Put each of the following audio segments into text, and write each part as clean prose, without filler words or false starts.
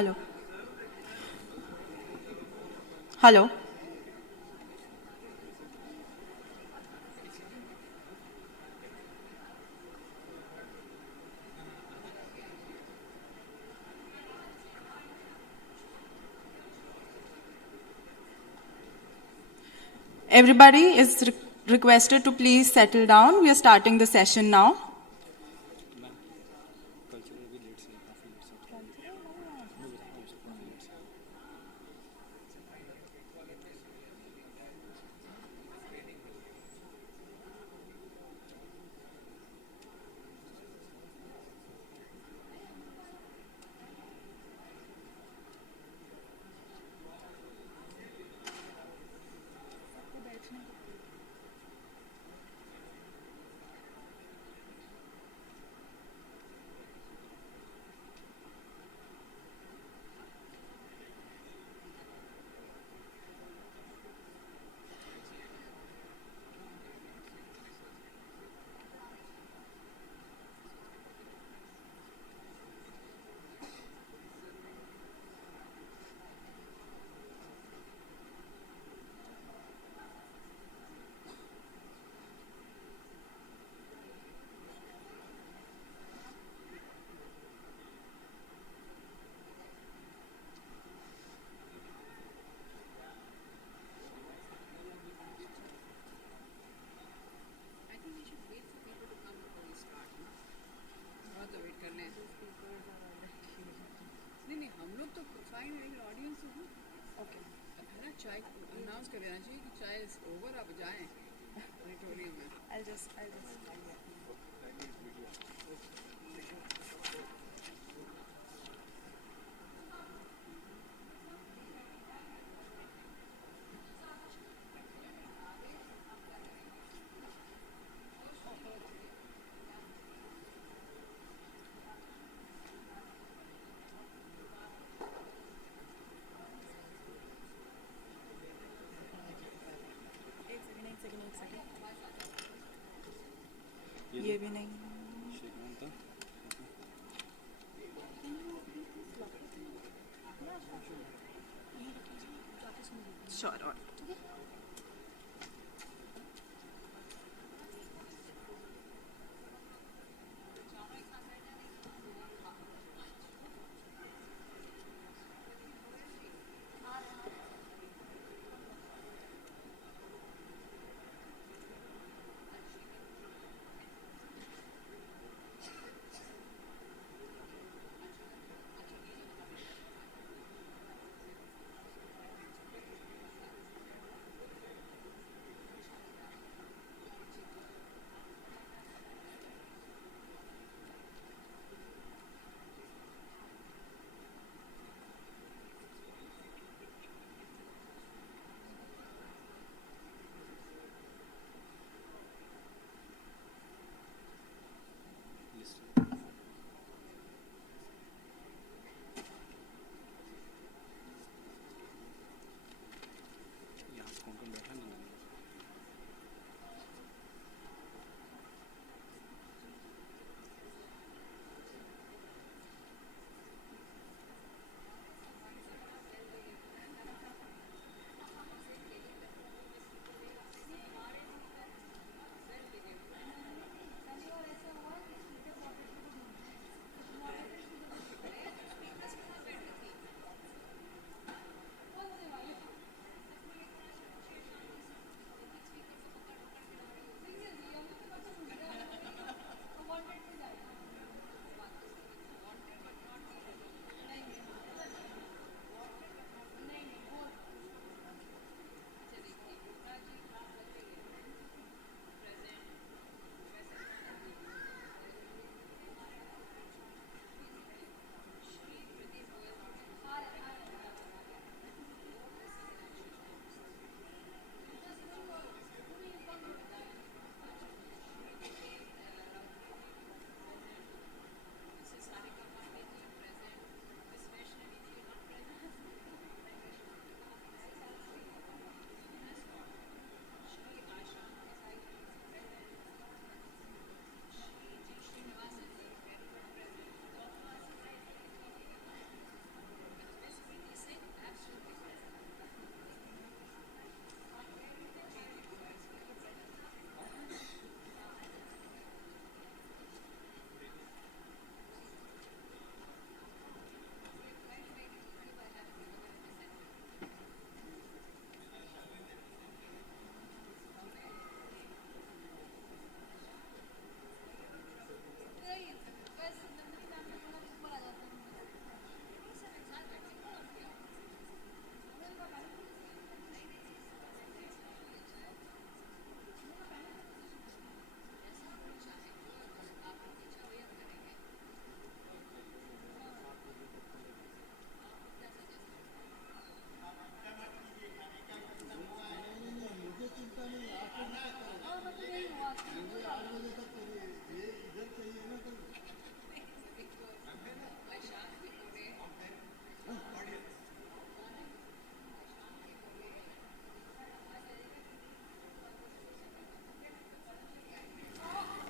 Hello. Hello. Everybody is requested to please settle down. We are starting the session now. ये भी नहीं. Sure. All right.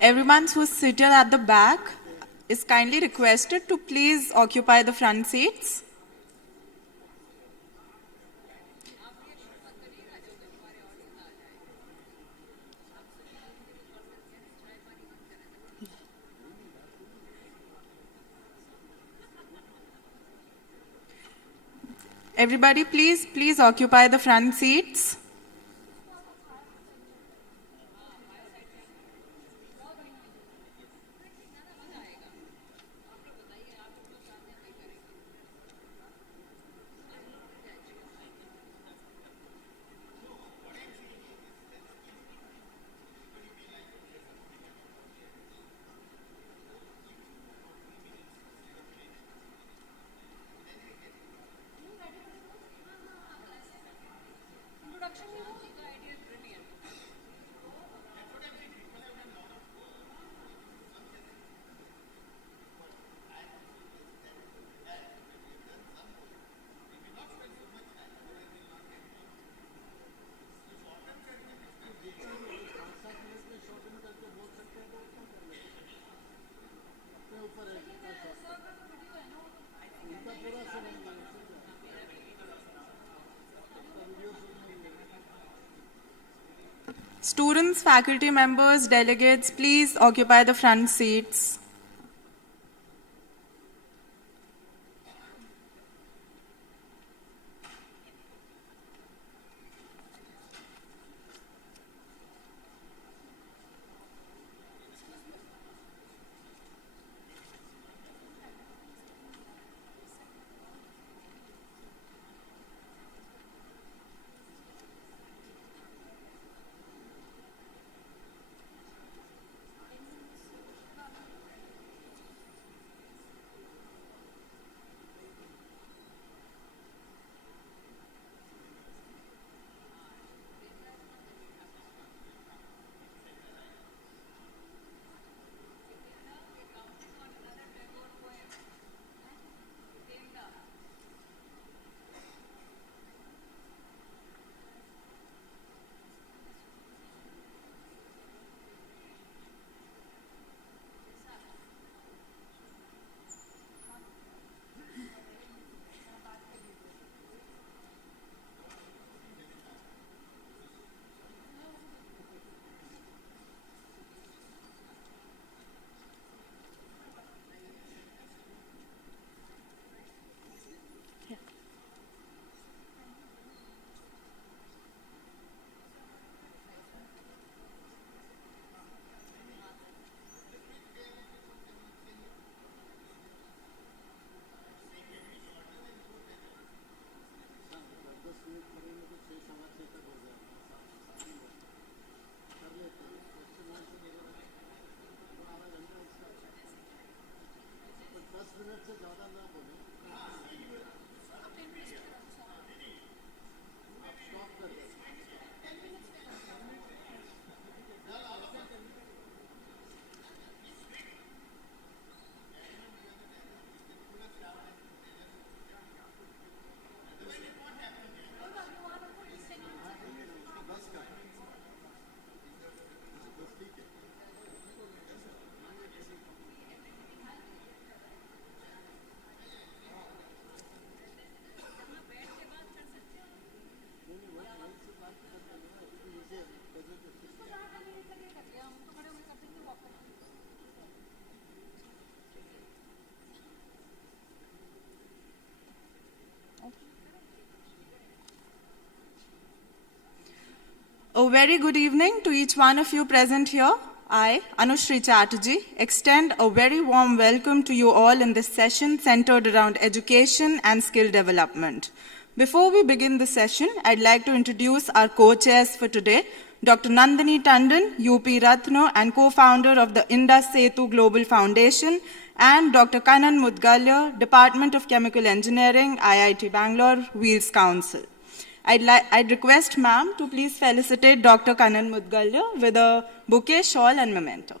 Everyone who's seated at the back is kindly requested to please occupy the front seats. Everybody, please occupy the front seats. Students, faculty members, delegates, please occupy the front seats. A very good evening to each one of you present here. I, Anushri Chatterjee, extend a very warm welcome to you all in this session centered around education and skill development. Before we begin the session, I'd like to introduce our co-chairs for today, Dr. Nandini Tandon, UP Ratna and co-founder of the Indus Setu Global Foundation, and Dr. Kannan Mudgalya, Department of Chemical Engineering, IIT Bangalore, Wheels Council. I'd request ma'am to please felicitate Dr. Kannan Mudgalya with a bouquet, shawl and memento.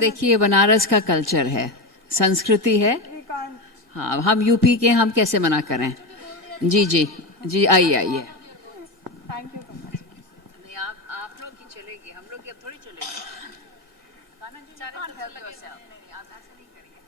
देखिए बनारस का culture है, संस्कृति है। हाँ, हम UP के, हम कैसे मना करें। जी जी जी, आइए आइए। Thank you so much. नहीं, आप लोग की चलेगी, हम लोग की अब थोड़ी चलेगी। आप ऐसा नहीं करिए।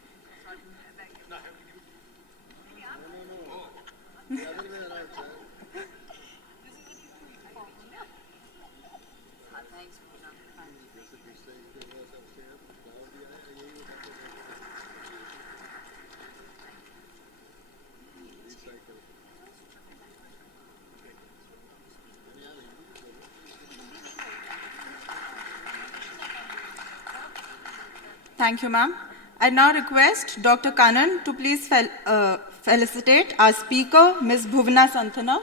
Thank you, ma'am. I now request Dr. Kannan to please felicitate our speaker, Ms. Bhuvna Santhana.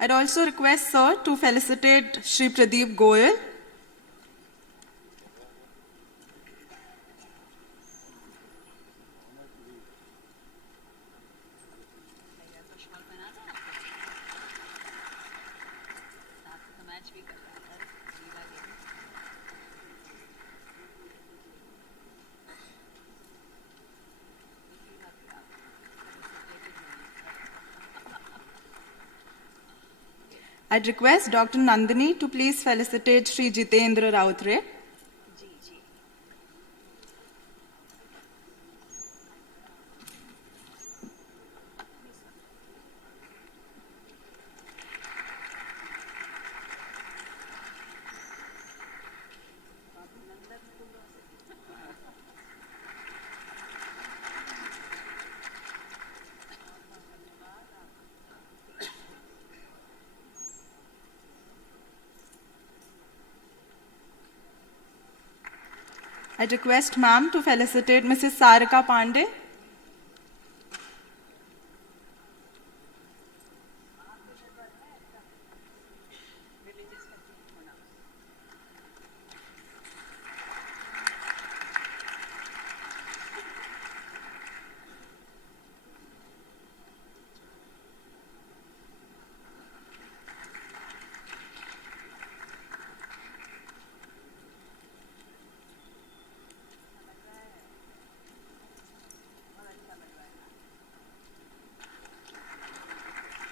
I'd also request Sir to felicitate Shri Pradeep Goyal. I'd request Dr. Nandini to please felicitate Shri Jitendra Rautre. I'd request ma'am to felicitate Mrs. Sarika Pandey.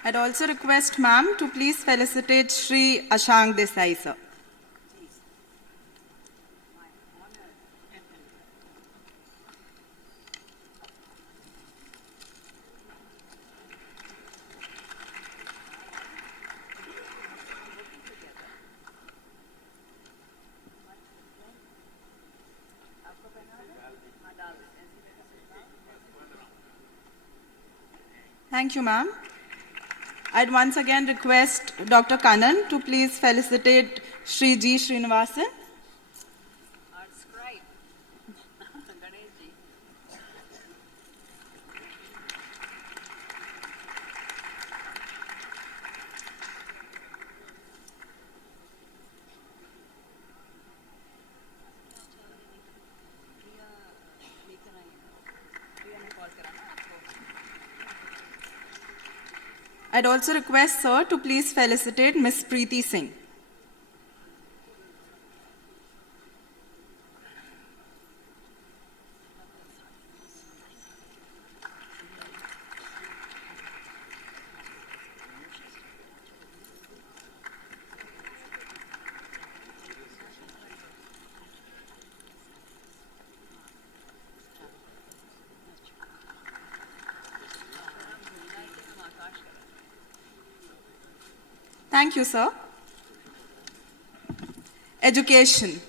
I'd also request ma'am to please felicitate Shri Ashank Desai, sir. Thank you, ma'am. I'd once again request Dr. Kannan to please felicitate Shri G. Srinivasan. Our scribe, Ganesh ji. I'd also request Sir to please felicitate Ms. Preeti Singh. Thank you, sir. Education,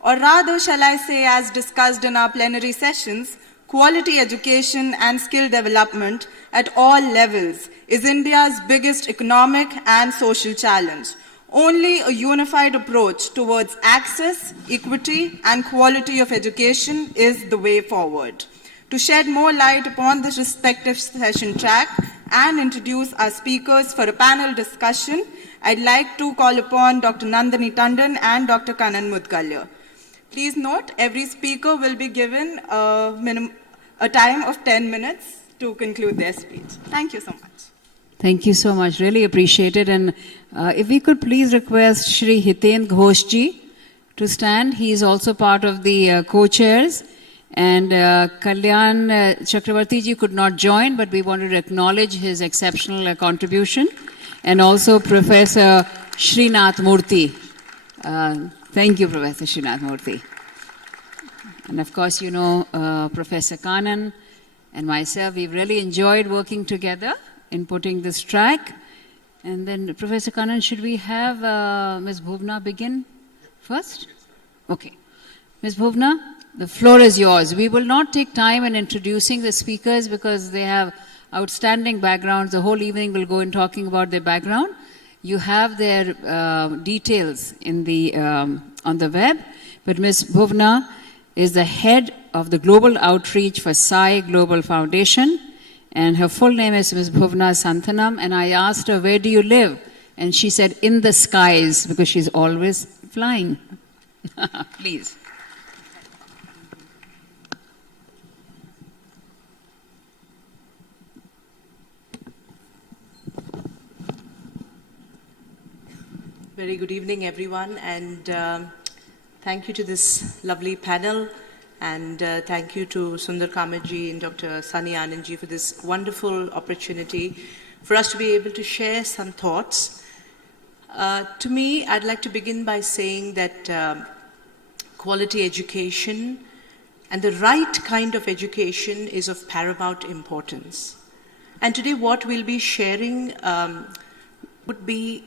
or rather shall I say, as discussed in our plenary sessions, quality education and skill development at all levels is India's biggest economic and social challenge. Only a unified approach towards access, equity, and quality of education is the way forward. To shed more light upon this respective session track and introduce our speakers for a panel discussion, I'd like to call upon Dr. Nandini Tandon and Dr. Kanan Mudgalya. Please note, every speaker will be given a time of 10 minutes to conclude their speech. Thank you so much. Thank you so much. Really appreciate it. And if we could please request Shri Hiten Ghosh ji to stand. He is also part of the co-chairs. And Kalyan Chakravarti ji could not join, but we wanted to acknowledge his exceptional contribution. And also Professor Srinath Murthy. Thank you, Professor Srinath Murthy. And of course, you know, Professor Kanan and myself, we've really enjoyed working together in putting this track. And then, Professor Kanan, should we have Ms. Bhuvna begin first? Okay. Ms. Bhuvna, the floor is yours. We will not take time in introducing the speakers because they have outstanding backgrounds. The whole evening will go in talking about their background. You have their details in the, on the web. But Ms. Bhuvna is the head of the Global Outreach for Sai Global Foundation. And her full name is Ms. Bhuvna Santhanam. And I asked her, where do you live? And she said, in the skies, because she's always flying. Please. Very good evening, everyone, and thank you to this lovely panel, and thank you to Sundar Kamatji and Dr. Sunny Anandji for this wonderful opportunity for us to be able to share some thoughts. To me, I'd like to begin by saying that quality education and the right kind of education is of paramount importance. And today what we'll be sharing would be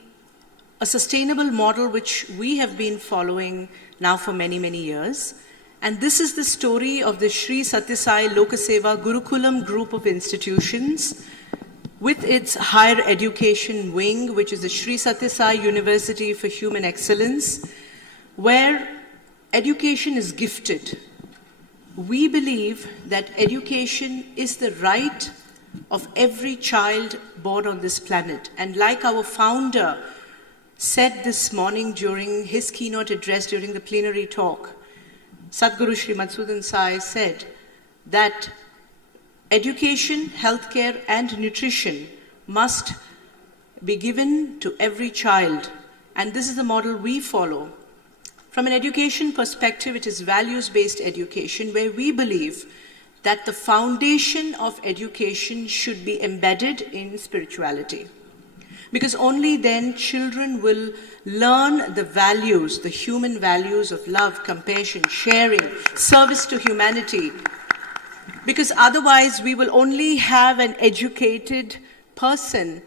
a sustainable model which we have been following now for many, many years. And this is the story of the Sri Sathya Sai Lokaseva Gurukulam group of institutions with its higher education wing, which is the Sri Sathya Sai University for Human Excellence, where education is gifted. We believe that education is the right of every child born on this planet. And like our founder said this morning during his keynote address during the plenary talk, Sadhguru Sri Madhusudan Sai said that education, healthcare and nutrition must be given to every child. And this is the model we follow. From an education perspective, it is values-based education where we believe that the foundation of education should be embedded in spirituality. Because only then children will learn the values, the human values of love, compassion, sharing, service to humanity. Because otherwise we will only have an educated person,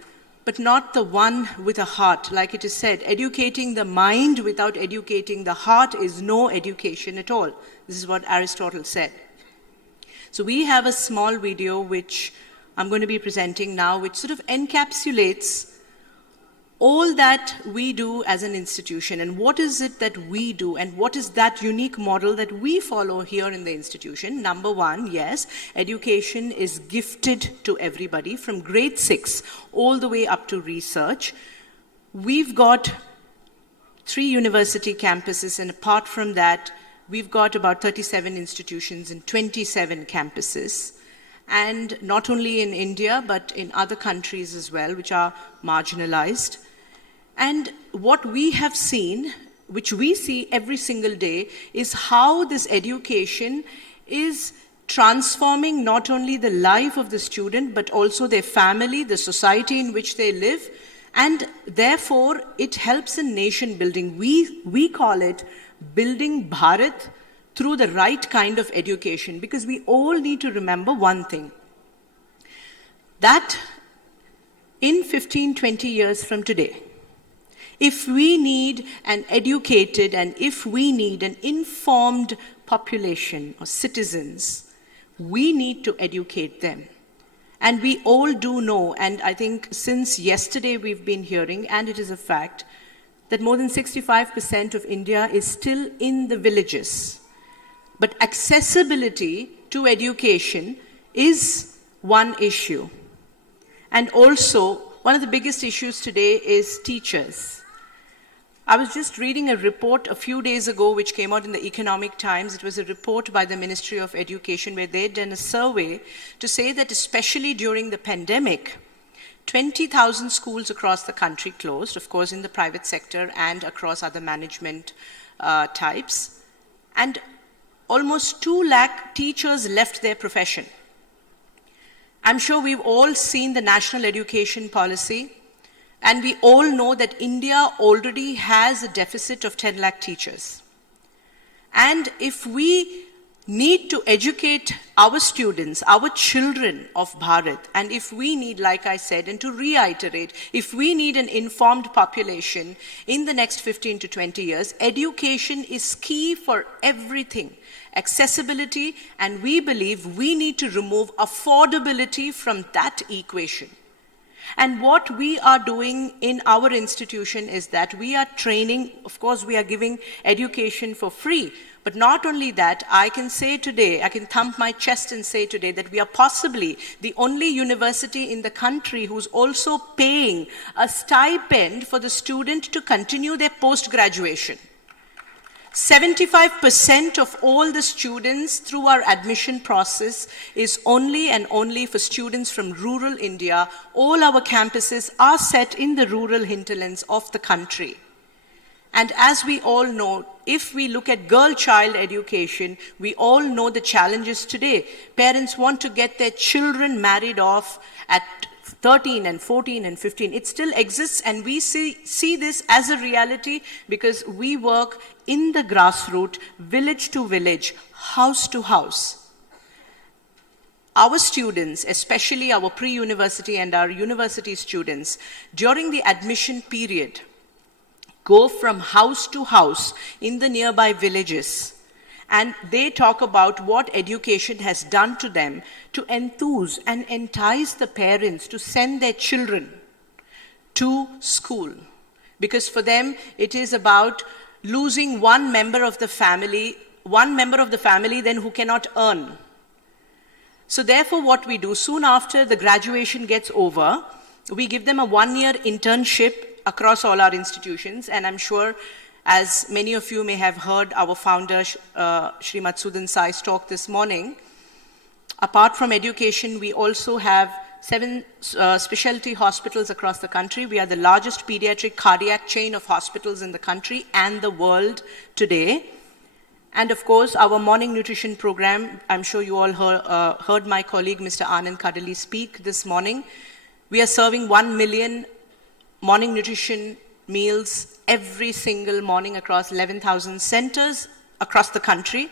but not the one with a heart. Like it is said, educating the mind without educating the heart is no education at all. This is what Aristotle said. So we have a small video which I'm going to be presenting now, which sort of encapsulates all that we do as an institution, and what is it that we do, and what is that unique model that we follow here in the institution. Number one, yes, education is gifted to everybody from grade 6 all the way up to research. We've got 3 university campuses, and apart from that, we've got about 37 institutions in 27 campuses. And not only in India, but in other countries as well, which are marginalized. And what we have seen, which we see every single day, is how this education is transforming not only the life of the student, but also their family, the society in which they live, and therefore it helps in nation building. We call it building Bharat through the right kind of education, because we all need to remember one thing, that in 15, 20 years from today, if we need an educated and if we need an informed population or citizens, we need to educate them. And we all do know, and I think since yesterday we've been hearing, and it is a fact, that more than 65% of India is still in the villages. But accessibility to education is one issue. And also, one of the biggest issues today is teachers. I was just reading a report a few days ago which came out in the Economic Times. It was a report by the Ministry of Education where they had done a survey to say that especially during the pandemic, 20,000 schools across the country closed, of course in the private sector and across other management types. And almost 2 lakh teachers left their profession. I'm sure we've all seen the national education policy, and we all know that India already has a deficit of 10 lakh teachers. And if we need to educate our students, our children of Bharat, and if we need, like I said, and to reiterate, if we need an informed population in the next 15 to 20 years, education is key for everything. Accessibility, and we believe we need to remove affordability from that equation. And what we are doing in our institution is that we are training, of course we are giving education for free, but not only that, I can say today, I can thump my chest and say today that we are possibly the only university in the country who's also paying a stipend for the student to continue their post-graduation. 75% of all the students through our admission process is only and only for students from rural India. All our campuses are set in the rural hinterlands of the country. And as we all know, if we look at girl-child education, we all know the challenges today. Parents want to get their children married off at 13 and 14 and 15. It still exists, and we see this as a reality because we work in the grassroots, village to village, house to house. Our students, especially our pre-university and our university students, during the admission period, go from house to house in the nearby villages, and they talk about what education has done to them to enthuse and entice the parents to send their children to school. Because for them, it is about losing one member of the family then who cannot earn. So therefore what we do, soon after the graduation gets over, we give them a 1-year internship across all our institutions, and I'm sure as many of you may have heard our founder, Shri Madhusudan Sai's talk this morning, apart from education, we also have 7 specialty hospitals across the country. We are the largest pediatric cardiac chain of hospitals in the country and the world today. And of course, our morning nutrition program, I'm sure you all heard my colleague, Mr. Anand Kadali, speak this morning. We are serving 1 million morning nutrition meals every single morning across 11,000 centers across the country.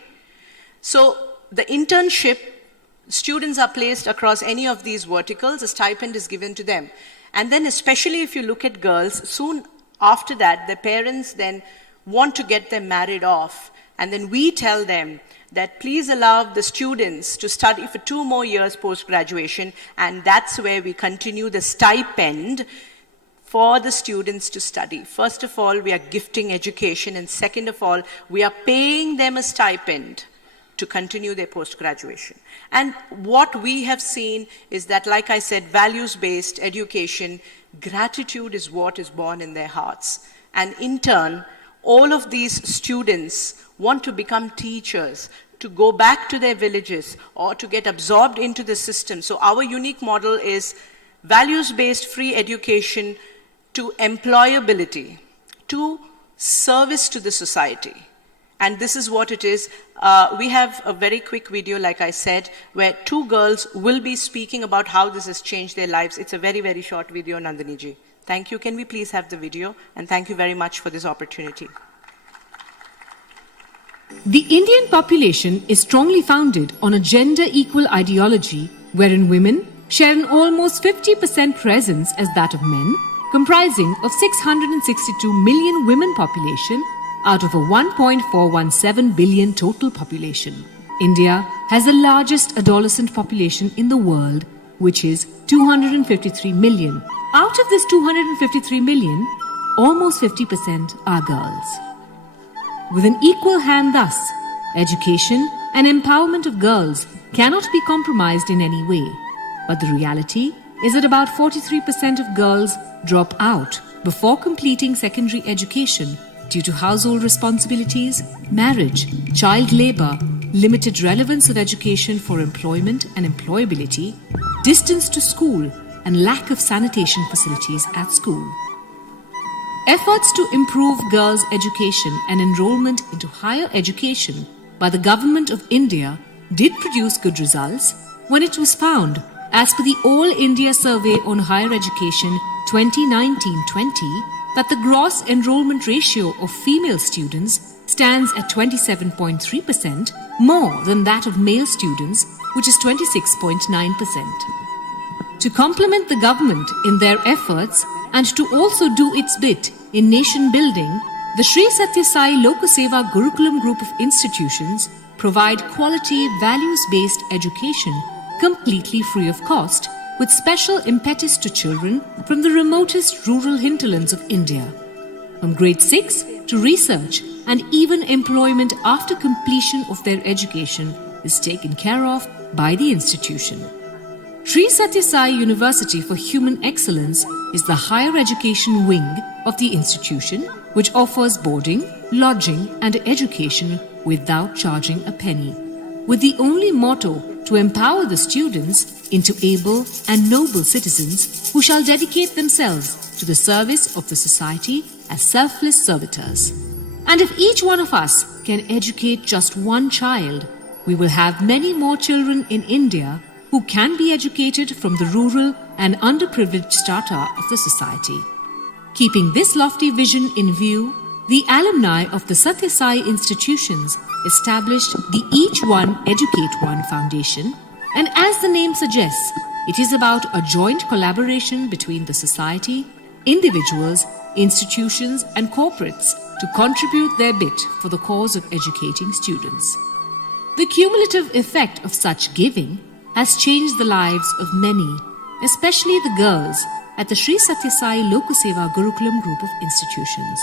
So the internship, students are placed across any of these verticals, a stipend is given to them. And then especially if you look at girls, soon after that, their parents then want to get them married off. And then we tell them that please allow the students to study for 2 more years post-graduation, and that's where we continue the stipend for the students to study. First of all, we are gifting education, and second of all, we are paying them a stipend to continue their post-graduation. And what we have seen is that, like I said, values-based education, gratitude is what is born in their hearts. And in turn, all of these students want to become teachers, to go back to their villages or to get absorbed into the system. So our unique model is values-based free education to employability, to service to the society. And this is what it is. We have a very quick video, like I said, where 2 girls will be speaking about how this has changed their lives. It's a very, very short video, Nandini ji. Thank you. Can we please have the video? And thank you very much for this opportunity. The Indian population is strongly founded on a gender-equal ideology wherein women share an almost 50% presence as that of men, comprising of 662 million women population out of a 1.417 billion total population. India has the largest adolescent population in the world, which is 253 million. Out of this 253 million, almost 50% are girls. With an equal hand thus, education and empowerment of girls cannot be compromised in any way. But the reality is that about 43% of girls drop out before completing secondary education due to household responsibilities, marriage, child labor, limited relevance of education for employment and employability, distance to school, and lack of sanitation facilities at school. Efforts to improve girls' education and enrollment into higher education by the Government of India did produce good results when it was found, as per the All India Survey on Higher Education 2019-20, that the gross enrollment ratio of female students stands at 27.3%, more than that of male students, which is 26.9%. To complement the government in their efforts and to also do its bit in nation building, the Sri Satya Sai Lokaseva Gurukulam group of institutions provide quality, values-based education completely free of cost, with special impetus to children from the remotest rural hinterlands of India. From grade 6 to research and even employment after completion of their education is taken care of by the institution. Sri Satya Sai University for Human Excellence is the higher education wing of the institution, which offers boarding, lodging and education without charging a penny, with the only motto to empower the students into able and noble citizens who shall dedicate themselves to the service of the society as selfless servitors. And if each one of us can educate just one child, we will have many more children in India who can be educated from the rural and underprivileged strata of the society. Keeping this lofty vision in view, the alumni of the Satya Sai institutions established the Each One Educate One Foundation, and as the name suggests, it is about a joint collaboration between the society, individuals, institutions and corporates to contribute their bit for the cause of educating students. The cumulative effect of such giving has changed the lives of many, especially the girls at the Sri Satya Sai Lokaseva Gurukulam group of institutions.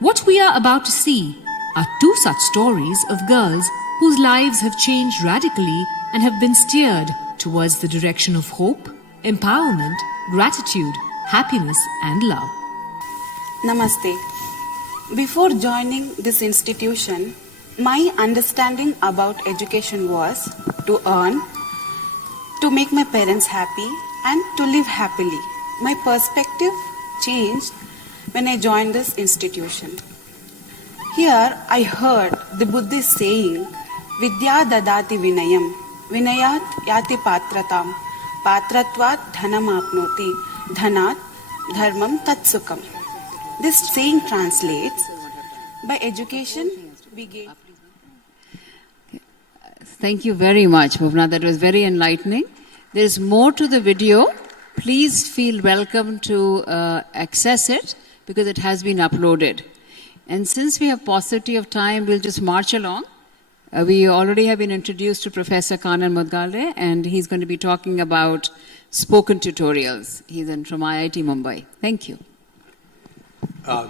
What we are about to see are two such stories of girls whose lives have changed radically and have been steered towards the direction of hope, empowerment, gratitude, happiness and love. Namaste. Before joining this institution, my understanding about education was to earn, to make my parents happy and to live happily. My perspective changed when I joined this institution. Here I heard the Buddhist saying, Vidya dadati vinayam, vinayat yati patratam, patratvat dhanam apnoti, dhanat dharmam tatsukam. This saying translates, by education we gain. Thank you very much, Bhuvna. That was very enlightening. There is more to the video. Please feel welcome to access it because it has been uploaded. And since we have paucity of time, we'll just march along. We already have been introduced to Professor Kanan Mudgale, and he's going to be talking about spoken tutorials. He's from IIT Mumbai. Thank you.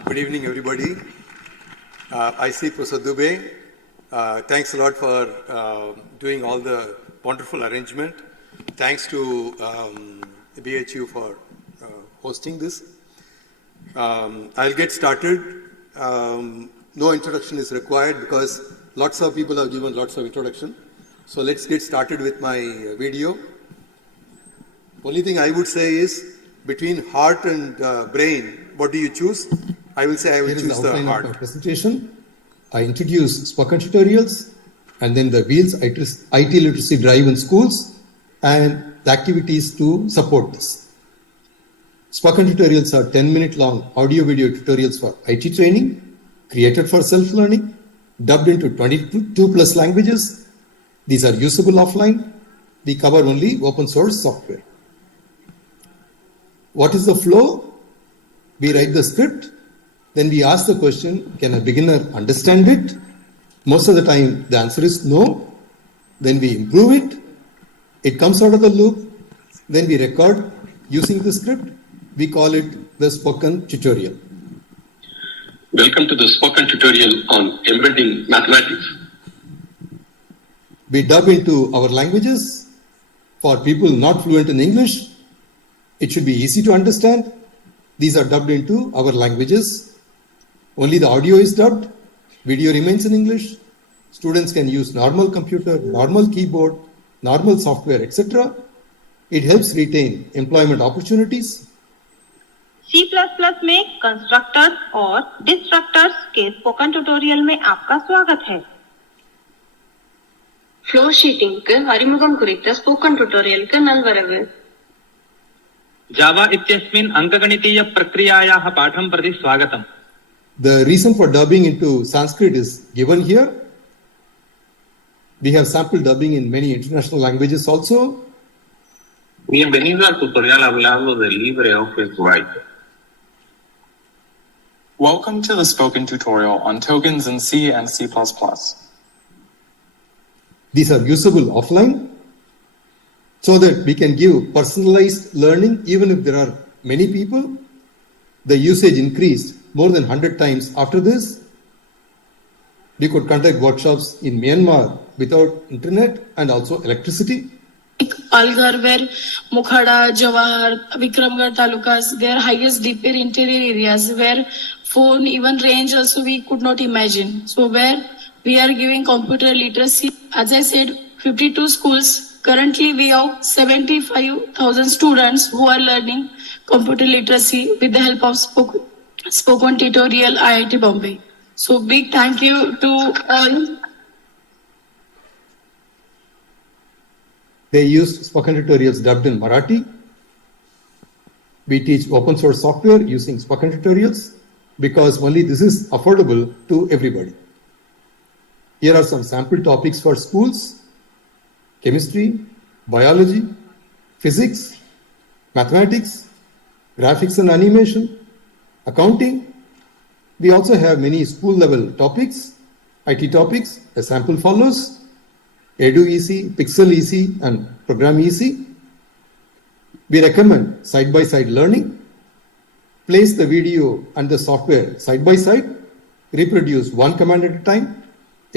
Good evening, everybody. I see Professor Dubey. Thanks a lot for doing all the wonderful arrangement. Thanks to BHU for hosting this. I'll get started. No introduction is required because lots of people have given lots of introduction. So let's get started with my video. Only thing I would say is between heart and brain, what do you choose? I will say I will choose the heart. Of my presentation. I introduce spoken tutorials and then the wheels, IT literacy drive in schools and the activities to support this. Spoken tutorials are 10-minute long audio video tutorials for IT training, created for self-learning, dubbed into 22 plus languages. These are usable offline. We cover only open source software. What is the flow? We write the script. Then we ask the question, can a beginner understand it? Most of the time, the answer is no. Then we improve it. It comes out of the loop. Then we record using the script. We call it the spoken tutorial. Welcome to the spoken tutorial on embedding mathematics. We dub into our languages. For people not fluent in English, it should be easy to understand. These are dubbed into our languages. Only the audio is dubbed. Video remains in English. Students can use normal computer, normal keyboard, normal software, etc. It helps retain employment opportunities. C++ में constructors और destructors के spoken tutorial में आपका स्वागत है. Flow ஷீட்டிங்க்கு அறிமுகம் குறித்த spoken டியூட்டோரியலுக்கு நல்வரவு. जावा इत्यस्मिन् अङ्कगणितीयप्रक्रियायाः पाठं प्रति स्वागतम्. The reason for dubbing into Sanskrit is given here. We have sample dubbing in many international languages also. Bienvenido al tutorial hablado de LibreOffice Writer. Welcome to the spoken tutorial on tokens in C and C++. These are usable offline so that we can give personalized learning even if there are many people. The usage increased more than 100 times after this. We could conduct workshops in Myanmar without internet and also electricity. Algar, where Mukhada, Jawahar, Vikramgarh talukas, they are highest deeper interior areas where phone even range also we could not imagine. So where we are giving computer literacy, as I said, 52 schools. Currently we have 75,000 students who are learning computer literacy with the help of spoken tutorial IIT Bombay. So big thank you to all. They used spoken tutorials dubbed in Marathi. We teach open source software using spoken tutorials because only this is affordable to everybody. Here are some sample topics for schools: chemistry, biology, physics, mathematics, graphics and animation, accounting. We also have many school level topics, IT topics. A sample follows: Edu EC, Pixel EC, and Program EC. We recommend side-by-side learning. Place the video and the software side by side. Reproduce one command at a time.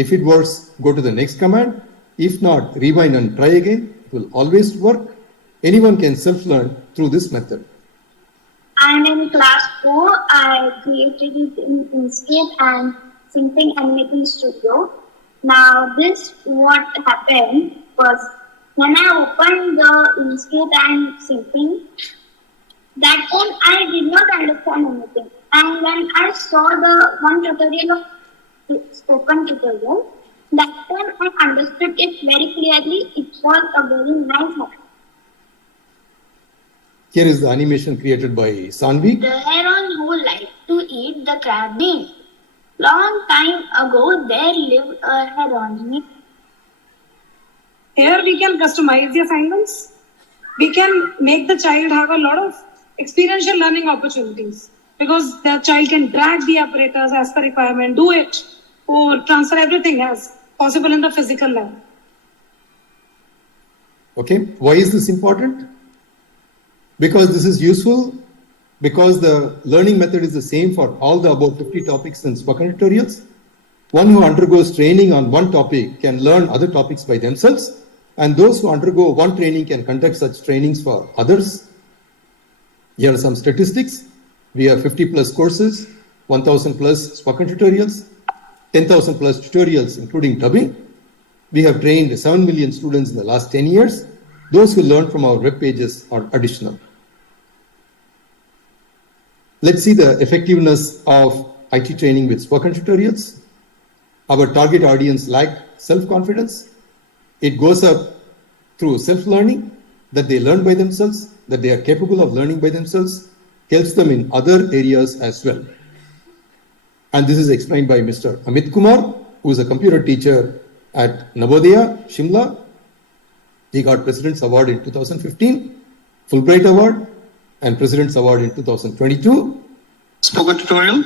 If it works, go to the next command. If not, rewind and try again. It will always work. Anyone can self-learn through this method. I'm in class 4. I created it in Inkscape and Syncing Animating Studio. Now this what happened was when I opened the Inkscape and Syncing, that time I did not understand anything. And when I saw the one tutorial of spoken tutorial, that time I understood it very clearly. It was a very nice hack. Here is the animation created by Sanvi. The heron who liked to eat the crab meat. Long time ago, there lived a heron. Here we can customize the assignments. We can make the child have a lot of experiential learning opportunities because the child can drag the apparatus as per requirement, do it, or transfer everything as possible in the physical lab. Okay, why is this important? Because this is useful, because the learning method is the same for all the above 50 topics in spoken tutorials. One who undergoes training on one topic can learn other topics by themselves, and those who undergo one training can conduct such trainings for others. Here are some statistics. We have 50 plus courses, 1,000 plus spoken tutorials, 10,000 plus tutorials including dubbing. We have trained 7 million students in the last 10 years. Those who learn from our web pages are additional. Let's see the effectiveness of IT training with spoken tutorials. Our target audience lack self-confidence. It goes up through self-learning, that they learn by themselves, that they are capable of learning by themselves, helps them in other areas as well. And this is explained by Mr. Amit Kumar, who is a computer teacher at Navodaya, Shimla. He got President's Award in 2015, Fulbright Award, and President's Award in 2022. Spoken tutorial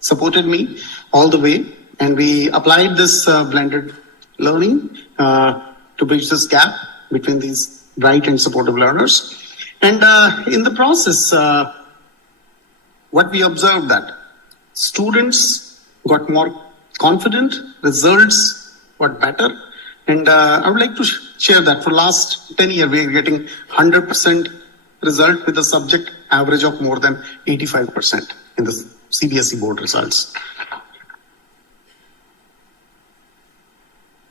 supported me all the way, and we applied this blended learning to bridge this gap between these bright and supportive learners. And in the process, what we observed that students got more confident, results got better, And I would like to share that for last 10 years, we are getting 100% result with a subject average of more than 85% in the CBSE board results.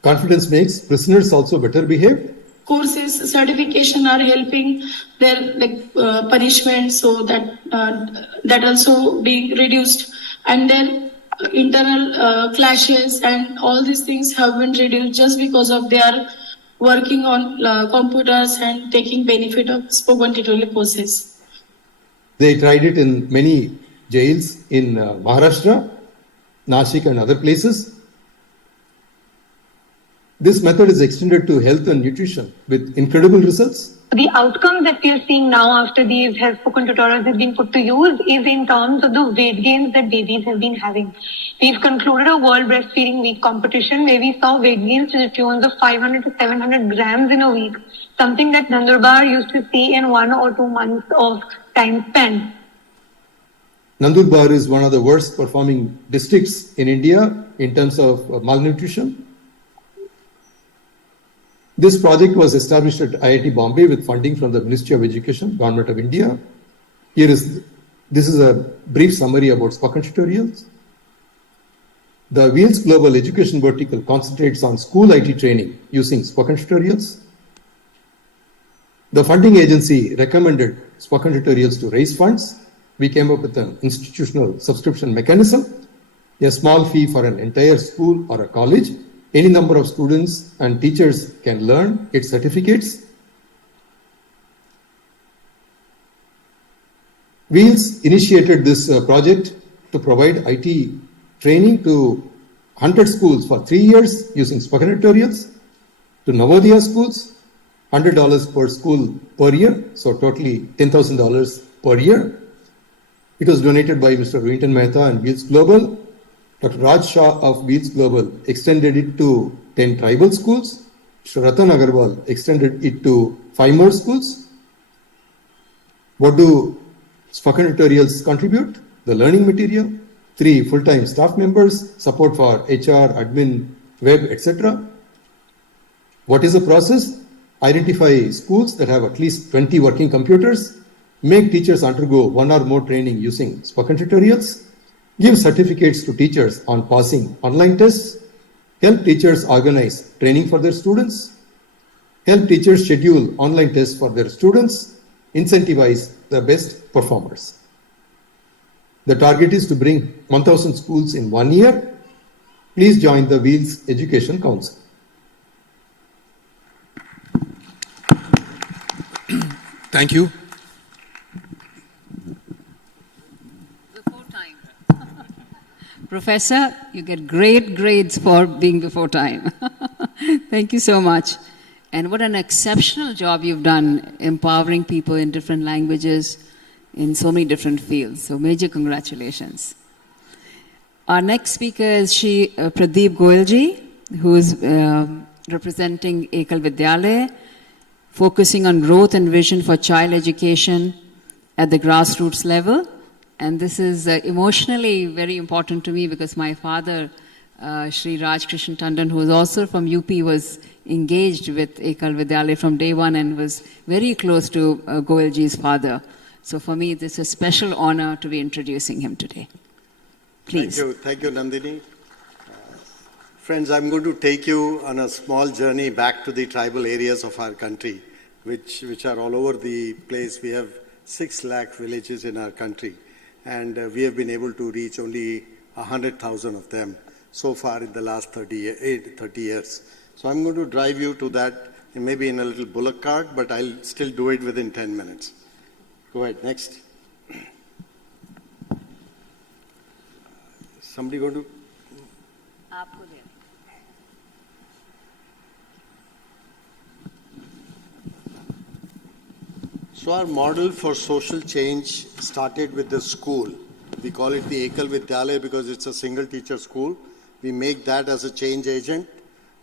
Confidence makes prisoners also better behaved. Courses, certification are helping their punishment, so that also being reduced, and then internal clashes and all these things have been reduced just because of they are working on computers and taking benefit of spoken tutorial courses. They tried it in many jails in Maharashtra, Nashik and other places. This method is extended to health and nutrition with incredible results. The outcomes that we are seeing now after these health spoken tutorials have been put to use is in terms of the weight gains that babies have been having. We've concluded a World Breastfeeding Week competition where we saw weight gains to the tunes of 500 to 700 grams in a week, something that Nandurbar used to see in 1 or 2 months of time spent. Nandurbar is one of the worst performing districts in India in terms of malnutrition. This project was established at IIT Bombay with funding from the Ministry of Education, Government of India. This is a brief summary about spoken tutorials. The Wheels Global Education Vertical concentrates on school IT training using spoken tutorials. The funding agency recommended spoken tutorials to raise funds. We came up with an institutional subscription mechanism, a small fee for an entire school or a college. Any number of students and teachers can learn, get certificates. Wheels initiated this project to provide IT training to 100 schools for 3 years using spoken tutorials, to Navodaya schools, $100 per school per year, so totally $10,000 per year. It was donated by Mr. Rohinton Mehta and Wheels Global. Dr. Raj Shah of Wheels Global extended it to 10 tribal schools. Mr. Ratan Agarwal extended it to 5 more schools. What do spoken tutorials contribute? The learning material, 3 full-time staff members, support for HR, admin, web, etc. What is the process? Identify schools that have at least 20 working computers, make teachers undergo 1 or more training using spoken tutorials, give certificates to teachers on passing online tests, help teachers organize training for their students, help teachers schedule online tests for their students, incentivize the best performers. The target is to bring 1,000 schools in 1 year. Please join the Wheels Education Council. Thank you. Professor, you get great grades for being before time. Thank you so much. And what an exceptional job you've done empowering people in different languages in so many different fields. So major congratulations. Our next speaker is Pradeep Goyalji, who is representing Ekal Vidyalaya, focusing on growth and vision for child education at the grassroots level. And this is emotionally very important to me because my father, Shri Raj Krishna Tandon, who is also from UP, was engaged with Ekal Vidyalaya from day one and was very close to Goyalji's father. So for me, this is a special honor to be introducing him today. Please. Thank you, Nandini. Friends, I'm going to take you on a small journey back to the tribal areas of our country, which are all over the place. We have 6 lakh villages in our country. And we have been able to reach only 100,000 of them so far in the last 30 years. So I'm going to drive you to that, maybe in a little bullock cart, but I'll still do it within 10 minutes. Go ahead, next. Somebody going to? So our model for social change started with the school. We call it the Ekal Vidyalaya because it's a single teacher school. We make that as a change agent.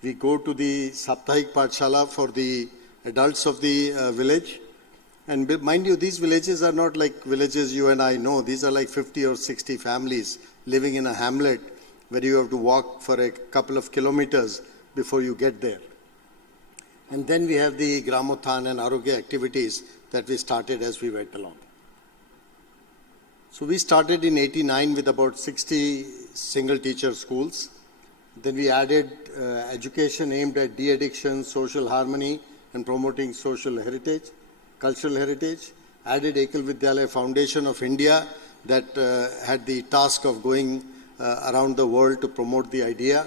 We go to the Saptahik Pathshala for the adults of the village. And mind you, these villages are not like villages you and I know. These are like 50 or 60 families living in a hamlet where you have to walk for a couple of kilometers before you get there. And then we have the Gramothan and Arogya activities that we started as we went along. So we started in 89 with about 60 single teacher schools. Then we added education aimed at de-addiction, social harmony, and promoting social heritage, cultural heritage. Added Ekal Vidyalaya Foundation of India that had the task of going around the world to promote the idea.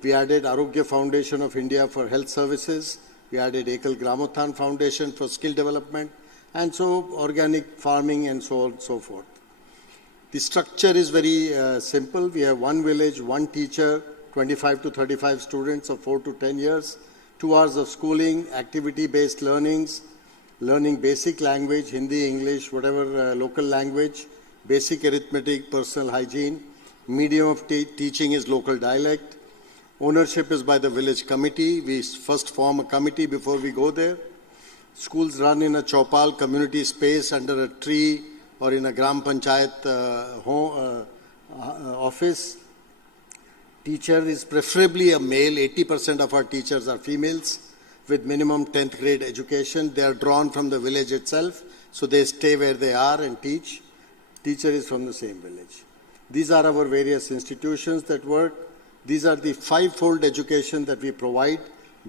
We added Arogya Foundation of India for health services. We added Ekal Gramothan Foundation for skill development, and so organic farming and so on and so forth. The structure is very simple. We have one village, one teacher, 25 to 35 students of 4 to 10 years, 2 hours of schooling, activity-based learnings, learning basic language, Hindi, English, whatever local language, basic arithmetic, personal hygiene. Medium of teaching is local dialect. Ownership is by the village committee. We first form a committee before we go there. Schools run in a Chaupal community space under a tree or in a Gram Panchayat office. Teacher is preferably a male. 80% of our teachers are females with minimum 10th grade education. They are drawn from the village itself, so they stay where they are and teach. Teacher is from the same village. These are our various institutions that work. These are the five-fold education that we provide: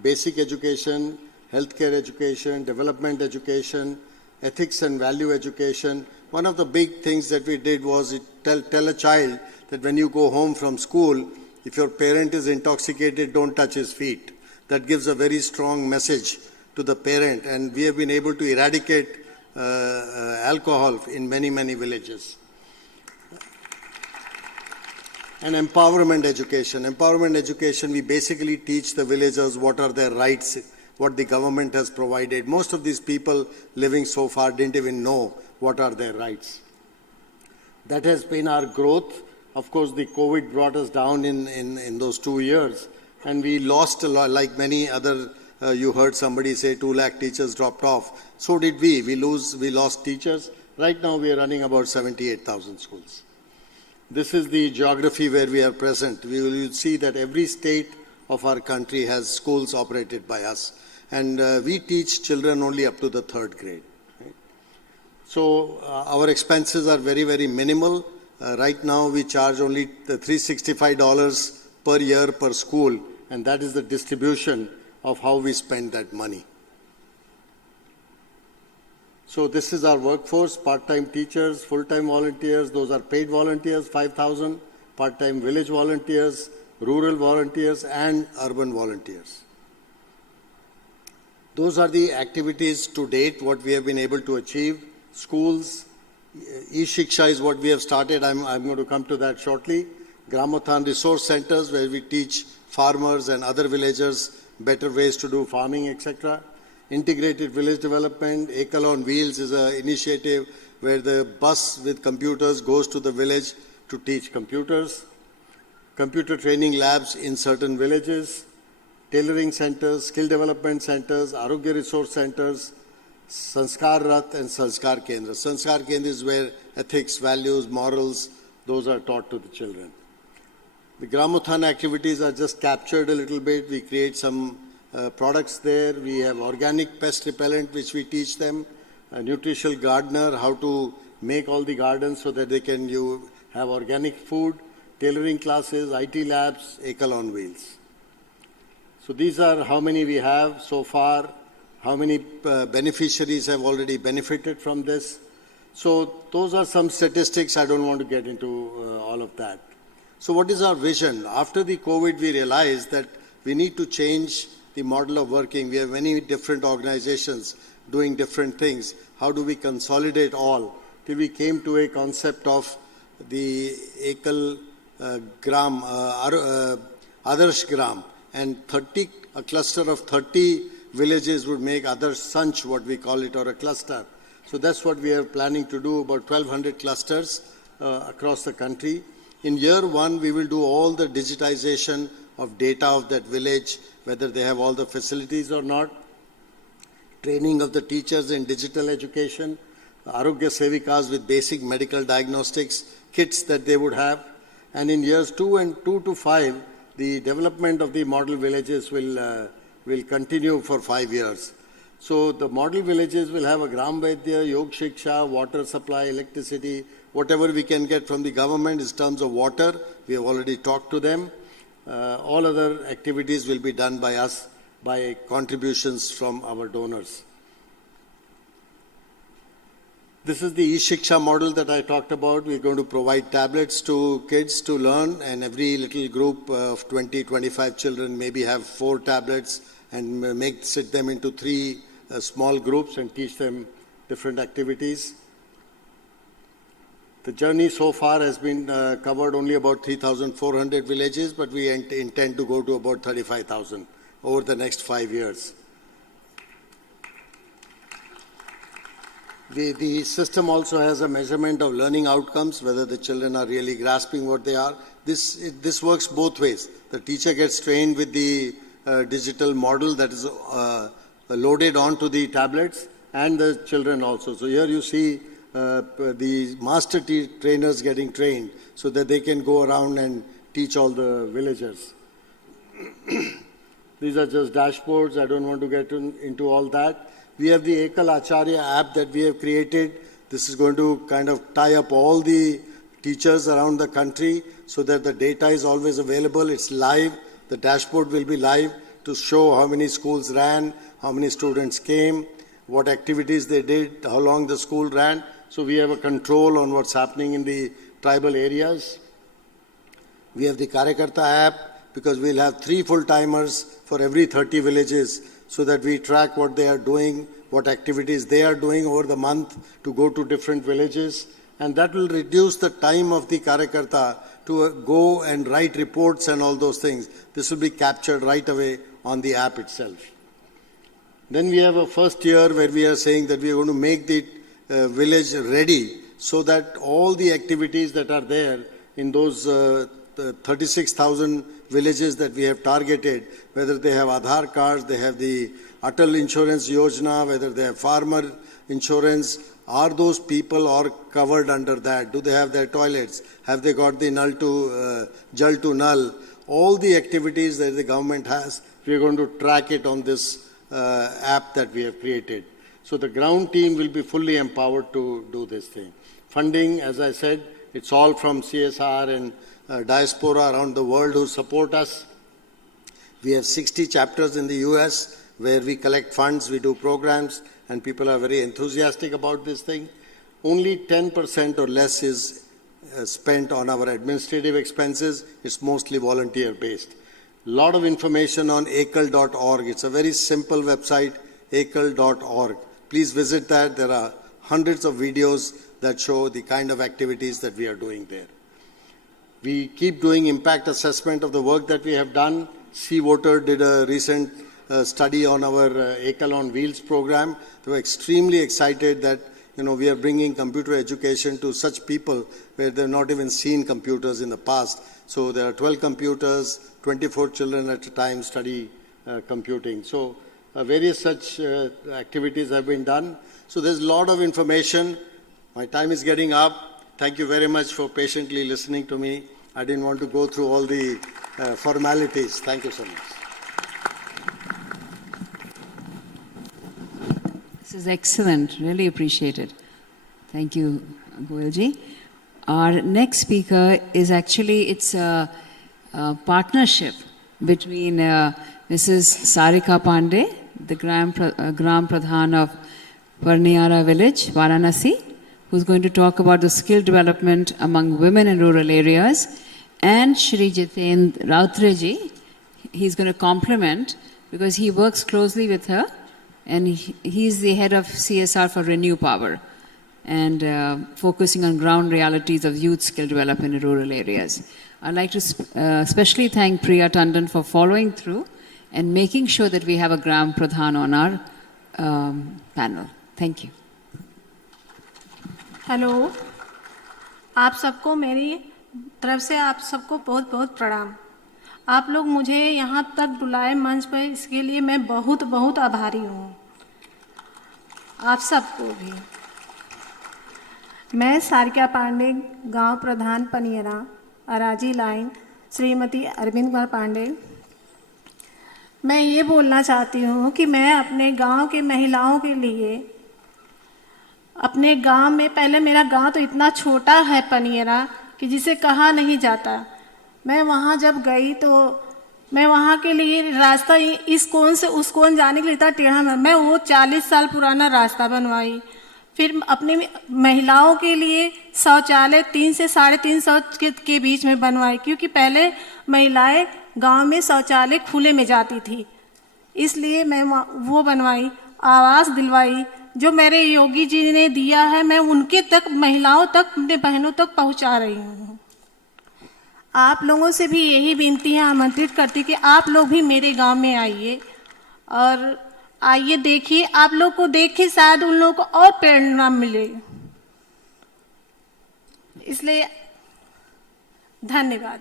basic education, healthcare education, development education, ethics and value education. One of the big things that we did was tell a child that when you go home from school, if your parent is intoxicated, don't touch his feet. That gives a very strong message to the parent, and we have been able to eradicate alcohol in many, many villages. And empowerment education. Empowerment education, we basically teach the villagers what are their rights, what the government has provided. Most of these people living so far didn't even know what are their rights. That has been our growth. Of course, the COVID brought us down in those 2 years, and we lost a lot, like many other, you heard somebody say 2 lakh teachers dropped off. So did we. We lost teachers. Right now we are running about 78,000 schools. This is the geography where we are present. We will see that every state of our country has schools operated by us. And we teach children only up to the 3rd grade. Right? So our expenses are very, very minimal. Right now we charge only the $365 per year per school, and that is the distribution of how we spend that money. So this is our workforce: part-time teachers, full-time volunteers. Those are paid volunteers, 5,000, part-time village volunteers, rural volunteers, and urban volunteers. Those are the activities to date, what we have been able to achieve. Schools, e-Shiksha is what we have started. I'm going to come to that shortly. Gramothan resource centers, where we teach farmers and other villagers better ways to do farming, etc. Integrated village development. Ekal on Wheels is an initiative where the bus with computers goes to the village to teach computers. Computer training labs in certain villages. Tailoring centers, skill development centers, Arogya resource centers, Sanskar Rath and Sanskar Kendra. Sanskar Kendra is where ethics, values, morals, those are taught to the children. The Gramothan activities are just captured a little bit. We create some products there. We have organic pest repellent, which we teach them. A nutritional gardener, how to make all the gardens so that they can have organic food. Tailoring classes, IT labs, Ekal on Wheels. So these are how many we have so far, how many beneficiaries have already benefited from this. So those are some statistics. I don't want to get into all of that. So what is our vision? After the COVID, we realized that we need to change the model of working. We have many different organizations doing different things. How do we consolidate all? Till we came to a concept of the Ekal Gram, Adarsh Gram. And a cluster of 30 villages would make Adarsh Sanch, what we call it, or a cluster. So that's what we are planning to do, about 1,200 clusters across the country. In year 1, we will do all the digitization of data of that village, whether they have all the facilities or not. Training of the teachers in digital education. Arogya Sevikas with basic medical diagnostics, kits that they would have. And in years 2 to 5, the development of the model villages will will continue for 5 years. So the model villages will have a Gram Vaidya, Yog Shiksha, water supply, electricity, whatever we can get from the government in terms of water. We have already talked to them. All other activities will be done by us, by contributions from our donors. This is the e-Shiksha model that I talked about. We're going to provide tablets to kids to learn, and every little group of 20, 25 children maybe have 4 tablets and sit them into 3 small groups and teach them different activities. The journey so far has been covered only about 3,400 villages, but we intend to go to about 35,000 over the next 5 years. The system also has a measurement of learning outcomes, whether the children are really grasping what they are. This works both ways. The teacher gets trained with the digital model that is loaded onto the tablets, and the children also. So here you see the master trainers getting trained so that they can go around and teach all the villagers. These are just dashboards. I don't want to get into all that. We have the Ekal Acharya app that we have created. This is going to kind of tie up all the teachers around the country so that the data is always available. It's live. The dashboard will be live to show how many schools ran, how many students came, what activities they did, how long the school ran. So we have a control on what's happening in the tribal areas. We have the Karyakarta app because we'll have 3 full-timers for every 30 villages so that we track what they are doing, what activities they are doing over the month to go to different villages. And that will reduce the time of the Karyakarta to go and write reports and all those things. This will be captured right away on the app itself. Then we have a first year where we are saying that we are going to make the village ready so that all the activities that are there in those 36,000 villages that we have targeted, whether they have Aadhaar cards, they have the Atal Insurance Yojana, whether they have farmer insurance, are those people all covered under that? Do they have their toilets? Have they got the Jal to Nal? All the activities that the government has, we are going to track it on this app that we have created. So the ground team will be fully empowered to do this thing. Funding, as I said, it's all from CSR and diaspora around the world who support us. We have 60 chapters in the US where we collect funds, we do programs, and people are very enthusiastic about this thing. Only 10% or less is spent on our administrative expenses. It's mostly volunteer-based. A lot of information on ekal.org. It's a very simple website, ekal.org. Please visit that. There are hundreds of videos that show the kind of activities that we are doing there. We keep doing impact assessment of the work that we have done. Sea Water did a recent study on our Ekal on Wheels program. They were extremely excited that we are bringing computer education to such people where they've not even seen computers in the past. So there are 12 computers, 24 children at a time study computing. So various such activities have been done. So there's a lot of information. My time is getting up. Thank you very much for patiently listening to me. I didn't want to go through all the formalities. Thank you so much. This is excellent. Really appreciate it. Thank you, Goelji. Our next speaker is actually, it's a partnership between Mrs. Sarika Pandey, the Gram Pradhan of Parniara village, Varanasi, who's going to talk about the skill development among women in rural areas, and Shri Jitendra Rautreji. He's going to complement because he works closely with her, and he's the head of CSR for Renew Power and focusing on ground realities of youth skill development in rural areas. I'd like to especially thank Priya Tandon for following through and making sure that we have a Gram Pradhan on our panel. Thank you. Hello, आप सबको मेरी तरफ से आप सबको बहुत बहुत प्रणाम। आप लोग मुझे यहाँ तक बुलाए मंच पर, इसके लिए मैं बहुत बहुत आभारी हूँ, आप सबको भी। मैं सारिका पांडे, गांव प्रधान पनियरा, अराजी लाइन, श्रीमती अरविंद कुमार पांडे। मैं ये बोलना चाहती हूँ कि मैं अपने गांव के महिलाओं के लिए, अपने गांव में, पहले मेरा गांव तो इतना छोटा है पनियरा कि जिसे कहा नहीं जाता। मैं वहाँ जब गई तो मैं वहाँ के लिए रास्ता इस कोन से उस कोन जाने के लिए इतना टेढ़ा, मैं वो 40 साल पुराना रास्ता बनवाई। फिर अपनी महिलाओं के लिए शौचालय 3 से 350 के बीच में बनवाई, क्योंकि पहले महिलाएं गांव में शौचालय खुले में जाती थी, इसलिए मैं वो बनवाई। आवास दिलवाई जो मेरे योगी जी ने दिया है, मैं उनके तक, महिलाओं तक, अपने बहनों तक पहुंचा रही हूँ। आप लोगों से भी यही विनती है, आमंत्रित करती कि आप लोग भी मेरे गांव में आइए और आइए देखिए। आप लोग को देख के शायद उन लोगों को और प्रेरणा मिले, इसलिए धन्यवाद।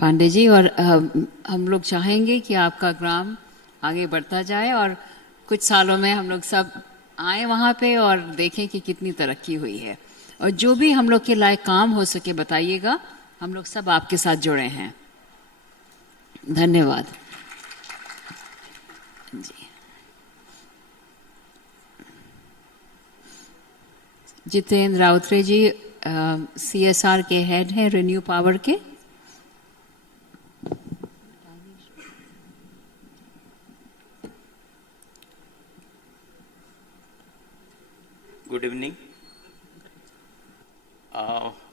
पांडे जी, और हम लोग चाहेंगे कि आपका ग्राम आगे बढ़ता जाए और कुछ सालों में हम लोग सब आए वहाँ पे और देखें कि कितनी तरक्की हुई है, और जो भी हम लोग के लायक काम हो सके बताइएगा। हम लोग सब आपके साथ जुड़े हैं। धन्यवाद जी। जितेंद्र राउतरे जी CSR के हेड हैं, रिन्यू पावर के। Good evening.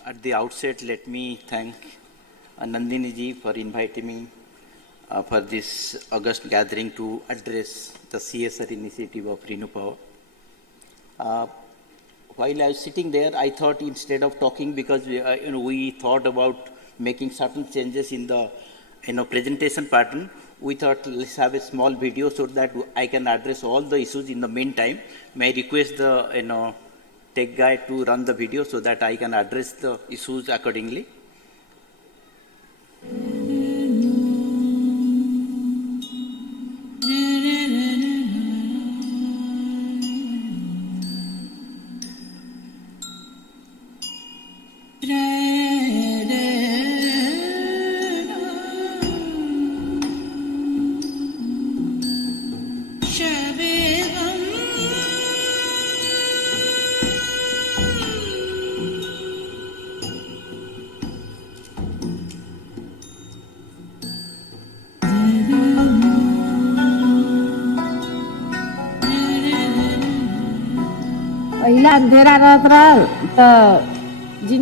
At the outset, let me thank Nandini ji for inviting me for this August gathering to address the CSR initiative of Renew Power. While I was sitting there, I thought instead of talking, because we thought about making certain changes in the presentation pattern, we thought let's have a small video so that I can address all the issues in the meantime. May I request the tech guy to run the video so that I can address the issues accordingly.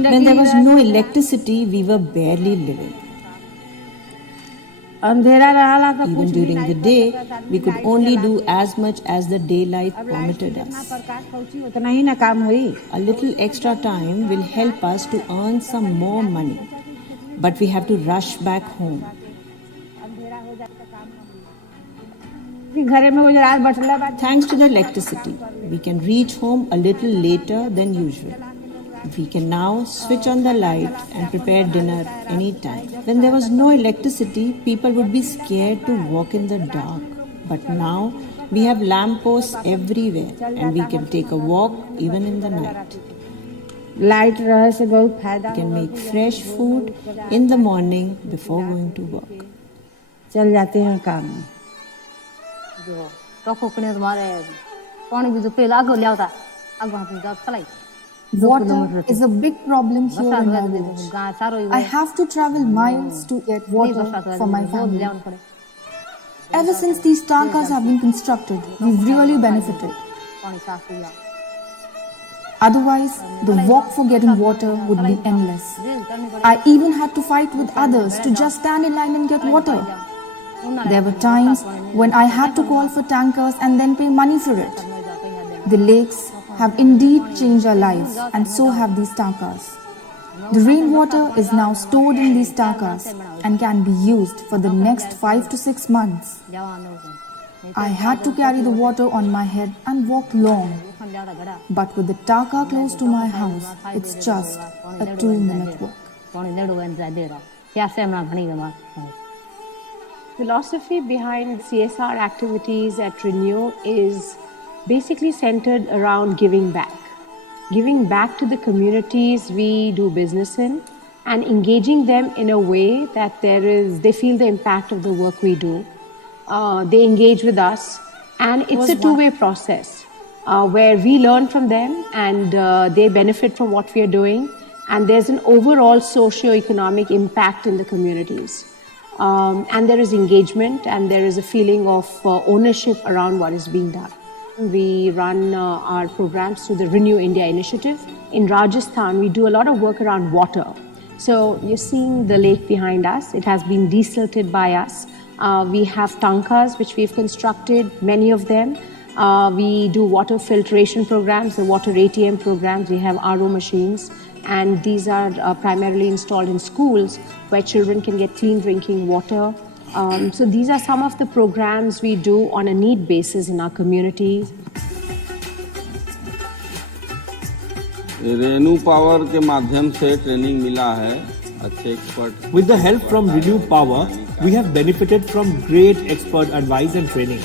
When there was no electricity, we were barely living. Even during the day, we could only do as much as the daylight permitted us. A little extra time will help us to earn some more money, but we have to rush back home. Thanks to the electricity, we can reach home a little later than usual. We can now switch on the light and prepare dinner anytime. When there was no electricity, people would be scared to walk in the dark. But now we have lampposts everywhere and we can take a walk even in the night. We can make fresh food in the morning before going to work. Water is a big problem here in my village. I have to travel miles to get water for my family. Ever since these tankas have been constructed, we've really benefited. Otherwise, the walk for getting water would be endless. I even had to fight with others to just stand in line and get water. There were times when I had to call for tankers and then pay money for it. The lakes have indeed changed our lives, and so have these tankas. The rainwater is now stored in these tankas and can be used for the next 5 to 6 months. I had to carry the water on my head and walk long, but with the taka close to my house, it's just a 2-minute walk. Philosophy behind CSR activities at Renew is basically centered around giving back. giving back to the communities we do business in, and engaging them in a way that they feel the impact of the work we do. They engage with us, and it's a two-way process where we learn from them and they benefit from what we are doing, and there's an overall socio-economic impact in the communities. And there is engagement, and there is a feeling of ownership around what is being done. We run our programs through the Renew India initiative. In Rajasthan, we do a lot of work around water. So you're seeing the lake behind us. It has been desilted by us. We have tankas, which we've constructed, many of them. We do water filtration programs, the water ATM programs. We have RO machines, and these are primarily installed in schools where children can get clean drinking water. So these are some of the programs we do on a need basis in our communities. Renew power के माध्यम से training मिला है अच्छे expert. With the help from Renew Power, we have benefited from great expert advice and training.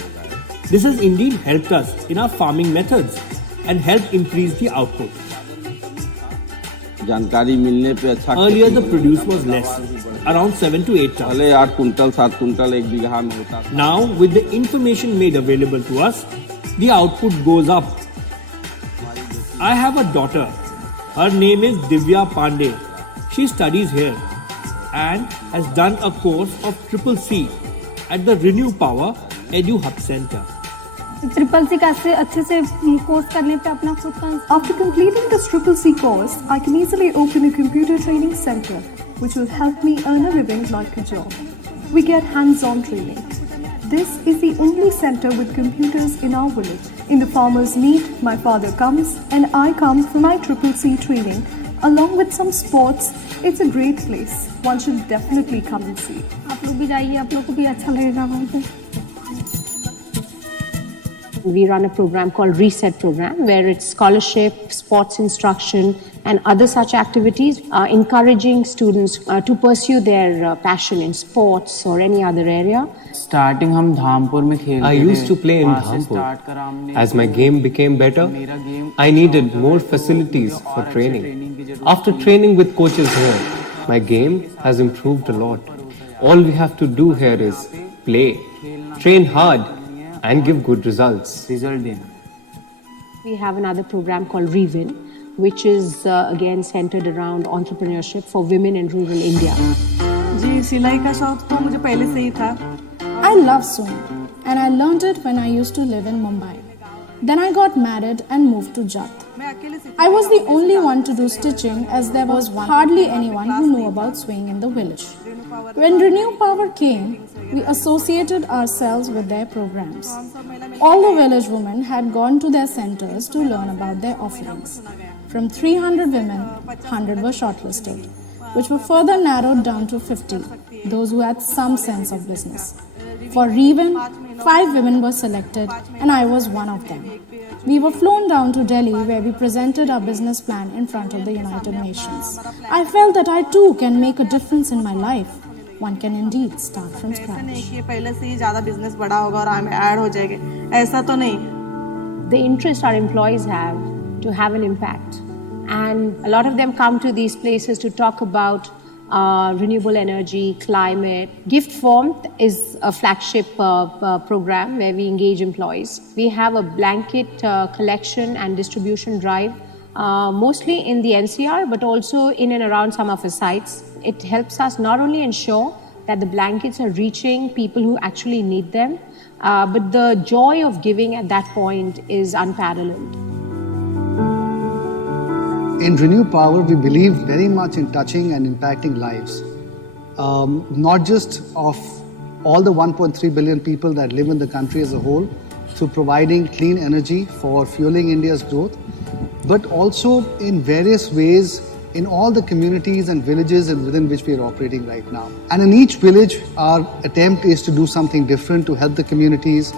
This has indeed helped us in our farming methods and helped increase the output. जानकारी मिलने पे अच्छा. Earlier the produce was less, around 7 to 8 tons. पहले 8 quintal 7 quintal एक बीघा में होता. Now with the information made available to us, the output goes up. I have a daughter. Her name is Divya Pandey. She studies here and has done a course of CCC at the Renew Power Edu Hub Center. CCC का अच्छे से course करने पे अपना खुद का. After completing this CCC course, I can easily open a computer training center, which will help me earn a living like a job. We get hands-on training. This is the only center with computers in our village. In the farmer's meet, my father comes and I come for my CCC training. Along with some sports, it's a great place. One should definitely come and see. आप लोग भी जाइए, आप लोग को भी अच्छा लगेगा वहाँ पे. We run a program called Reset Program, where it's scholarship, sports instruction, and other such activities, encouraging students to pursue their passion in sports or any other area. Starting हम धामपुर में खेलते थे. I used to play in Dhampur. As my game became better, I needed more facilities for training. After training with coaches here, my game has improved a lot. All we have to do here is play, train hard, and give good results. We have another program called Rewin, which is again centered around entrepreneurship for women in rural India. जी सिलाई का शौक तो मुझे पहले से ही था. I love sewing, and I learned it when I used to live in Mumbai. Then I got married and moved to Jat. I was the only one to do stitching, as there was hardly anyone who knew about sewing in the village. When Renew Power came, we associated ourselves with their programs. All the village women had gone to their centers to learn about their offerings. From 300 women, 100 were shortlisted, which were further narrowed down to 50, those who had some sense of business. For Rewin, 5 women were selected, and I was one of them. We were flown down to Delhi, where we presented our business plan in front of the United Nations. I felt that I too can make a difference in my life. One can indeed start from scratch. The interest our employees have to have an impact, and a lot of them come to these places to talk about renewable energy, climate. Gift Form is a flagship program where we engage employees. We have a blanket collection and distribution drive, mostly in the NCR, but also in and around some of our sites. It helps us not only ensure that the blankets are reaching people who actually need them, but the joy of giving at that point is unparalleled. In Renew Power, we believe very much in touching and impacting lives, not just of all the 1.3 billion people that live in the country as a whole, through providing clean energy for fueling India's growth, but also in various ways in all the communities and villages within which we are operating right now. And in each village, our attempt is to do something different to help the communities.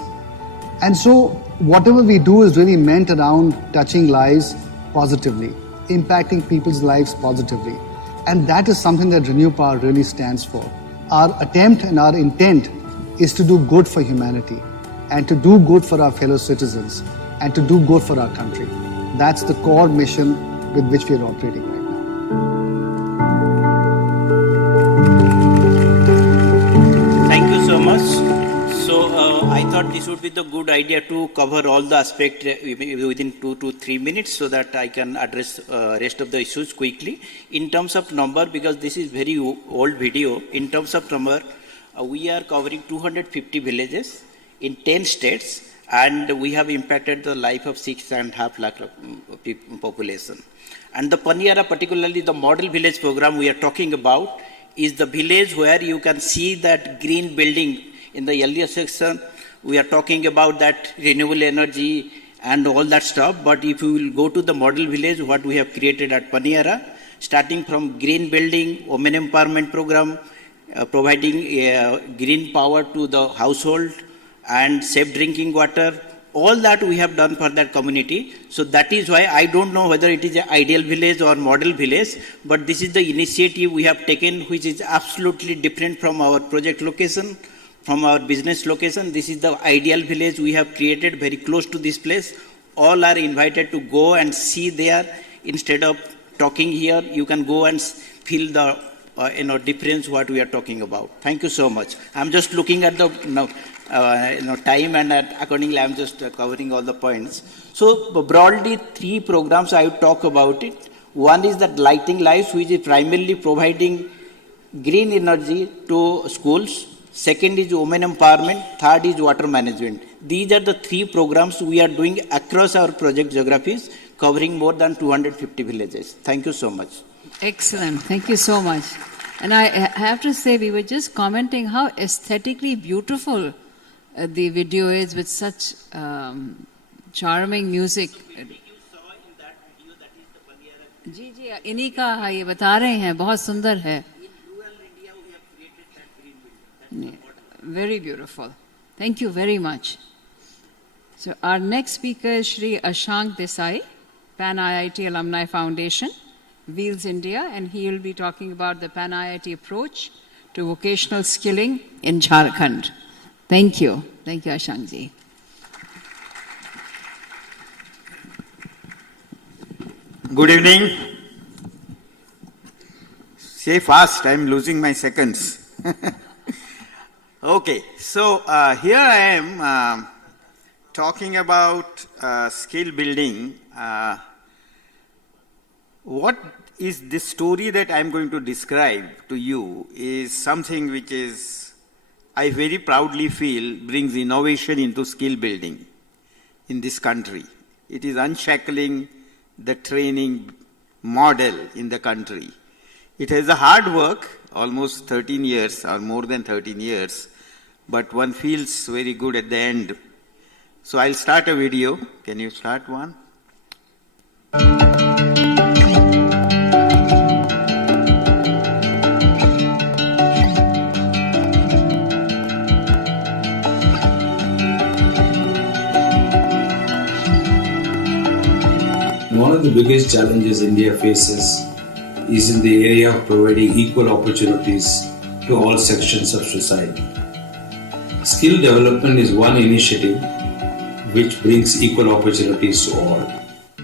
And so whatever we do is really meant around touching lives positively, impacting people's lives positively. And that is something that Renew Power really stands for. Our attempt and our intent is to do good for humanity and to do good for our fellow citizens and to do good for our country. That's the core mission with which we are operating right now. Thank you so much. So I thought this would be the good idea to cover all the aspects within 2 to 3 minutes so that I can address rest of the issues quickly. In terms of number, because this is very old video, in terms of number, we are covering 250 villages in 10 states, and we have impacted the life of 6.5 lakh population. And the Paniara, particularly the model village program we are talking about, is the village where you can see that green building. In the earlier section, we are talking about that renewable energy and all that stuff. But if you will go to the model village, what we have created at Paniara, starting from green building, women empowerment program, providing green power to the household and safe drinking water, all that we have done for that community. So that is why I don't know whether it is an ideal village or model village, but this is the initiative we have taken, which is absolutely different from our project location, from our business location. This is the ideal village we have created very close to this place. All are invited to go and see there. Instead of talking here, you can go and feel the difference what we are talking about. Thank you so much. I'm just looking at the time, and accordingly I'm just covering all the points. So broadly 3 programs I would talk about it. One is that Lighting Lives, which is primarily providing green energy to schools. Second is women empowerment. Third is water management. These are the 3 programs we are doing across our project geographies, covering more than 250 villages. Thank you so much. Excellent. Thank you so much. And I have to say, we were just commenting how aesthetically beautiful the video is with such charming music. जी जी इन्हीं का हाँ ये बता रहे हैं बहुत सुंदर है. Very beautiful. Thank you very much. So our next speaker is Shri Ashank Desai, Pan IIT Alumni Foundation, Wheels India, and he will be talking about the Pan IIT approach to vocational skilling in Jharkhand. Thank you. Thank you, Ashank ji. Good evening. Say fast, I'm losing my seconds. Okay, so here I am talking about skill building. What is this story that I'm going to describe to you is something which is, I very proudly feel, brings innovation into skill building in this country. It is unshackling the training model in the country. It has a hard work, almost 13 years or more than 13 years, but one feels very good at the end. So I'll start a video. Can you start one? One of the biggest challenges India faces is in the area of providing equal opportunities to all sections of society. Skill development is one initiative which brings equal opportunities to all.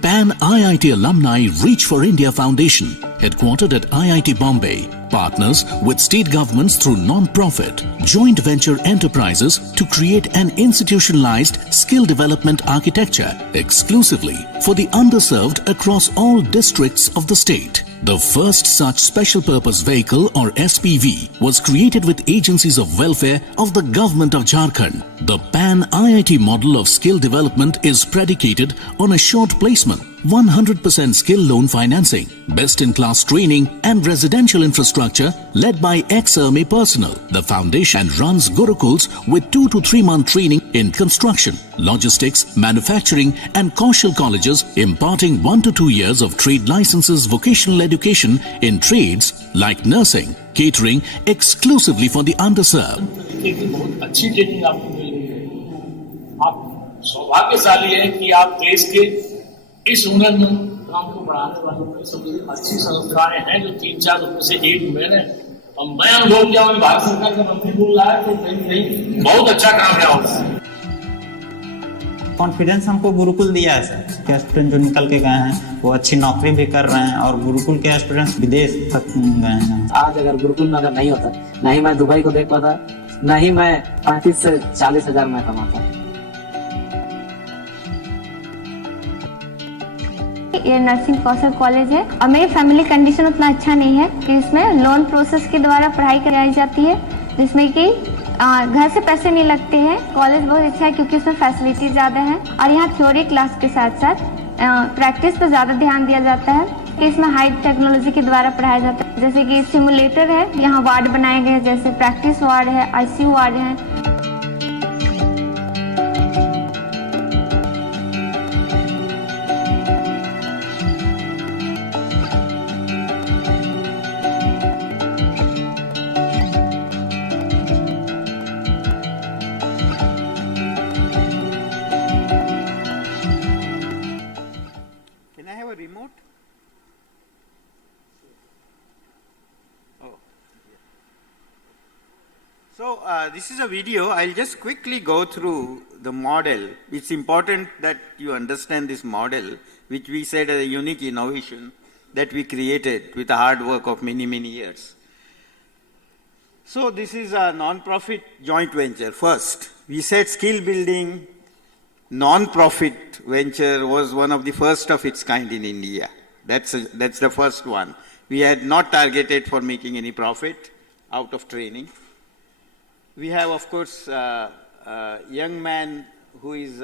Pan IIT Alumni Reach for India Foundation, headquartered at IIT Bombay, partners with state governments through non-profit, joint venture enterprises to create an institutionalized skill development architecture exclusively for the underserved across all districts of the state. The first such special purpose vehicle or SPV was created with agencies of welfare of the government of Jharkhand. The Pan IIT model of skill development is predicated on a short placement, 100% skill loan financing, best-in-class training and residential infrastructure led by ex-army personnel. The foundation runs Gurukuls with 2 to 3 month training in construction, logistics, manufacturing and Kaushal colleges imparting 1 to 2 years of trade licenses vocational education in trades like nursing, catering exclusively for the underserved. बहुत अच्छी training आपको मिल रही है. आप सौभाग्यशाली हैं कि आप देश के इस हुनरमंद काम को बढ़ाने वालों में सबसे अच्छी संस्थाएं हैं जो 3-4 रुपए से एक हुए हैं. और मैं अनुभव किया, मैं भारत सरकार का मंत्री बोल रहा है तो कहीं बहुत अच्छा काम यहाँ होता है. कॉन्फिडेंस हमको गुरुकुल दिया है सर के स्टूडेंट जो निकल के गए हैं वो अच्छी नौकरी भी कर रहे हैं और गुरुकुल के स्टूडेंट्स विदेश तक गए हैं। आज अगर गुरुकुल में अगर नहीं होता, ना ही मैं दुबई को देख पाता, ना ही मैं 35 से 40 हजार में कमाता। ये नर्सिंग कौशल कॉलेज है और मेरी फैमिली कंडीशन उतना अच्छा नहीं है कि इसमें लोन प्रोसेस के द्वारा पढ़ाई कराई जाती है, जिसमें कि घर से पैसे नहीं लगते हैं। कॉलेज बहुत अच्छा है क्योंकि उसमें फैसिलिटी ज़्यादा है और यहाँ थ्योरी क्लास के साथ साथ प्रैक्टिस पर ज़्यादा ध्यान दिया जाता है कि इसमें हाई टेक्नोलॉजी के द्वारा पढ़ाया जाता है। जैसे कि सिमुलेटर है, यहाँ वार्ड बनाए गए हैं, जैसे प्रैक्टिस वार्ड है, ICU वार्ड है। This is a video. I'll just quickly go through the model. It's important that you understand this model, which we said is a unique innovation that we created with the hard work of many, many years. So this is a non-profit joint venture. First, we said skill building non-profit venture was one of the first of its kind in India. That's the first one. We had not targeted for making any profit out of training. We have, of course, a young man who is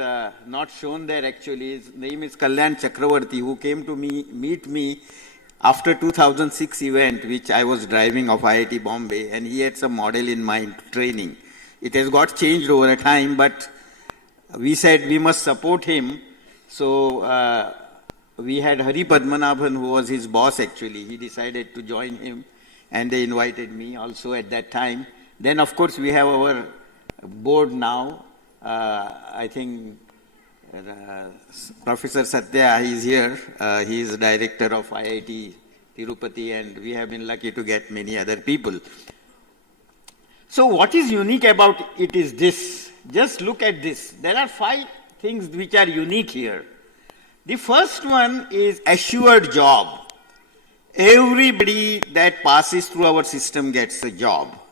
not shown there actually. His name is Kalyan Chakravarti, who came to meet me after 2006 event, which I was driving of IIT Bombay, and he had some model in mind training. It has got changed over a time, but we said we must support him. So we had Hari Padmanabhan, who was his boss actually. He decided to join him, and they invited me also at that time. Then, of course, we have our board now. I think Professor Satya is here. He is director of IIT Tirupati, and we have been lucky to get many other people. So what is unique about it is this. Just look at this. There are 5 things which are unique here. The first one is assured job. Everybody that passes through our system gets a job.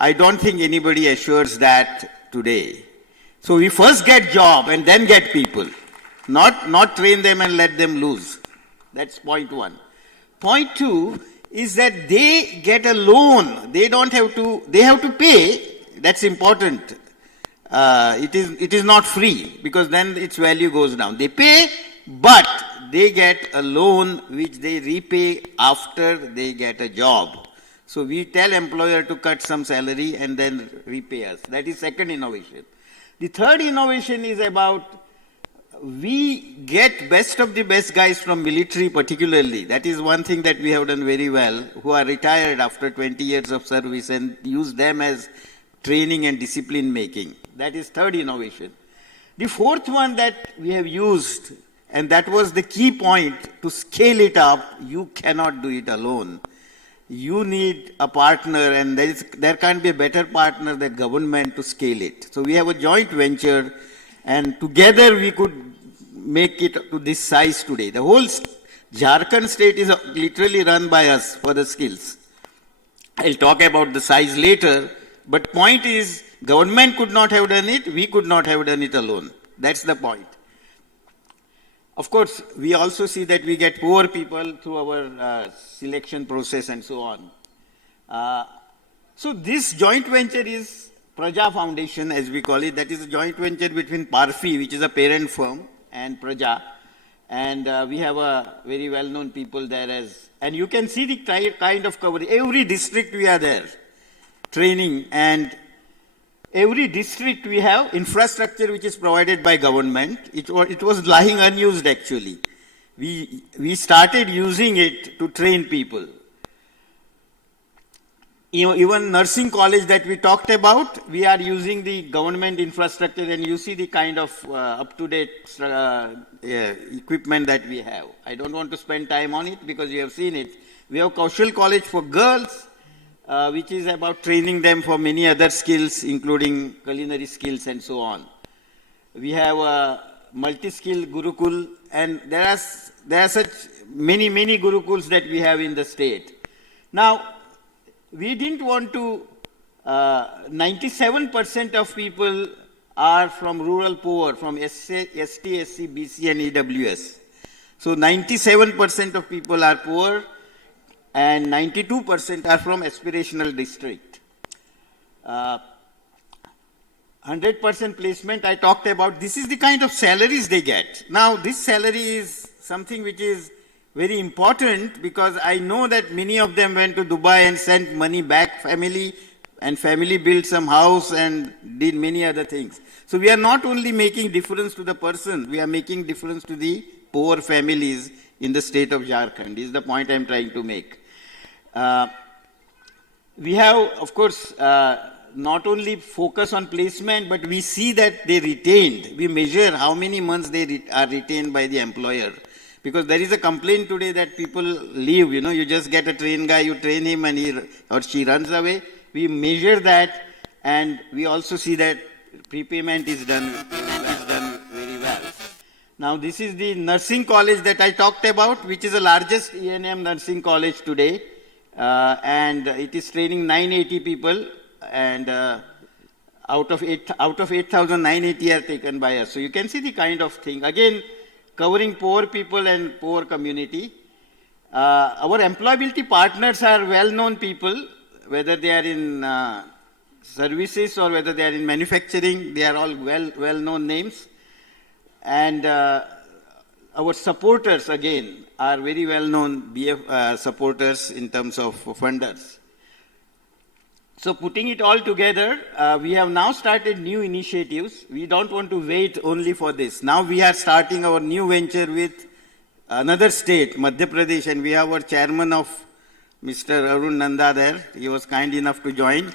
I don't think anybody assures that today. So we first get job and then get people, not train them and let them lose. That's point 1. Point 2 is that they get a loan. They have to pay. That's important. It is not free because then its value goes down. They pay, but they get a loan which they repay after they get a job. So we tell employer to cut some salary and then repay us. That is second innovation. The third innovation is about we get best of the best guys from military particularly. That is one thing that we have done very well, who are retired after 20 years of service, and use them as training and discipline making. That is third innovation. The fourth one that we have used, and that was the key point, to scale it up, you cannot do it alone. You need a partner, and there can't be a better partner than government to scale it. So we have a joint venture, and together we could make it to this size today. The whole Jharkhand state is literally run by us for the skills. I'll talk about the size later, but point is, government could not have done it, we could not have done it alone. That's the point. Of course, we also see that we get poor people through our selection process and so on. So this joint venture is Praja Foundation, as we call it. That is a joint venture between Parfi, which is a parent firm, and Praja. And we have a very well-known people there and you can see the kind of coverage. Every district we are there, training, and every district we have infrastructure which is provided by government. It was lying unused actually. We started using it to train people. Even nursing college that we talked about, we are using the government infrastructure, and you see the kind of up-to-date equipment that we have. I don't want to spend time on it because you have seen it. We have Kaushal College for girls, which is about training them for many other skills, including culinary skills and so on. We have a multi-skill Gurukul, and there are such many Gurukuls that we have in the state. Now, we didn't want to, 97% of people are from rural poor, from ST, SC, BC and EWS. So 97% of people are poor and 92% are from aspirational district. 100% placement I talked about. This is the kind of salaries they get. Now this salary is something which is very important because I know that many of them went to Dubai and sent money back family, and family built some house and did many other things. So we are not only making difference to the person, we are making difference to the poor families in the state of Jharkhand. This is the point I am trying to make. We have, of course, not only focus on placement, but we see that they retained. We measure how many months they are retained by the employer. Because there is a complaint today that people leave, you just get a train guy, you train him and he or she runs away. We measure that, and we also see that prepayment is done very well. Now this is the nursing college that I talked about, which is the largest E&M nursing college today. And it is training 980 people, and out of 8,000, 980 are taken by us. So you can see the kind of thing. Again, covering poor people and poor community. Our employability partners are well-known people, whether they are in services or whether they are in manufacturing, they are all well-known names. And our supporters, again, are very well-known BF supporters in terms of funders. So putting it all together, we have now started new initiatives. We don't want to wait only for this. Now we are starting our new venture with another state, Madhya Pradesh, and we have our chairman of Mr. Arun Nanda there. He was kind enough to join.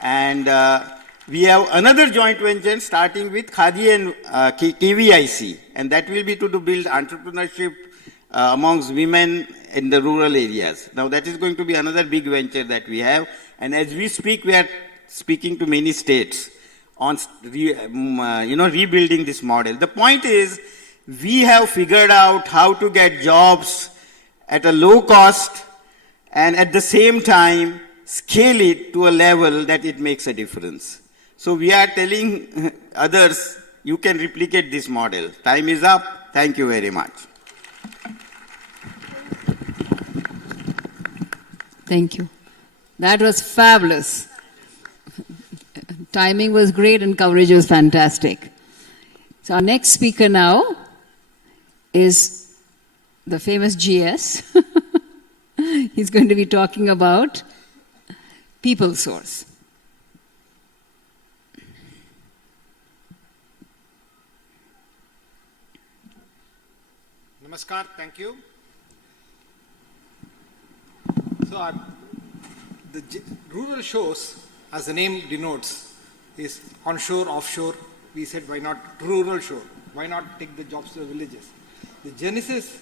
And we have another joint venture starting with Khadi and KVIC, and that will be to build entrepreneurship amongst women in the rural areas. Now that is going to be another big venture that we have, and as we speak, we are speaking to many states on rebuilding this model. The point is, we have figured out how to get jobs at a low cost and at the same time scale it to a level that it makes a difference. So we are telling others, you can replicate this model. Time is up. Thank you very much. Thank you. That was fabulous. Timing was great and coverage was fantastic. So our next speaker now is the famous GS. He's going to be talking about PeopleSource. Namaskar, thank you. So the rural shows, as the name denotes, is onshore, offshore. We said, why not rural show? Why not take the jobs to the villages? The genesis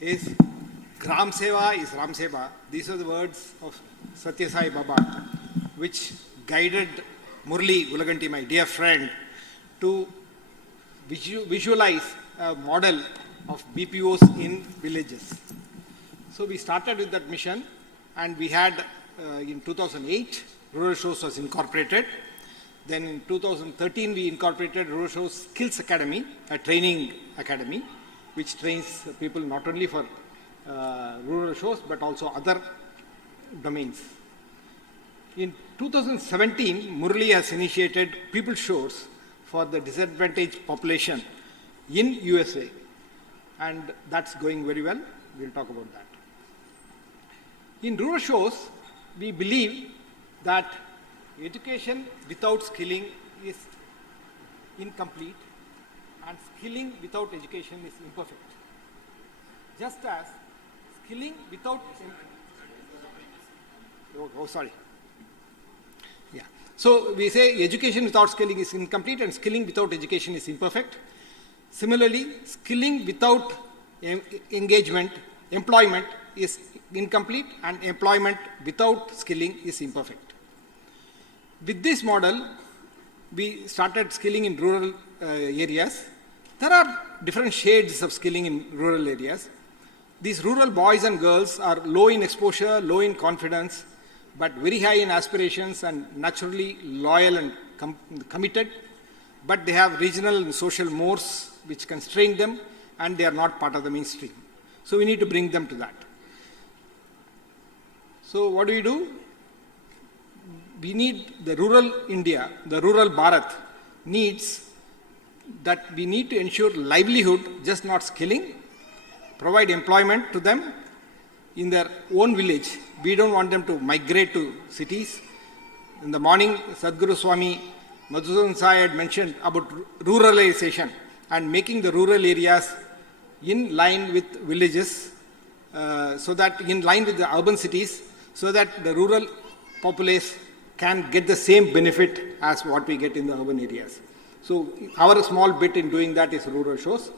is Gram Seva is Ram Seva. These are the words of Satya Sai Baba, which guided Murli Gulaganti, my dear friend, to visualize a model of BPOs in villages. So we started with that mission, and we had in 2008, Rural Shows was incorporated. Then in 2013, we incorporated Rural Shows Skills Academy, a training academy, which trains people not only for rural shows, but also other domains. In 2017, Murli has initiated People Shows for the disadvantaged population in USA. And that's going very well. We'll talk about that. In rural shows, we believe that education without skilling is incomplete, and skilling without education is imperfect. Just as skilling without... So we say education without skilling is incomplete and skilling without education is imperfect. Similarly, skilling without employment is incomplete, and employment without skilling is imperfect. With this model, we started skilling in rural areas. There are different shades of skilling in rural areas. These rural boys and girls are low in exposure, low in confidence, but very high in aspirations and naturally loyal and committed. But they have regional and social mores which constrain them, and they are not part of the mainstream. So we need to bring them to that. So what do? We need the rural India, the rural Bharat needs that we need to ensure livelihood, just not skilling, provide employment to them in their own village. We don't want them to migrate to cities. In the morning, Sadhguru Swami Madhusudan Sai had mentioned about ruralization and making the rural areas in line with villages, so that in line with the urban cities, so that the rural populace can get the same benefit as what we get in the urban areas. So our small bit in doing that is rural shows.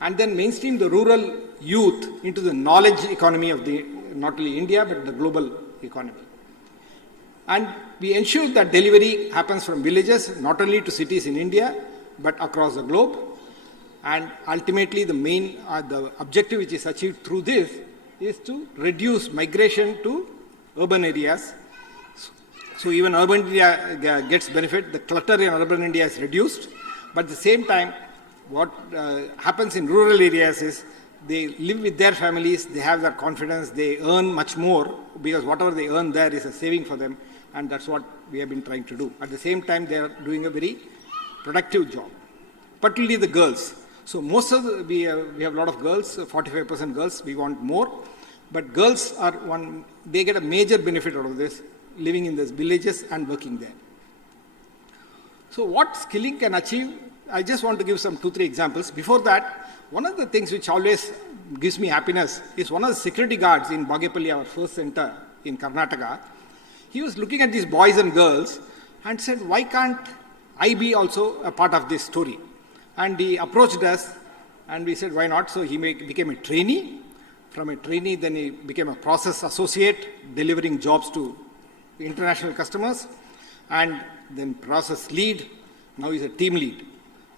And then mainstream the rural youth into the knowledge economy of the not only India but the global economy. And we ensure that delivery happens from villages, not only to cities in India, but across the globe. And ultimately the main, the objective which is achieved through this is to reduce migration to urban areas. So even urban India gets benefit, the clutter in urban India is reduced, but at the same time, what happens in rural areas is they live with their families, they have their confidence, they earn much more because whatever they earn there is a saving for them, and that's what we have been trying to do. At the same time, they are doing a very productive job, particularly the girls. So most of we have a lot of girls, 45% girls, we want more, but girls are they get a major benefit out of this, living in these villages and working there. So what skilling can achieve? I just want to give some 2-3 examples. Before that, one of the things which always gives me happiness is one of the security guards in Bagepalli, our first center in Karnataka. He was looking at these boys and girls and said, why can't I be also a part of this story? And he approached us and we said, why not? So he became a trainee. From a trainee, then he became a process associate, delivering jobs to international customers, and then process lead. Now he's a team lead,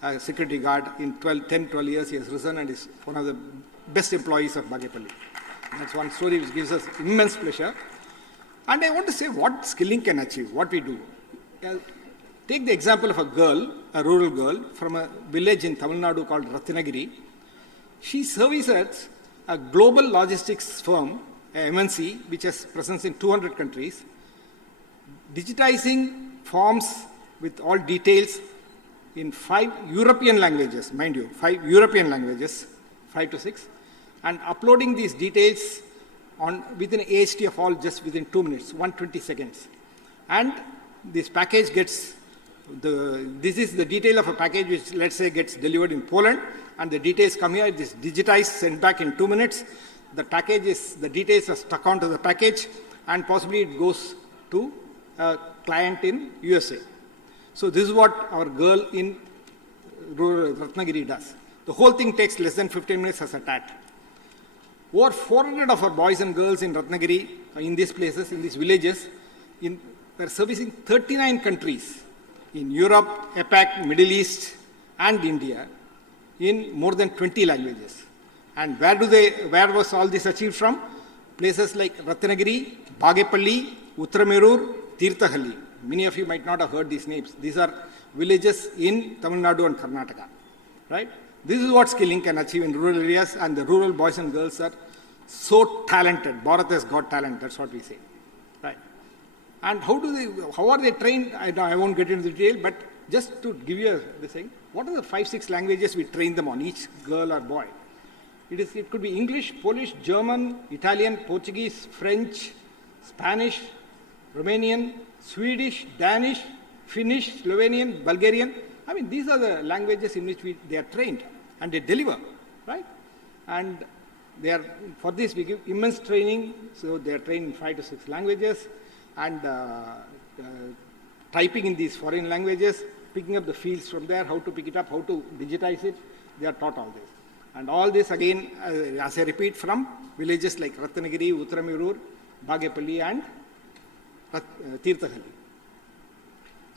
a security guard. In 10-12 years he has risen and is one of the best employees of Bagepalli. That's one story which gives us immense pleasure. And I want to say what skilling can achieve, what we do. Take the example of a girl, a rural girl from a village in Tamil Nadu called Ratnagiri. She services a global logistics firm, a MNC, which has presence in 200 countries, digitizing forms with all details in 5 European languages, mind you, 5 European languages, 5 to 6, and uploading these details within AHT of all just within 2 minutes, 120 seconds. And this package gets, this is the detail of a package which, let's say, gets delivered in Poland, and the details come here, it is digitized, sent back in 2 minutes. The details are stuck onto the package, and possibly it goes to a client in USA. So this is what our girl in rural Ratnagiri does. The whole thing takes less than 15 minutes as a tat. Over 400 of our boys and girls in Ratnagiri, in these places, in these villages, they're servicing 39 countries in Europe, APAC, Middle East, and India in more than 20 languages. And where was all this achieved from? Places like Ratnagiri, Bagepalli, Uttaramerur, Tirthahalli. Many of you might not have heard these names. These are villages in Tamil Nadu and Karnataka, right? This is what skilling can achieve in rural areas, and the rural boys and girls are so talented. Bharat has got talent, that's what we say, right? And how are they trained? I won't get into detail, but just to give you the thing, what are the 5-6 languages we train them on, each girl or boy? It could be English, Polish, German, Italian, Portuguese, French, Spanish, Romanian, Swedish, Danish, Finnish, Slovenian, Bulgarian. I mean, these are the languages in which they are trained and they deliver, right? And for this we give immense training. So they are trained in 5 to 6 languages and typing in these foreign languages, picking up the fields from there, how to pick it up, how to digitize it. They are taught all this. And all this again, as I repeat, from villages like Ratnagiri, Uttaramerur, Bagepalli and Tirthahalli.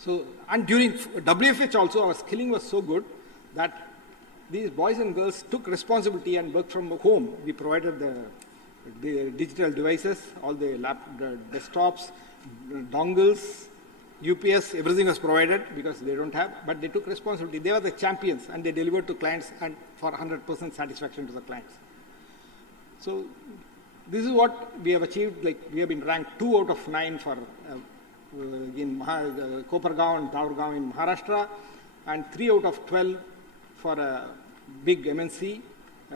So, and during WFH also, our skilling was so good that these boys and girls took responsibility and worked from home. We provided the digital devices, all the desktops, dongles, UPS, everything was provided because they don't have, but they took responsibility. They were the champions and they delivered to clients and for 100% satisfaction to the clients. So this is what we have achieved. Like we have been ranked 2 out of 9 for in Kopargaon and Taurgaon in Maharashtra, and 3 out of 12 for a big MNC,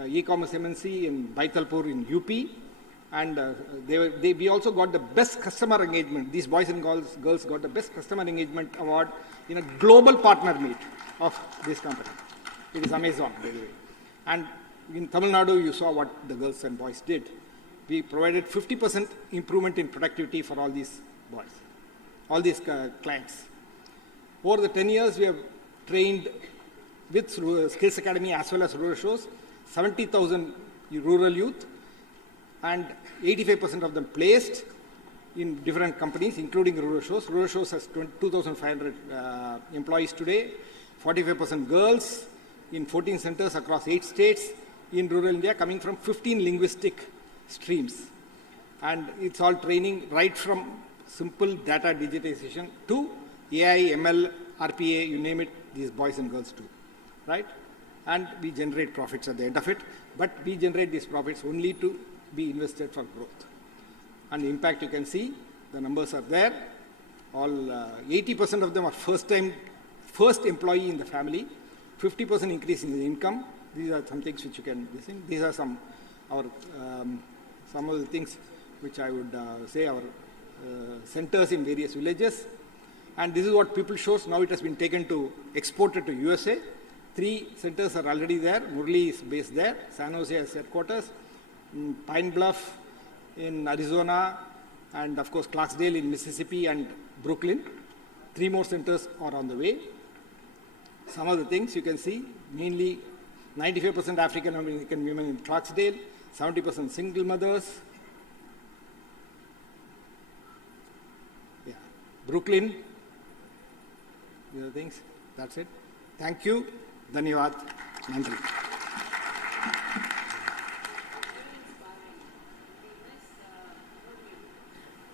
e-commerce MNC in Baitalpur in UP. And we also got the best customer engagement. These boys and girls got the best customer engagement award in a global partner meet of this company. It is Amazon, by the way. And in Tamil Nadu, you saw what the girls and boys did. We provided 50% improvement in productivity for all these boys, all these clients. Over the 10 years, we have trained with Skills Academy as well as Rural Shows, 70,000 rural youth, and 85% of them placed in different companies, including Rural Shows. Rural Shows has 2,500 employees today, 45% girls in 14 centers across 8 states in rural India, coming from 15 linguistic streams. And it's all training right from simple data digitization to AI, ML, RPA, you name it, these boys and girls do, right? And we generate profits at the end of it, but we generate these profits only to be invested for growth. And the impact you can see, the numbers are there. All 80% of them are first employee in the family, 50% increase in the income. These are some things which you can listen. These are some of the things which I would say our centers in various villages. And this is what People shows. Now it has been taken to exported to USA. 3 centers are already there. Murli is based there. San Jose has headquarters. Pine Bluff in Arizona, and of course Clarksdale in Mississippi and Brooklyn. 3 more centers are on the way. Some of the things you can see, mainly 95% African American women in Clarksdale, 70% single mothers. Yeah. Brooklyn. These are things. That's it. Thank you. Dhanyavad. Nandri.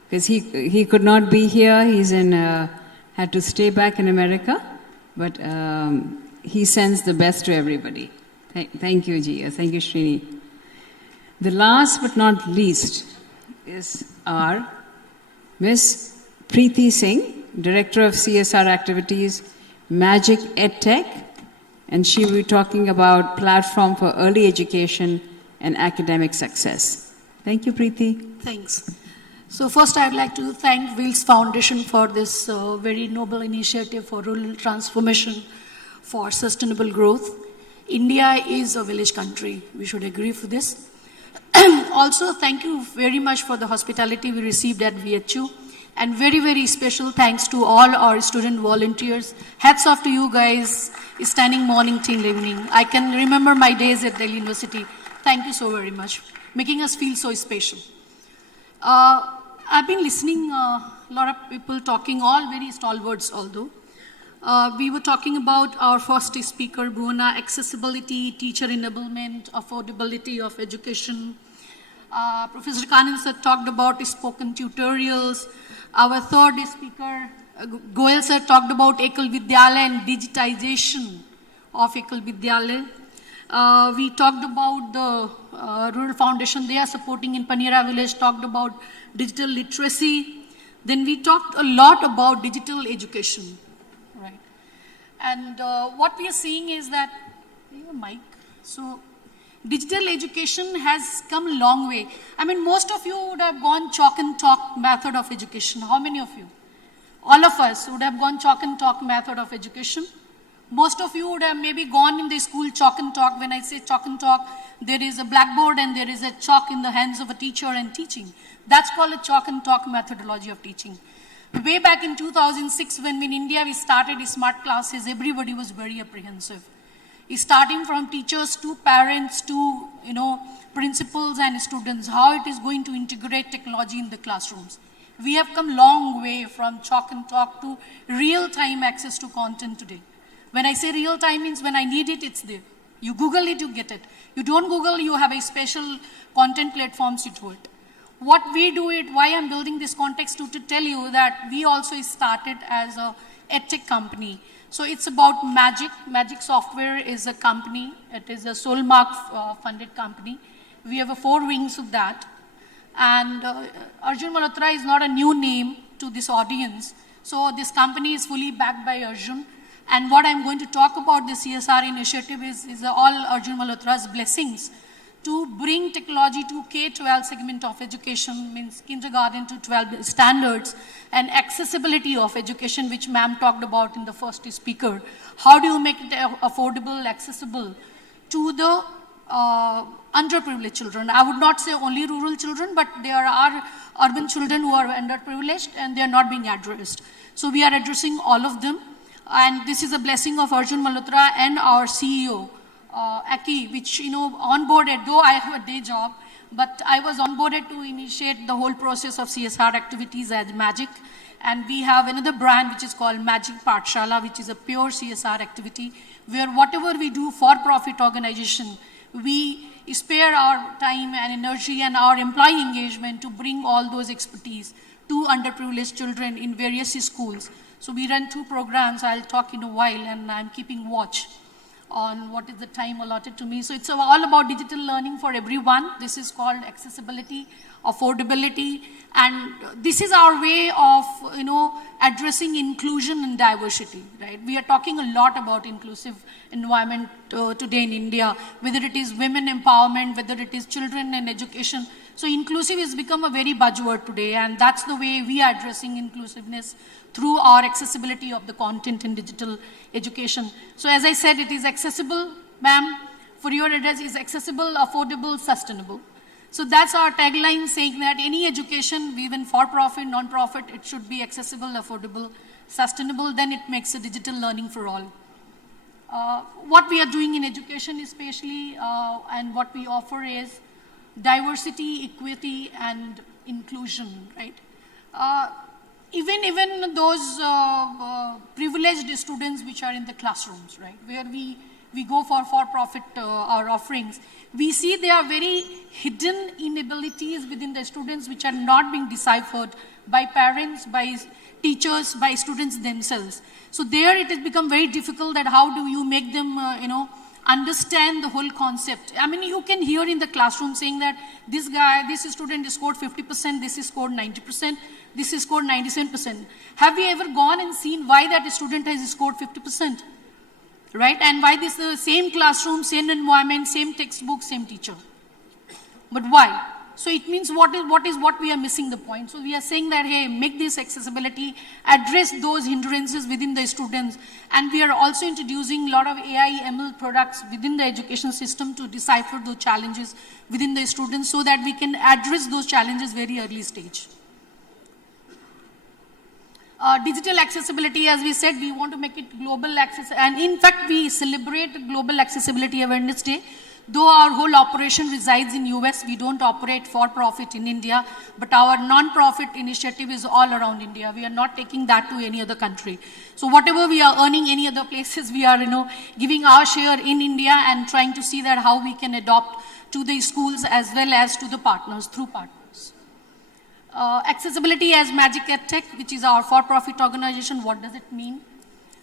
Because he could not be here. He's had to stay back in America, but he sends the best to everybody. Thank you, Jia. Thank you, Srini. The last but not least is our Miss Preeti Singh, Director of CSR Activities, Magic EdTech, and she will be talking about platform for early education and academic success. Thank you, Preeti. Thanks. So first I'd like to thank Wheels Foundation for this very noble initiative for rural transformation for sustainable growth. India is a village country. We should agree for this. Also, thank you very much for the hospitality we received at VHU. And very, very special thanks to all our student volunteers. Hats off to you guys, standing morning till evening. I can remember my days at Delhi University. Thank you so very much, making us feel so special. I've been listening a lot of people talking, all very stalwarts although. We were talking about our first speaker, Bhuvana, accessibility, teacher enablement, affordability of education. Professor Kannan sir talked about spoken tutorials. Our third speaker, Goyal sir, talked about Ekal Vidyalaya and digitization of Ekal Vidyalaya. We talked about the Rural Foundation they are supporting in Panera Village, talked about digital literacy. Then we talked a lot about digital education, right? And what we are seeing is that, mic. So digital education has come a long way. I mean, most of you would have gone chalk and talk method of education. How many of you? All of us would have gone chalk and talk method of education. Most of you would have maybe gone in the school chalk and talk. When I say chalk and talk, there is a blackboard and there is a chalk in the hands of a teacher and teaching. That's called a chalk and talk methodology of teaching. Way back in 2006, when in India we started smart classes, everybody was very apprehensive. Starting from teachers to parents to, principals and students, how it is going to integrate technology in the classrooms. We have come long way from chalk and talk to real-time access to content today. When I say real-time means when I need it, it's there. You Google it, you get it. You don't Google, you have a special content platforms to do it. What we do it, why I'm building this context to tell you that we also started as a edtech company. So it's about Magic. Magic Software is a company. It is a Solmark funded company. We have 4 wings of that. And Arjun Malhotra is not a new name to this audience. So this company is fully backed by Arjun. And what I'm going to talk about the CSR initiative is all Arjun Malhotra's blessings to bring technology to K-12 segment of education, means kindergarten to 12 standards, and accessibility of education, which ma'am talked about in the first speaker. How do you make it affordable, accessible to the underprivileged children? I would not say only rural children, but there are urban children who are underprivileged and they are not being addressed. So we are addressing all of them. And this is a blessing of Arjun Malhotra and our CEO, Aki, which, onboarded, though I have a day job, but I was onboarded to initiate the whole process of CSR activities at Magic. And we have another brand which is called Magic Pathshala, which is a pure CSR activity, where whatever we do for-profit organization, we spare our time and energy and our employee engagement to bring all those expertise to underprivileged children in various schools. So we run 2 programs. I'll talk in a while, and I'm keeping watch on what is the time allotted to me. So it's all about digital learning for everyone. This is called accessibility, affordability, and this is our way of, addressing inclusion and diversity, right? We are talking a lot about inclusive environment today in India, whether it is women empowerment, whether it is children and education. So inclusive has become a very buzzword today, and that's the way we are addressing inclusiveness through our accessibility of the content in digital education. So as I said, it is accessible, ma'am, for your address is accessible, affordable, sustainable. So that's our tagline, saying that any education, even for-profit, non-profit, it should be accessible, affordable, sustainable, then it makes a digital learning for all. What we are doing in education especially, and what we offer is diversity, equity, and inclusion, right? Even those privileged students which are in the classrooms, right, where we go for-profit our offerings, we see there are very hidden inabilities within the students which are not being deciphered by parents, by teachers, by students themselves. So there it has become very difficult that how do you make them, understand the whole concept. I mean, you can hear in the classroom saying that this student scored 50%, this is scored 90%, this is scored 97%. Have we ever gone and seen why that student has scored 50%? Right? And why this same classroom, same environment, same textbook, same teacher. But why? So it means what we are missing the point. So we are saying that, hey, make this accessibility, address those hindrances within the students. And we are also introducing a lot of AI, ML products within the education system to decipher those challenges within the students so that we can address those challenges very early stage. Digital accessibility, as we said, we want to make it global access. And in fact, we celebrate Global Accessibility Awareness Day. Though our whole operation resides in US, we don't operate for profit in India, but our non-profit initiative is all around India. We are not taking that to any other country. So whatever we are earning any other places, we are, giving our share in India and trying to see that how we can adopt to the schools as well as to the partners, through partners. Accessibility as Magic EdTech, which is our for-profit organization, what does it mean?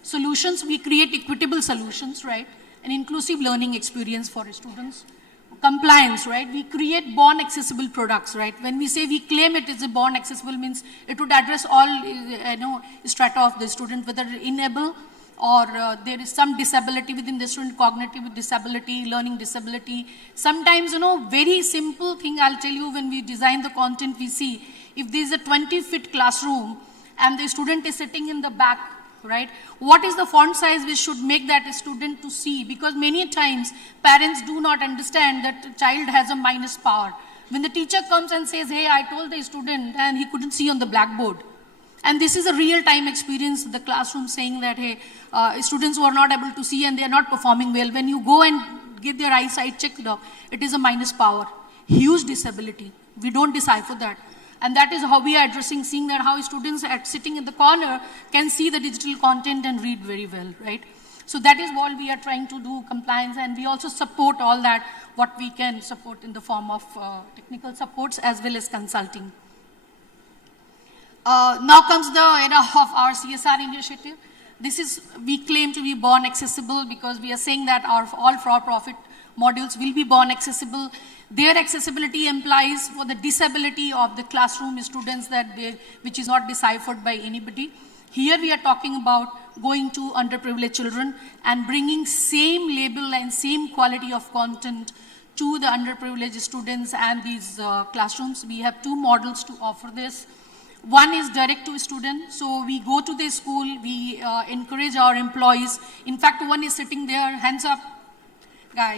Solutions, we create equitable solutions, right? An inclusive learning experience for students. Compliance, right? We create born accessible products, right? When we say we claim it is a born accessible, means it would address all, strata of the student, whether enable or there is some disability within the student, cognitive disability, learning disability. Sometimes, very simple thing I'll tell you, when we design the content, we see if there is a 20-foot classroom and the student is sitting in the back, right? What is the font size we should make that student to see? Because many times parents do not understand that the child has a minus power. When the teacher comes and says, hey, I told the student and he couldn't see on the blackboard. And this is a real-time experience in the classroom saying that, hey, students who are not able to see and they are not performing well, when you go and get their eyesight checked up, it is a minus power. Huge disability. We don't decipher that. And that is how we are addressing, seeing that how students sitting in the corner can see the digital content and read very well, right? So that is what we are trying to do, compliance, and we also support all that, what we can support in the form of technical supports as well as consulting. Now comes the era of our CSR initiative. We claim to be born accessible because we are saying that all for-profit modules will be born accessible. Their accessibility implies for the disability of the classroom students which is not deciphered by anybody. Here we are talking about going to underprivileged children and bringing same label and same quality of content to the underprivileged students and these classrooms. We have two models to offer this. One is direct to student. So we go to the school, we encourage our employees. In fact, one is sitting there, hands up. Guy,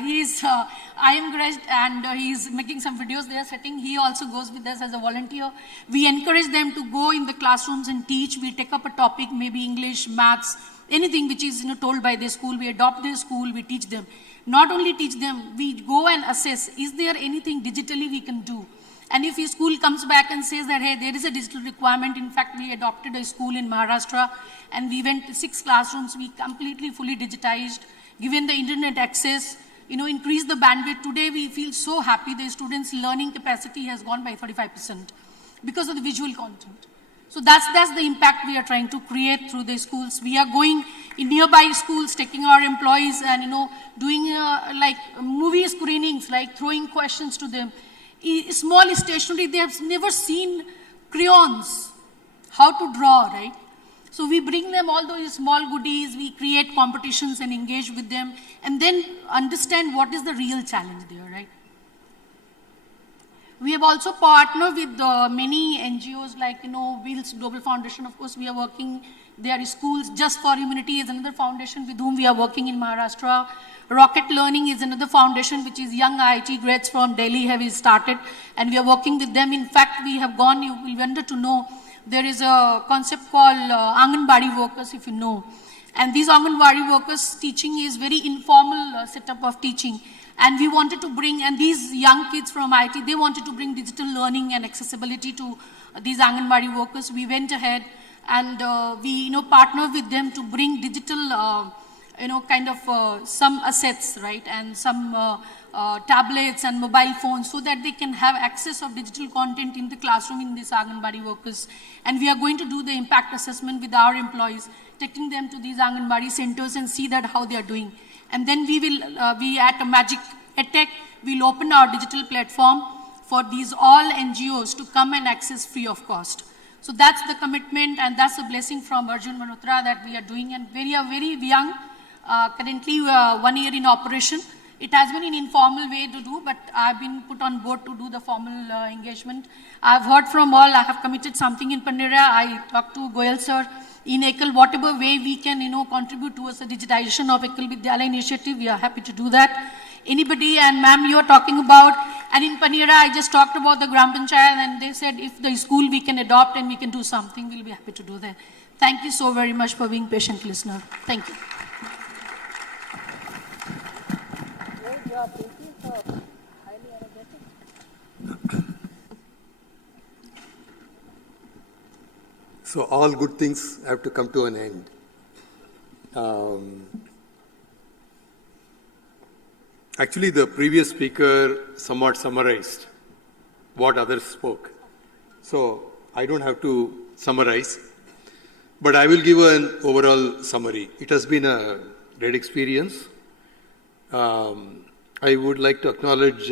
I am encouraged, and he's making some videos there sitting. He also goes with us as a volunteer. We encourage them to go in the classrooms and teach. We take up a topic, maybe English, maths, anything which is told by the school. We adopt the school, we teach them. Not only teach them, we go and assess, is there anything digitally we can do? And if a school comes back and says that, hey, there is a digital requirement, in fact, we adopted a school in Maharashtra, and we went to 6 classrooms, we completely fully digitized, given the internet access, increase the bandwidth. Today we feel so happy the students' learning capacity has gone by 35% because of the visual content. So that's the impact we are trying to create through the schools. We are going in nearby schools, taking our employees and doing like movie screenings, like throwing questions to them. Small stationery, they have never seen crayons, how to draw, right? So we bring them all those small goodies, we create competitions and engage with them, and then understand what is the real challenge there, right? We have also partnered with many NGOs like, Wheels Global Foundation. Of course, we are working. There are schools. Just for Humanity is another foundation with whom we are working in Maharashtra. Rocket Learning is another foundation, which is young IIT grads from Delhi have started, and we are working with them. In fact, we have gone, you will wonder to know, there is a concept called Anganwadi workers, if you know. And these Anganwadi workers teaching is very informal setup of teaching. And we wanted to bring, and these young kids from IIT, they wanted to bring digital learning and accessibility to these Anganwadi workers. We went ahead and we partnered with them to bring digital some assets, right, and some tablets and mobile phones so that they can have access of digital content in the classroom in these Anganwadi workers. And we are going to do the impact assessment with our employees, taking them to these Anganwadi centers and see that how they are doing. And then we at Magic EdTech, we'll open our digital platform for these all NGOs to come and access free of cost. So that's the commitment, and that's a blessing from Arjun Malhotra that we are doing, and we are very young. Currently 1 year in operation. It has been an informal way to do, but I've been put on board to do the formal engagement. I've heard from all, I have committed something in Panera. I talked to Goyal sir in Ekal, whatever way we can contribute towards the digitization of Ekal Vidyalaya initiative, we are happy to do that. Anybody, and ma'am, you are talking about, and in Panera I just talked about the Gram Panchayat, and they said if the school we can adopt and we can do something, we'll be happy to do that. Thank you so very much for being patient listener. Thank you. So all good things have to come to an end. Actually, the previous speaker somewhat summarized what others spoke. So I don't have to summarize, but I will give an overall summary. It has been a great experience. I would like to acknowledge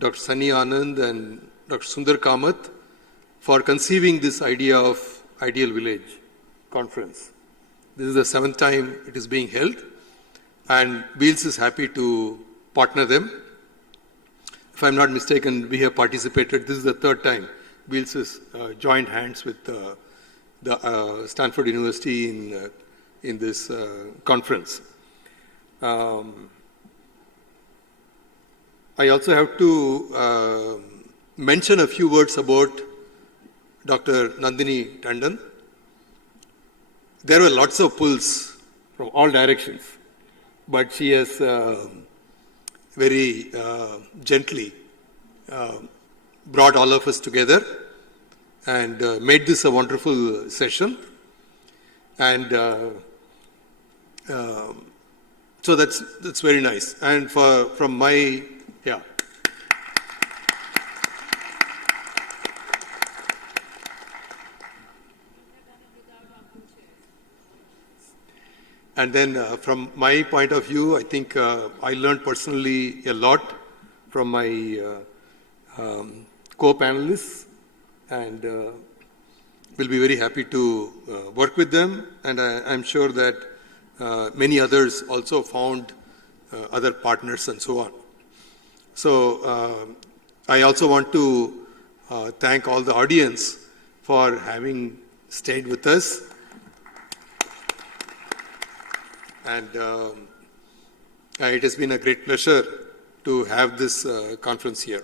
Dr. Sunny Anand and Dr. Sundar Kamath for conceiving this idea of Ideal Village Conference. This is the 7th time it is being held, and Wheels is happy to partner them. If I'm not mistaken, we have participated. This is the 3rd time Wheels has joined hands with the Stanford University in this conference. I also have to mention a few words about Dr. Nandini Tandon. There were lots of pulls from all directions, but she has very gently brought all of us together and made this a wonderful session. And so that's very nice. And from my, yeah. And then from my point of view, I think I learned personally a lot from my co-panelists, and will be very happy to work with them. And I'm sure that many others also found other partners and so on. So I also want to thank all the audience for having stayed with us. And it has been a great pleasure to have this conference here.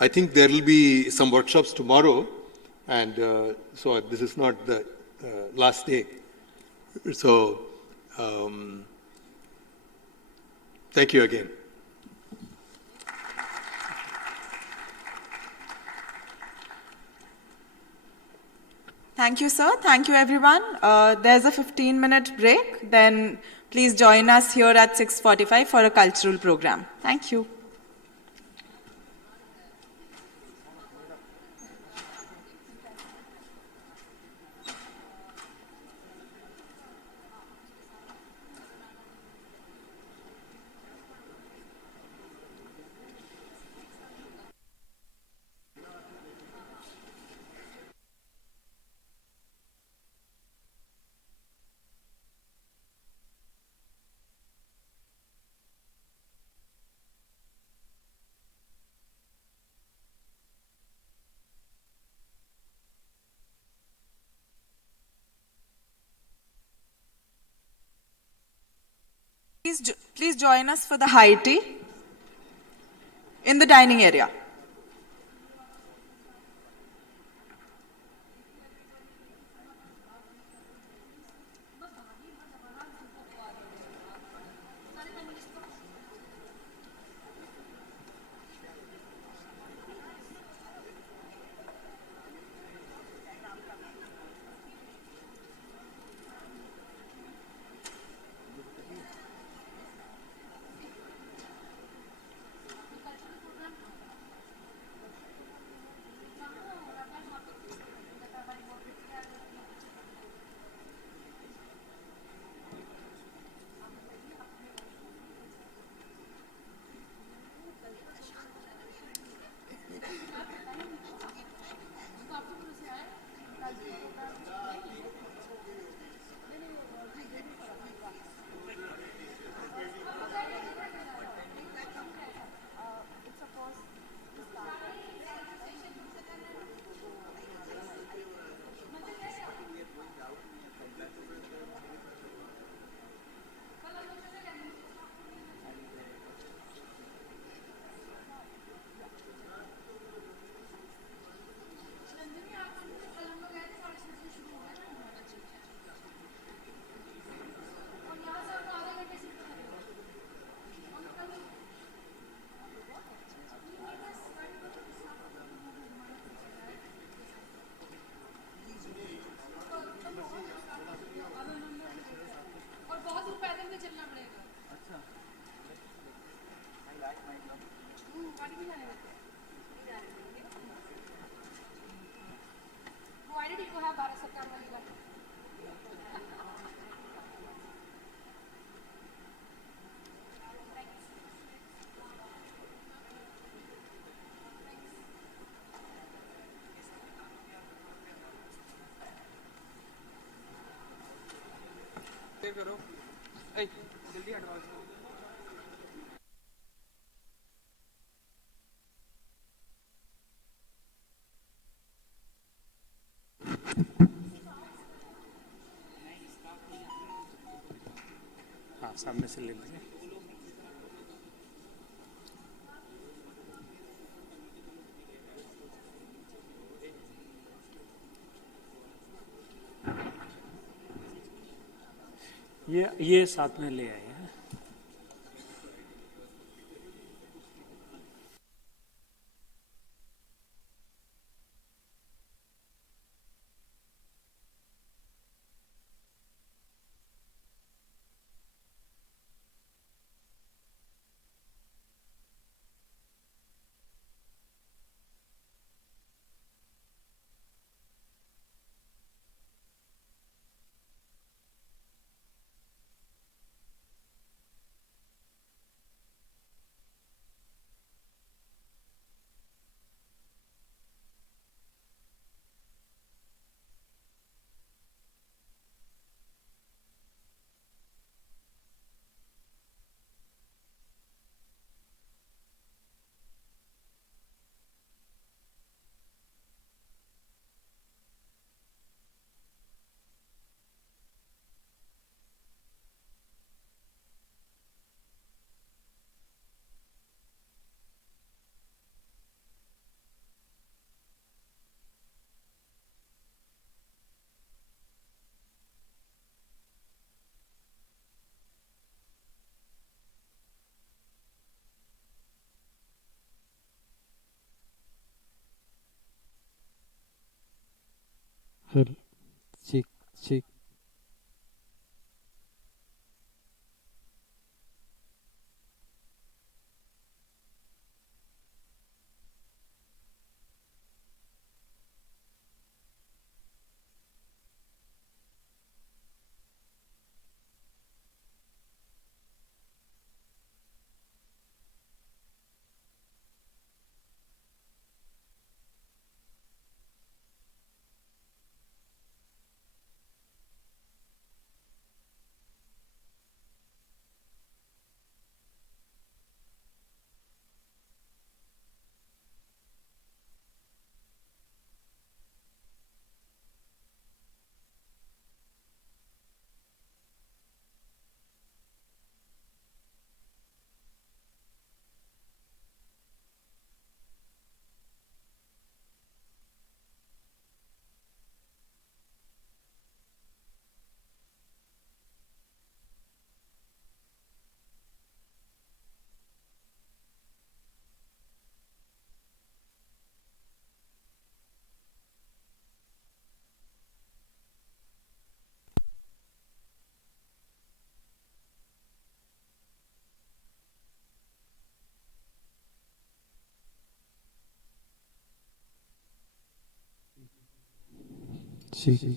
I think there will be some workshops tomorrow, and so this is not the last day. So thank you again. Thank you, sir. Thank you, everyone. There's a 15-minute break. Then please join us here at 6:45 for a cultural program. Thank you. Please join us for the high tea in the dining area. हाँ सामने से ले लीजिए। ये साथ में ले आए हैं। Hello. Check, check. Check, check.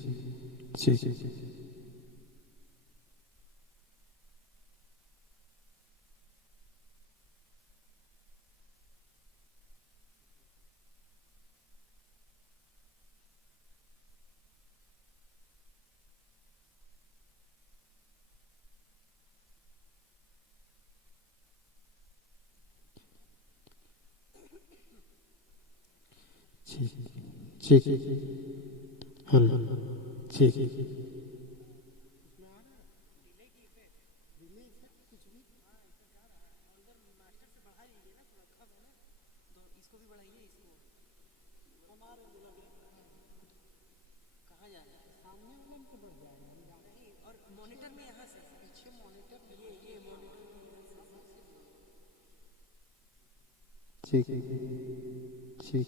Check, check. Hello. Check. Check, check.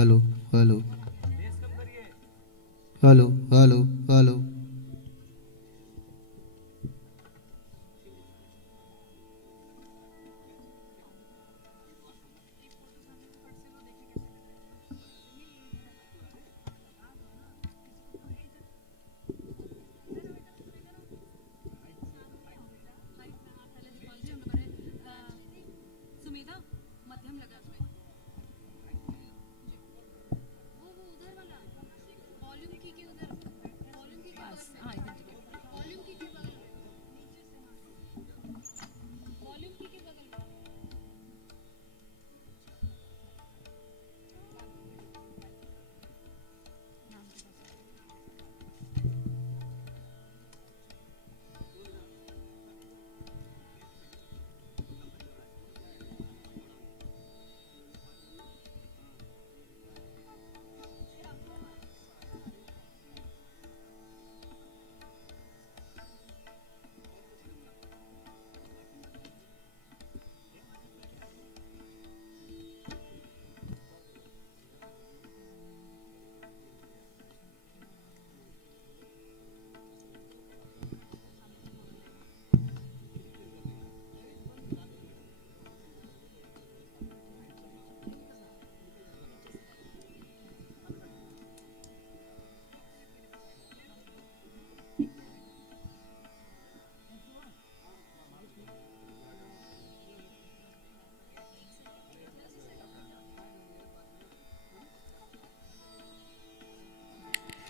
Hello hello hello hello hello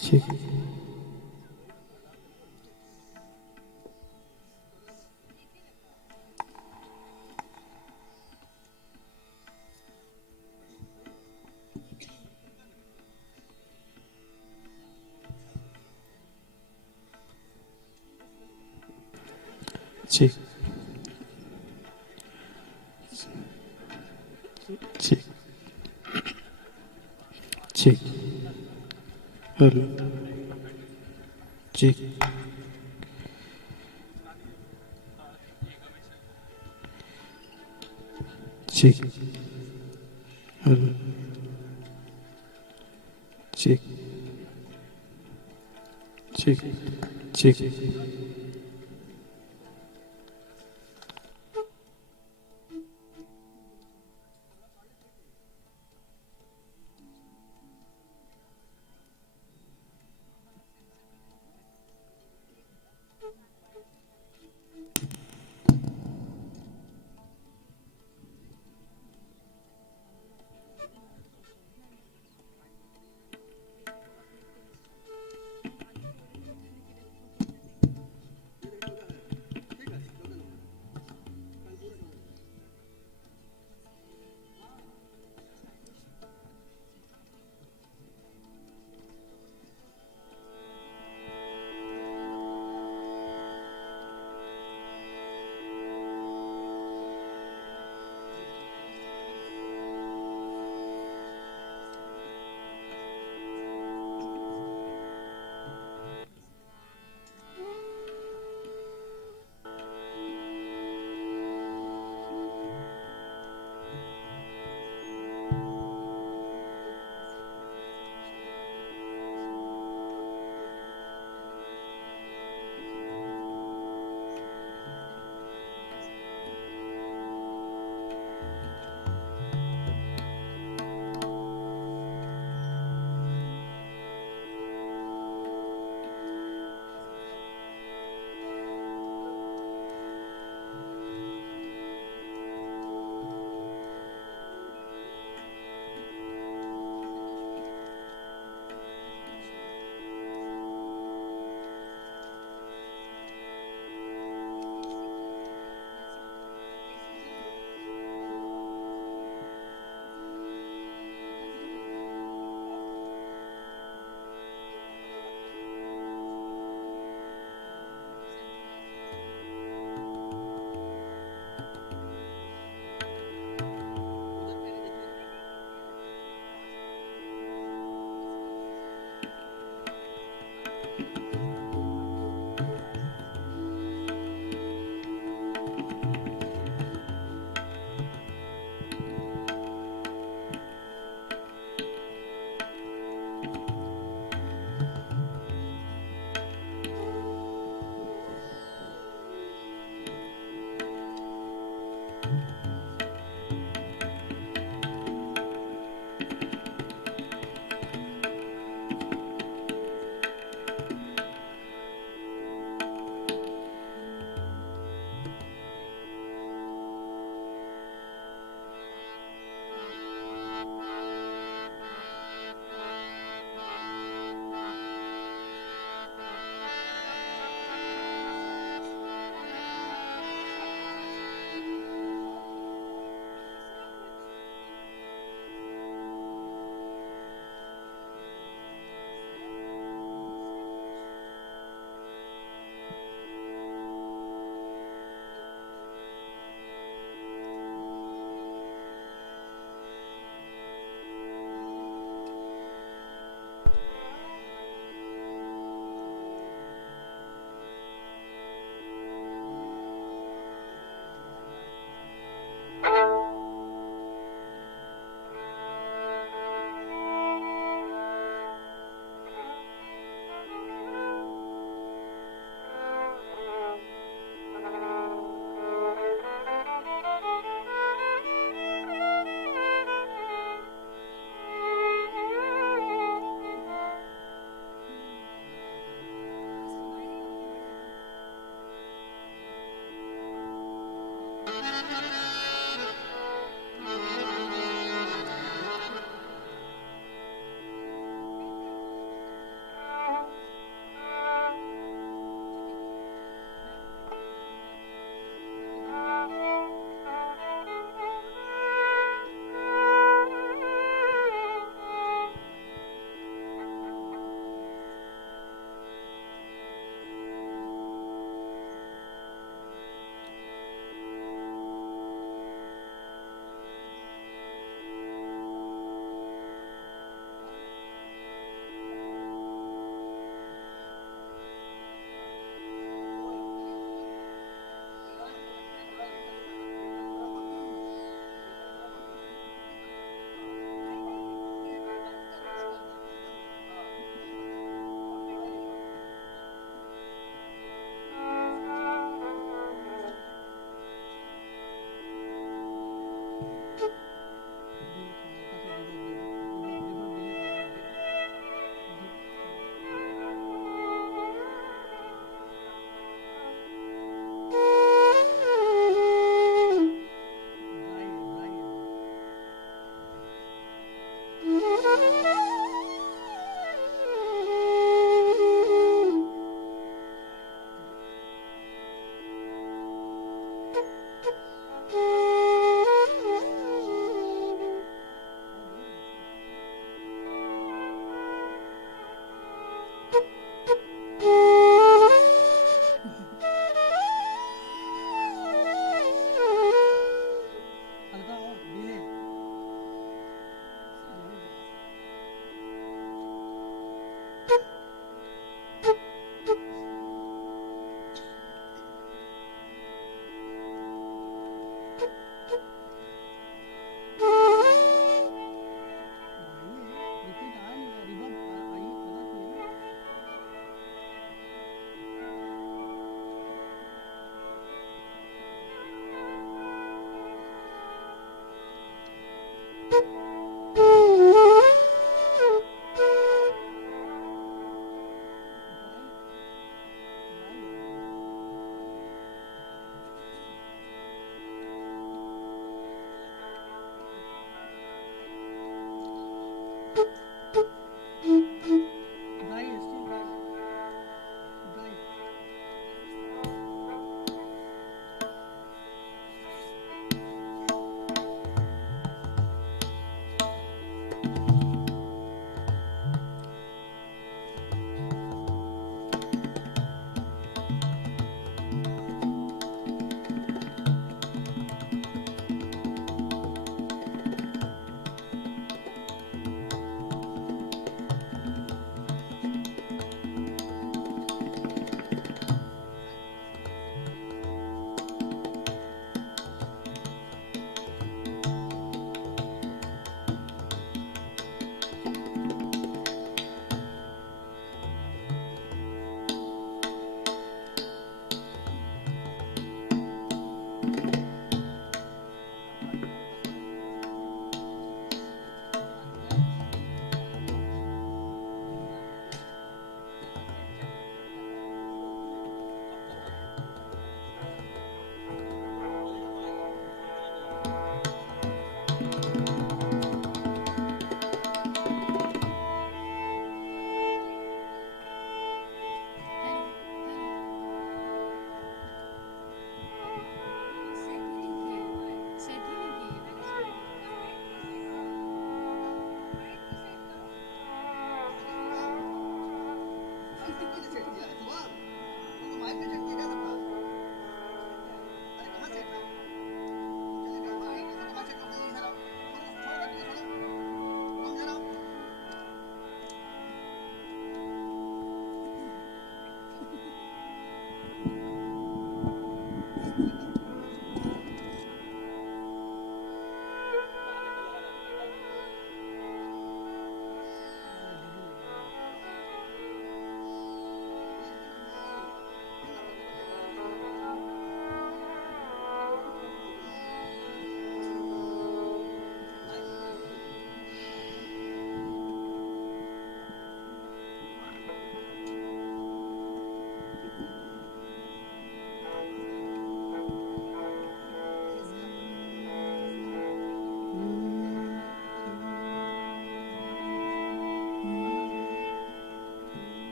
ठीक ठीक ठीक ठीक हेलो ठीक ठीक हेलो ठीक ठीक ठीक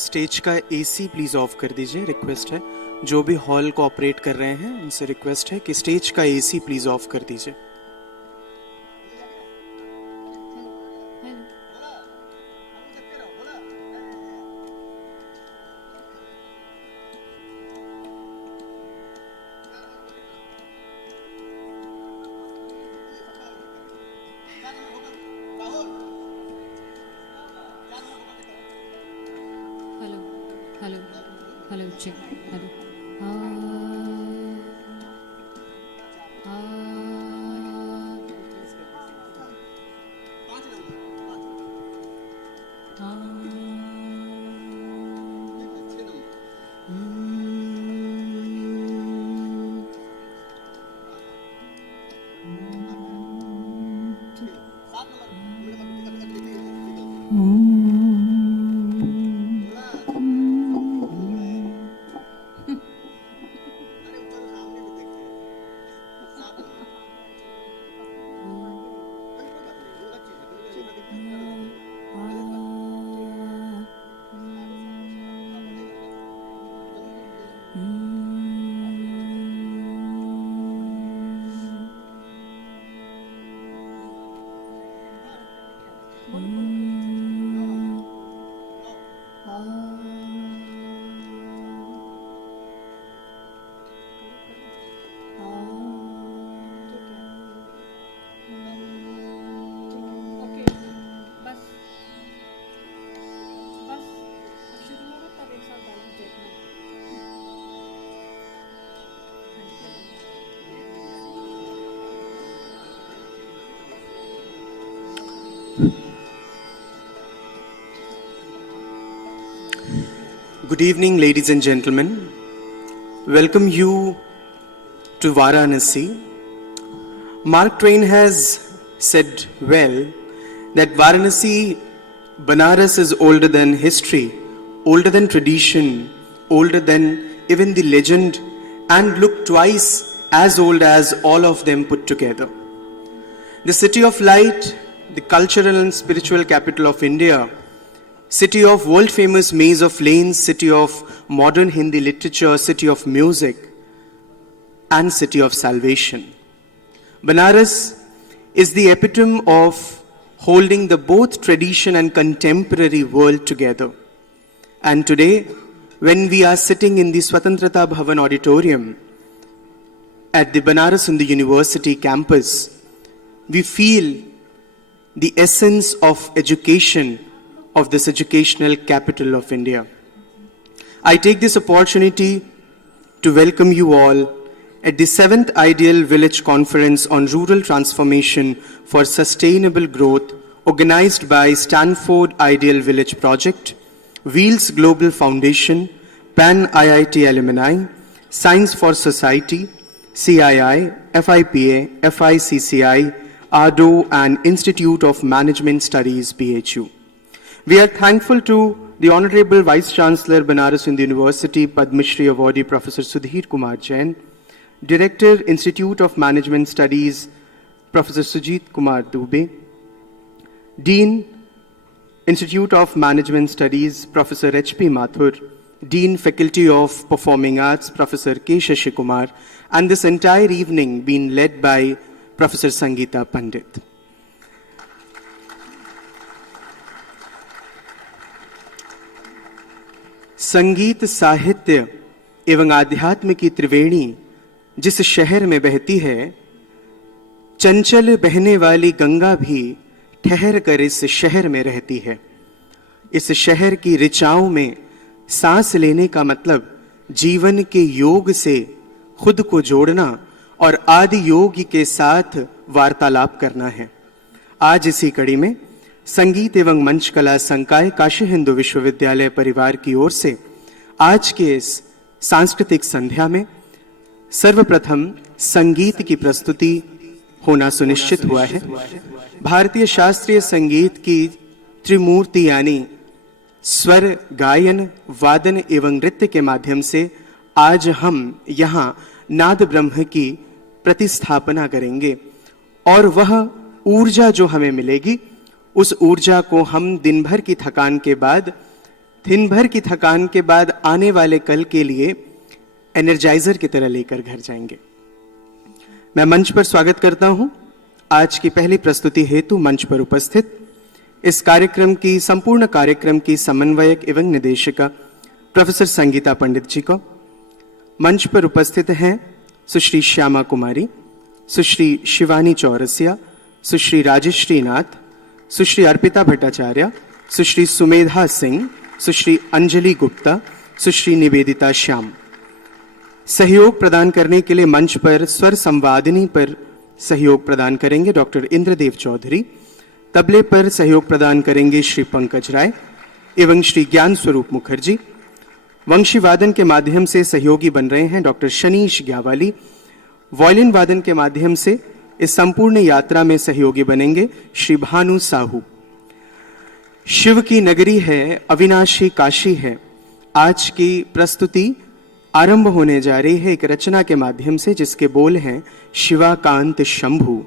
स्टेज का एसी प्लीज ऑफ कर दीजिए, रिक्वेस्ट है। जो भी हॉल को ऑपरेट कर रहे हैं उनसे रिक्वेस्ट है कि स्टेज का एसी प्लीज ऑफ कर दीजिए। Hello, check. Hello. Good evening, ladies and gentlemen. Welcome you to Varanasi. Mark Twain has said well that Varanasi, Banaras is older than history, older than tradition, older than even the legend, and look twice as old as all of them put together. The city of light, the cultural and spiritual capital of India, city of world-famous maze of lanes, city of modern Hindi literature, city of music, and city of salvation. Banaras is the epitome of holding the both tradition and contemporary world together. And today, when we are sitting in the Swatantrata Bhavan auditorium at the Banaras Hindu University campus, we feel the essence of education of this educational capital of India. I take this opportunity to welcome you all at the 7th Ideal Village Conference on Rural Transformation for Sustainable Growth, organized by Stanford Ideal Village Project, Wheels Global Foundation, Pan IIT Alumni, Science for Society, CII, FIPA, FICCI, ADO and Institute of Management Studies, BHU. We are thankful to the Honorable Vice Chancellor, Banaras Hindu University, Padma Shri Awardee Professor Sudhir Kumar Jain, Director, Institute of Management Studies, Professor Sujit Kumar Dubey, Dean, Institute of Management Studies, Professor H.P. Mathur, Dean, Faculty of Performing Arts, Professor K. Shashi Kumar, and this entire evening being led by Professor Sangeeta Pandit. संगीत, साहित्य एवं आध्यात्म की त्रिवेणी जिस शहर में बहती है, चंचल बहने वाली गंगा भी ठहर कर इस शहर में रहती है। इस शहर की ऋचाओं में सांस लेने का मतलब जीवन के योग से खुद को जोड़ना और आदि योग के साथ वार्तालाप करना है। आज इसी कड़ी में संगीत एवं मंच कला संकाय काशी हिंदू विश्वविद्यालय परिवार की ओर से आज के इस सांस्कृतिक संध्या में सर्वप्रथम संगीत की प्रस्तुति होना सुनिश्चित हुआ है। भारतीय शास्त्रीय संगीत की त्रिमूर्ति यानी स्वर, गायन, वादन एवं नृत्य के माध्यम से आज हम यहाँ नाद ब्रह्म की प्रतिस्थापना करेंगे और वह ऊर्जा जो हमें मिलेगी, उस ऊर्जा को हम दिन भर की थकान के बाद आने वाले कल के लिए एनर्जाइजर की तरह लेकर घर जाएंगे। मैं मंच पर स्वागत करता हूं आज की पहली प्रस्तुति हेतु मंच पर उपस्थित इस कार्यक्रम की संपूर्ण कार्यक्रम की समन्वयक एवं निदेशिका प्रोफेसर संगीता पंडित जी को। मंच पर उपस्थित हैं सुश्री श्यामा कुमारी, सुश्री शिवानी चौरसिया, सुश्री राजश्री नाथ, सुश्री अर्पिता भट्टाचार्य, सुश्री सुमेधा सिंह, सुश्री अंजलि गुप्ता, सुश्री निवेदिता श्याम। सहयोग प्रदान करने के लिए मंच पर स्वर संवादिनी पर सहयोग प्रदान करेंगे डॉक्टर इंद्रदेव चौधरी। तबले पर सहयोग प्रदान करेंगे श्री पंकज राय एवं श्री ज्ञान स्वरूप मुखर्जी। वंशी वादन के माध्यम से सहयोगी बन रहे हैं डॉक्टर शनीश ग्यावाली। वॉयलिन वादन के माध्यम से इस संपूर्ण यात्रा में सहयोगी बनेंगे श्री भानु साहू। शिव की नगरी है, अविनाशी काशी है। आज की प्रस्तुति आरंभ होने जा रही है एक रचना के माध्यम से जिसके बोल हैं शिवाकांत शंभू।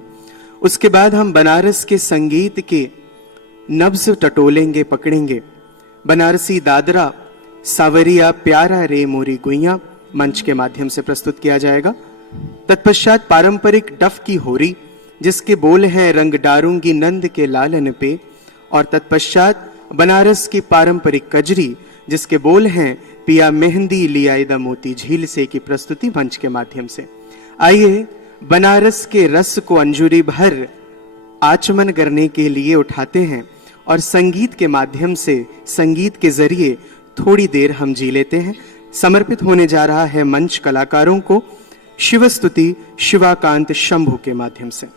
उसके बाद हम बनारस के संगीत के नब्ज टटोलेंगे, पकड़ेंगे। बनारसी दादरा, सावरिया, प्यारा रे मोरी गुइया मंच के माध्यम से प्रस्तुत किया जाएगा। तत्पश्चात पारंपरिक डफ की होरी जिसके बोल हैं रंग डारूंगी नंद के लालन पे, और तत्पश्चात बनारस की पारंपरिक कजरी जिसके बोल हैं पिया मेहंदी लियाईदा मोती झील से की प्रस्तुति मंच के माध्यम से। आइए बनारस के रस को अंजुरी भर आचमन करने के लिए उठाते हैं और संगीत के माध्यम से, संगीत के जरिए थोड़ी देर हम जी लेते हैं। समर्पित होने जा रहा है मंच कलाकारों को शिव स्तुति शिवाकांत शंभू के माध्यम से।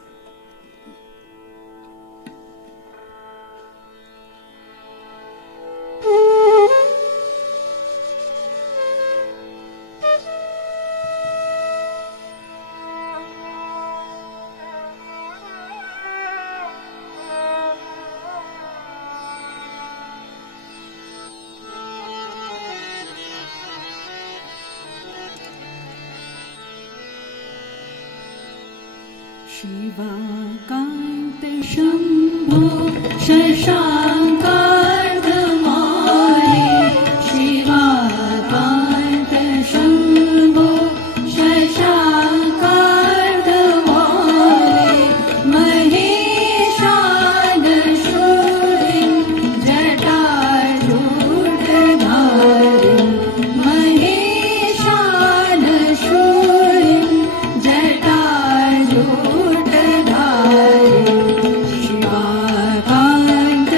शिवाकांत शंभो शशांकार्धमाले, शिवाकांत शंभो शशांकार्धमाले, महेशानशूरिं जटाजूटधारिं, महेशानशूरिं जटाजूटधारिं, शिवाकांत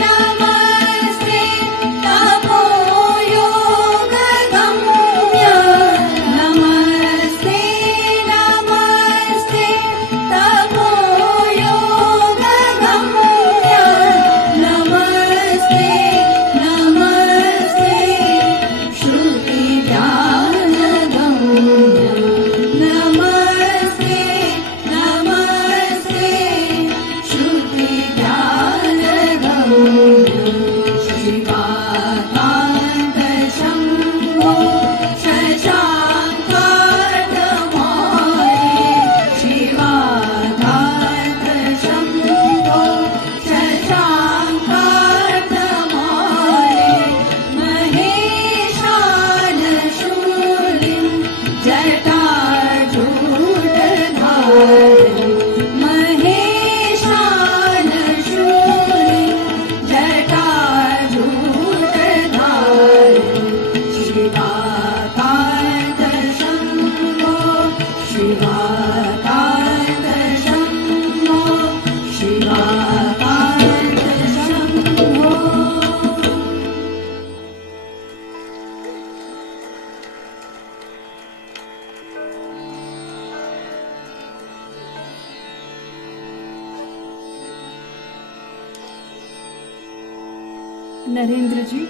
नमस्ते तपो योगगम्य नमस्ते नमस्ते तपो योगगम्य नमस्ते नमस्ते श्रुति ज्ञानगम्य नमस्ते नमस्ते श्रुति ज्ञानगम्य शिवाकान्त शम्भो शशाङ्कार्धमारे शिवाकान्त शम्भो शशाङ्कार्धमारे महेशान शूलिं जटाजूटधारिं महेशान शूलिं जटाजूटधारिं शिवाकान्त शम्भो शिवाकान्त शम्भो शिवाकान्त शम्भो नरेंद्र जी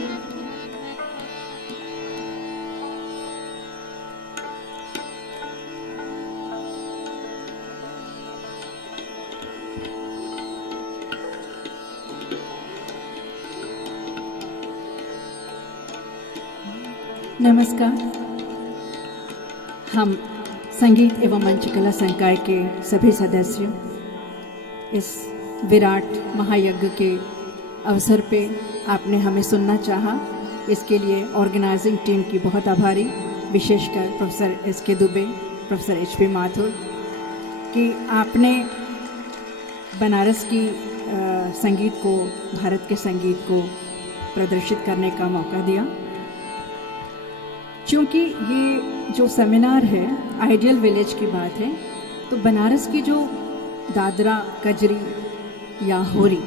नमस्कार। हम संगीत एवं मंचकला संकाय के सभी सदस्य इस विराट महायज्ञ के अवसर पे आपने हमें सुनना चाहा, इसके लिए ऑर्गेनाइजिंग टीम की बहुत आभारी, विशेषकर professor SK. Dubey, professor H.P. Mathur, कि आपने बनारस की संगीत को, भारत के संगीत को प्रदर्शित करने का मौका दिया। क्योंकि ये जो सेमिनार है आइडियल विलेज की बात है, तो बनारस की जो दादरा, कजरी या होरी,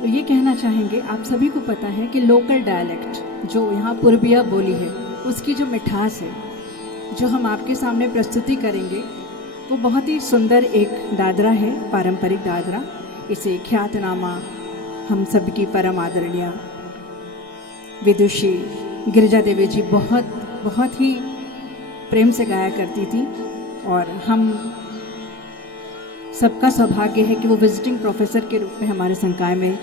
तो ये कहना चाहेंगे, आप सभी को पता है कि लोकल डायलेक्ट जो यहाँ पूर्बिया बोली है, उसकी जो मिठास है, जो हम आपके सामने प्रस्तुति करेंगे, वो बहुत ही सुंदर एक दादरा है, पारंपरिक दादरा। इसे ख्यातनामा हम सबकी परम आदरणीय विदुषी गिरिजा देवी जी बहुत ही प्रेम से गाया करती थी, और हम सबका सौभाग्य है कि वो विजिटिंग प्रोफेसर के रूप में हमारे संकाय में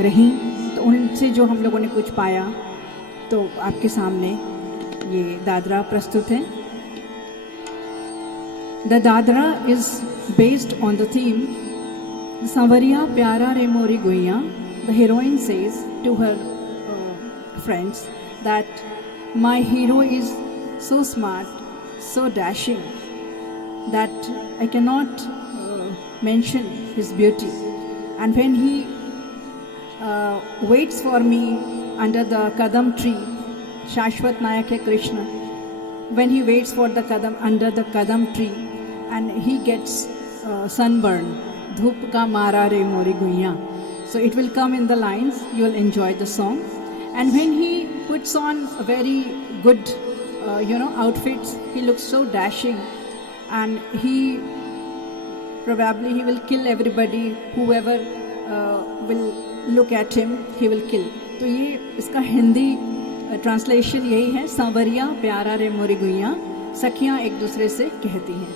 रहीं। तो उनसे जो हम लोगों ने कुछ पाया, तो आपके सामने ये दादरा प्रस्तुत है। The dadra is based on the theme सांवरिया प्यारा रे मोरी गुइया। The heroine says to her friends that my hero is so smart, so dashing, that I cannot mention his beauty. And when he waits for me under the kadam tree, Shashwat Nayak hai Krishna, when he waits for the kadam under the kadam tree and he gets sunburn, dhup ka mara re mori guiya. So it will come in the lines, you will enjoy the song. And when he puts on a very good, outfits, he looks so dashing, and he will kill everybody, whoever will look at him, he will kill. तो ये इसका Hindi translation यही है, सांवरिया प्यारा रे मोरी गुइया, सखियाँ एक दूसरे से कहती हैं।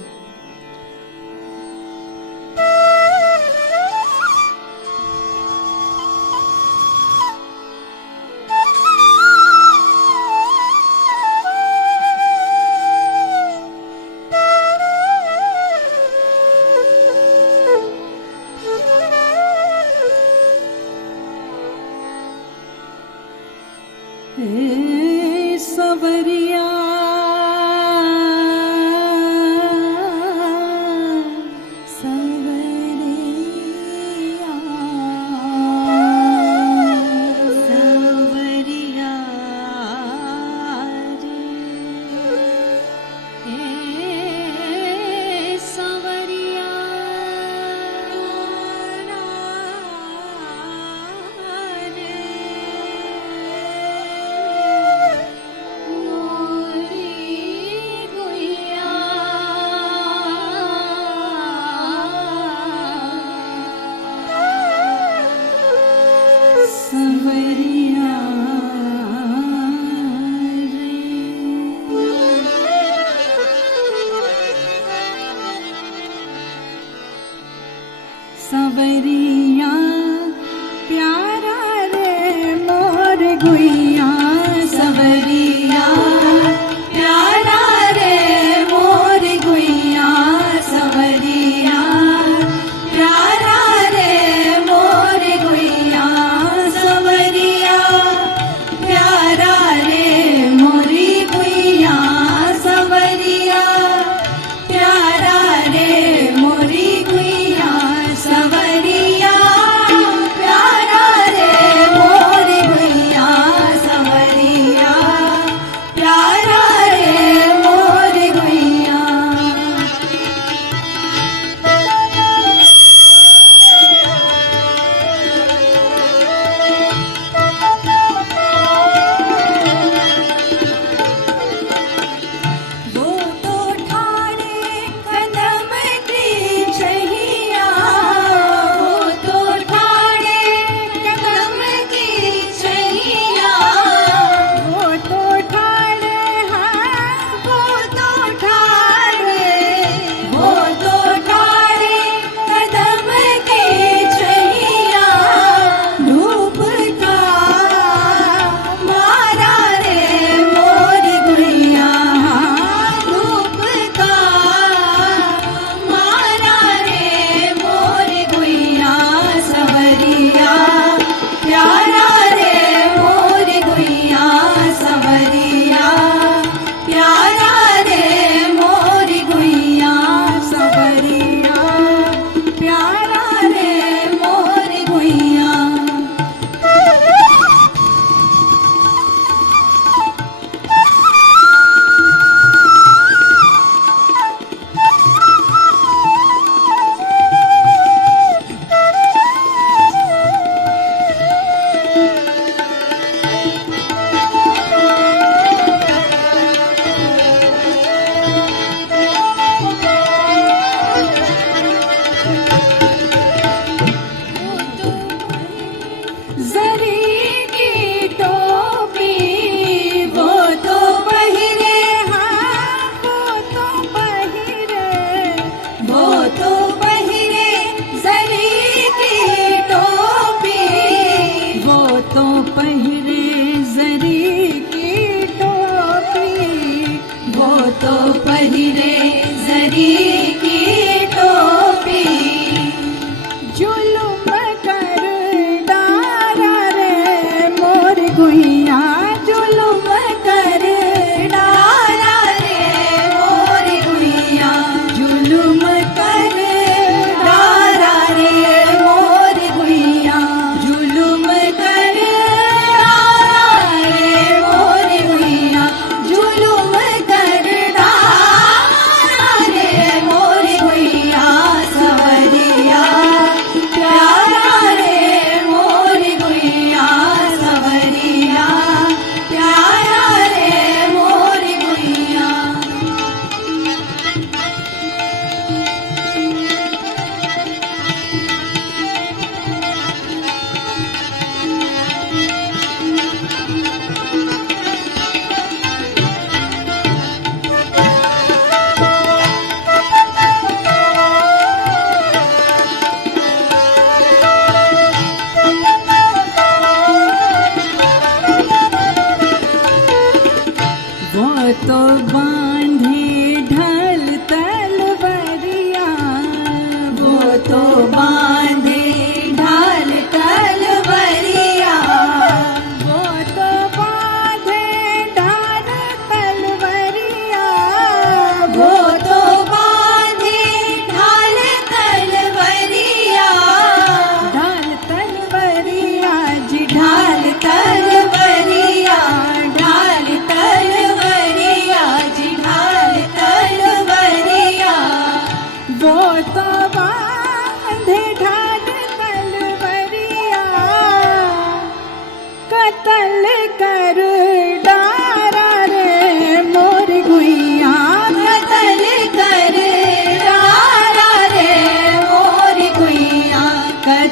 सवरिया सवरिया सवरिया रे सवरिया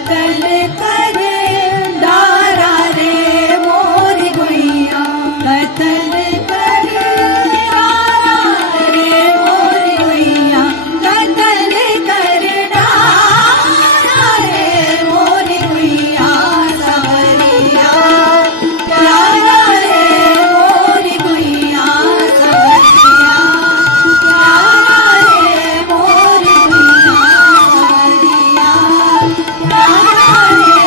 कतल करे डारा रे मोरी गुइया कतल करे डारा रे मोरी गुइया कतल करे डारा रे मोरी गुइया सवरिया प्यारा रे मोरी गुइया सवरिया प्यारा रे मोरी गुइया सवरिया प्यारा रे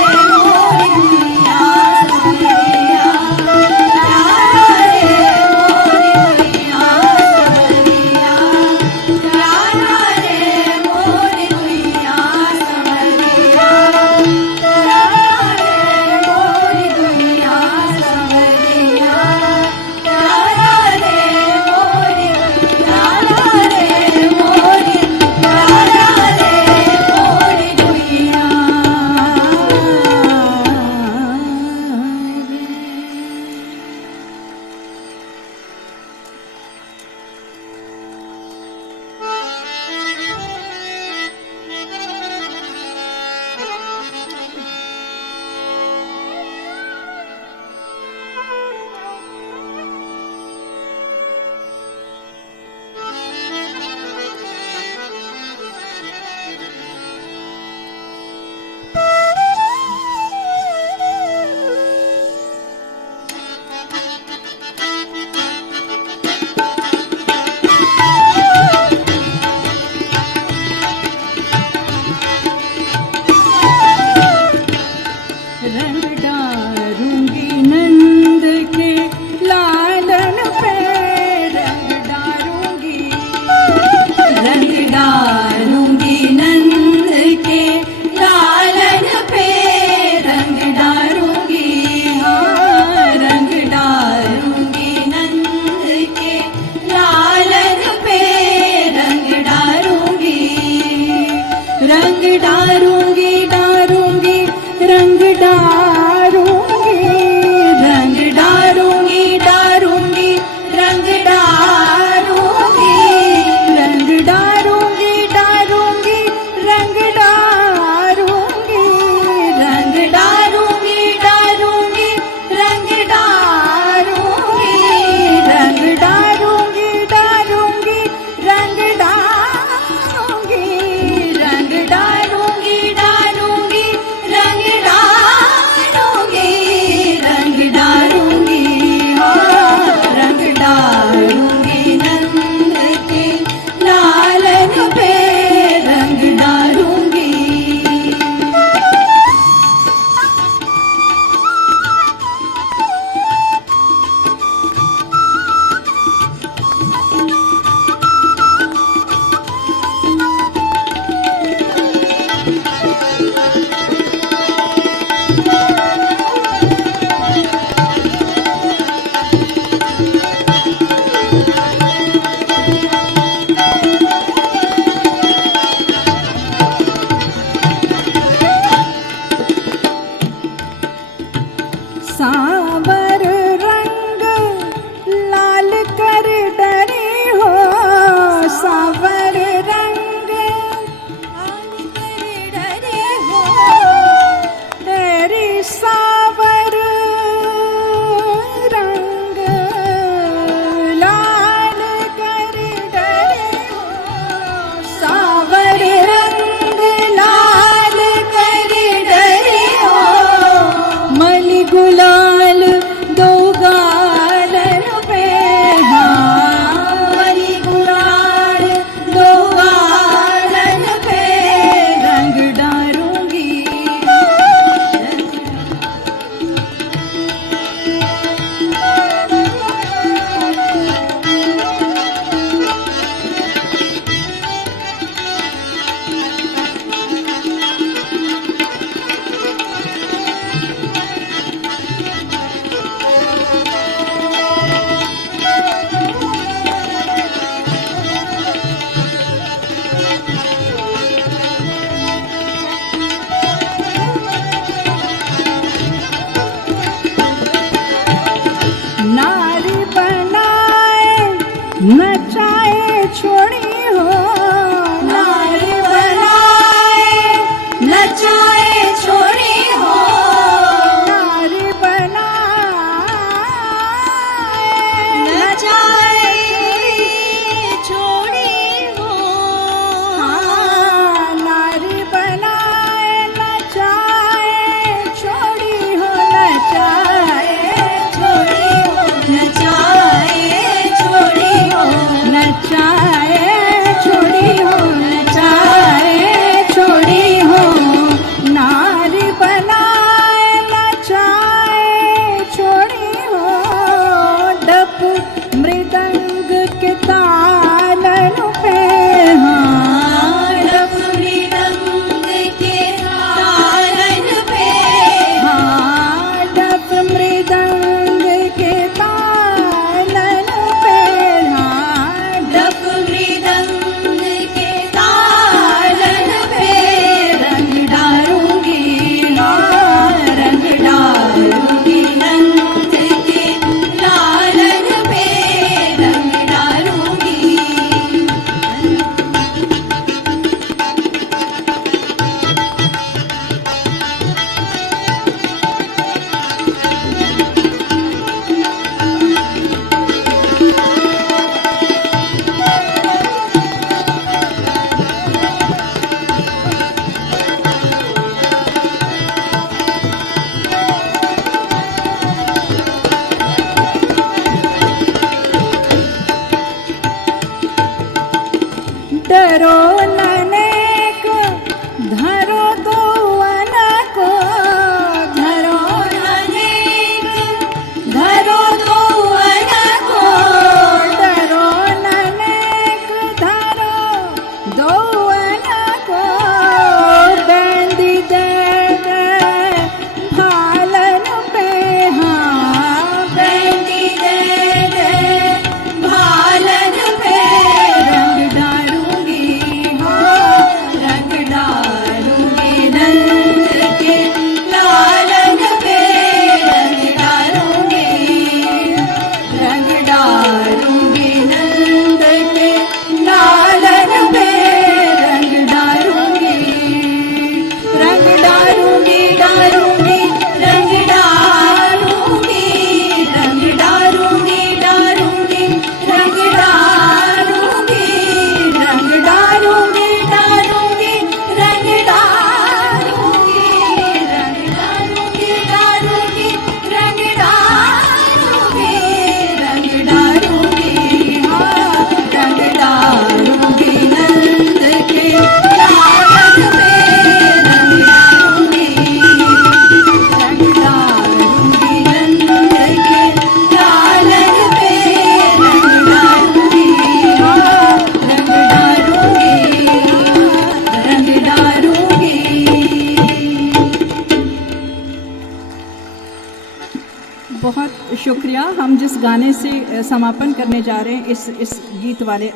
शुक्रिया। हम जिस गाने से समापन करने जा रहे हैं इस गीत वाले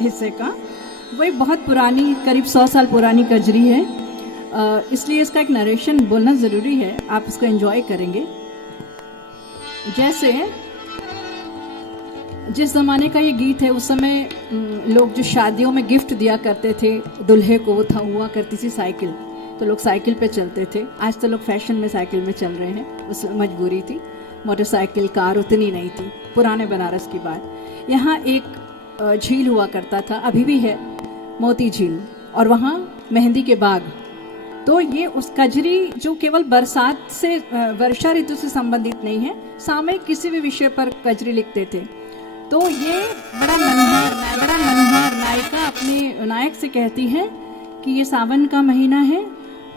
हिस्से का, वो एक बहुत पुरानी, करीब 100 साल पुरानी कजरी है, इसलिए इसका एक नरेशन बोलना ज़रूरी है, आप इसको एंजॉय करेंगे। जैसे जिस ज़माने का ये गीत है, उस समय लोग जो शादियों में गिफ्ट दिया करते थे दुल्हे को, वो हुआ करती थी साइकिल, तो लोग साइकिल पे चलते थे। आज तो लोग फैशन में साइकिल में चल रहे हैं, उस मजबूरी थी, मोटरसाइकिल कार उतनी नहीं थी, पुराने बनारस की बात। यहाँ एक झील हुआ करता था, अभी भी है, मोती झील, और वहाँ मेहंदी के बाग। तो ये उस कजरी जो केवल बरसात से, वर्षा ऋतु से संबंधित नहीं है, सामयिक किसी भी विषय पर कजरी लिखते थे। तो ये बड़ा मनोहर नायिका अपने नायक से कहती है कि ये सावन का महीना है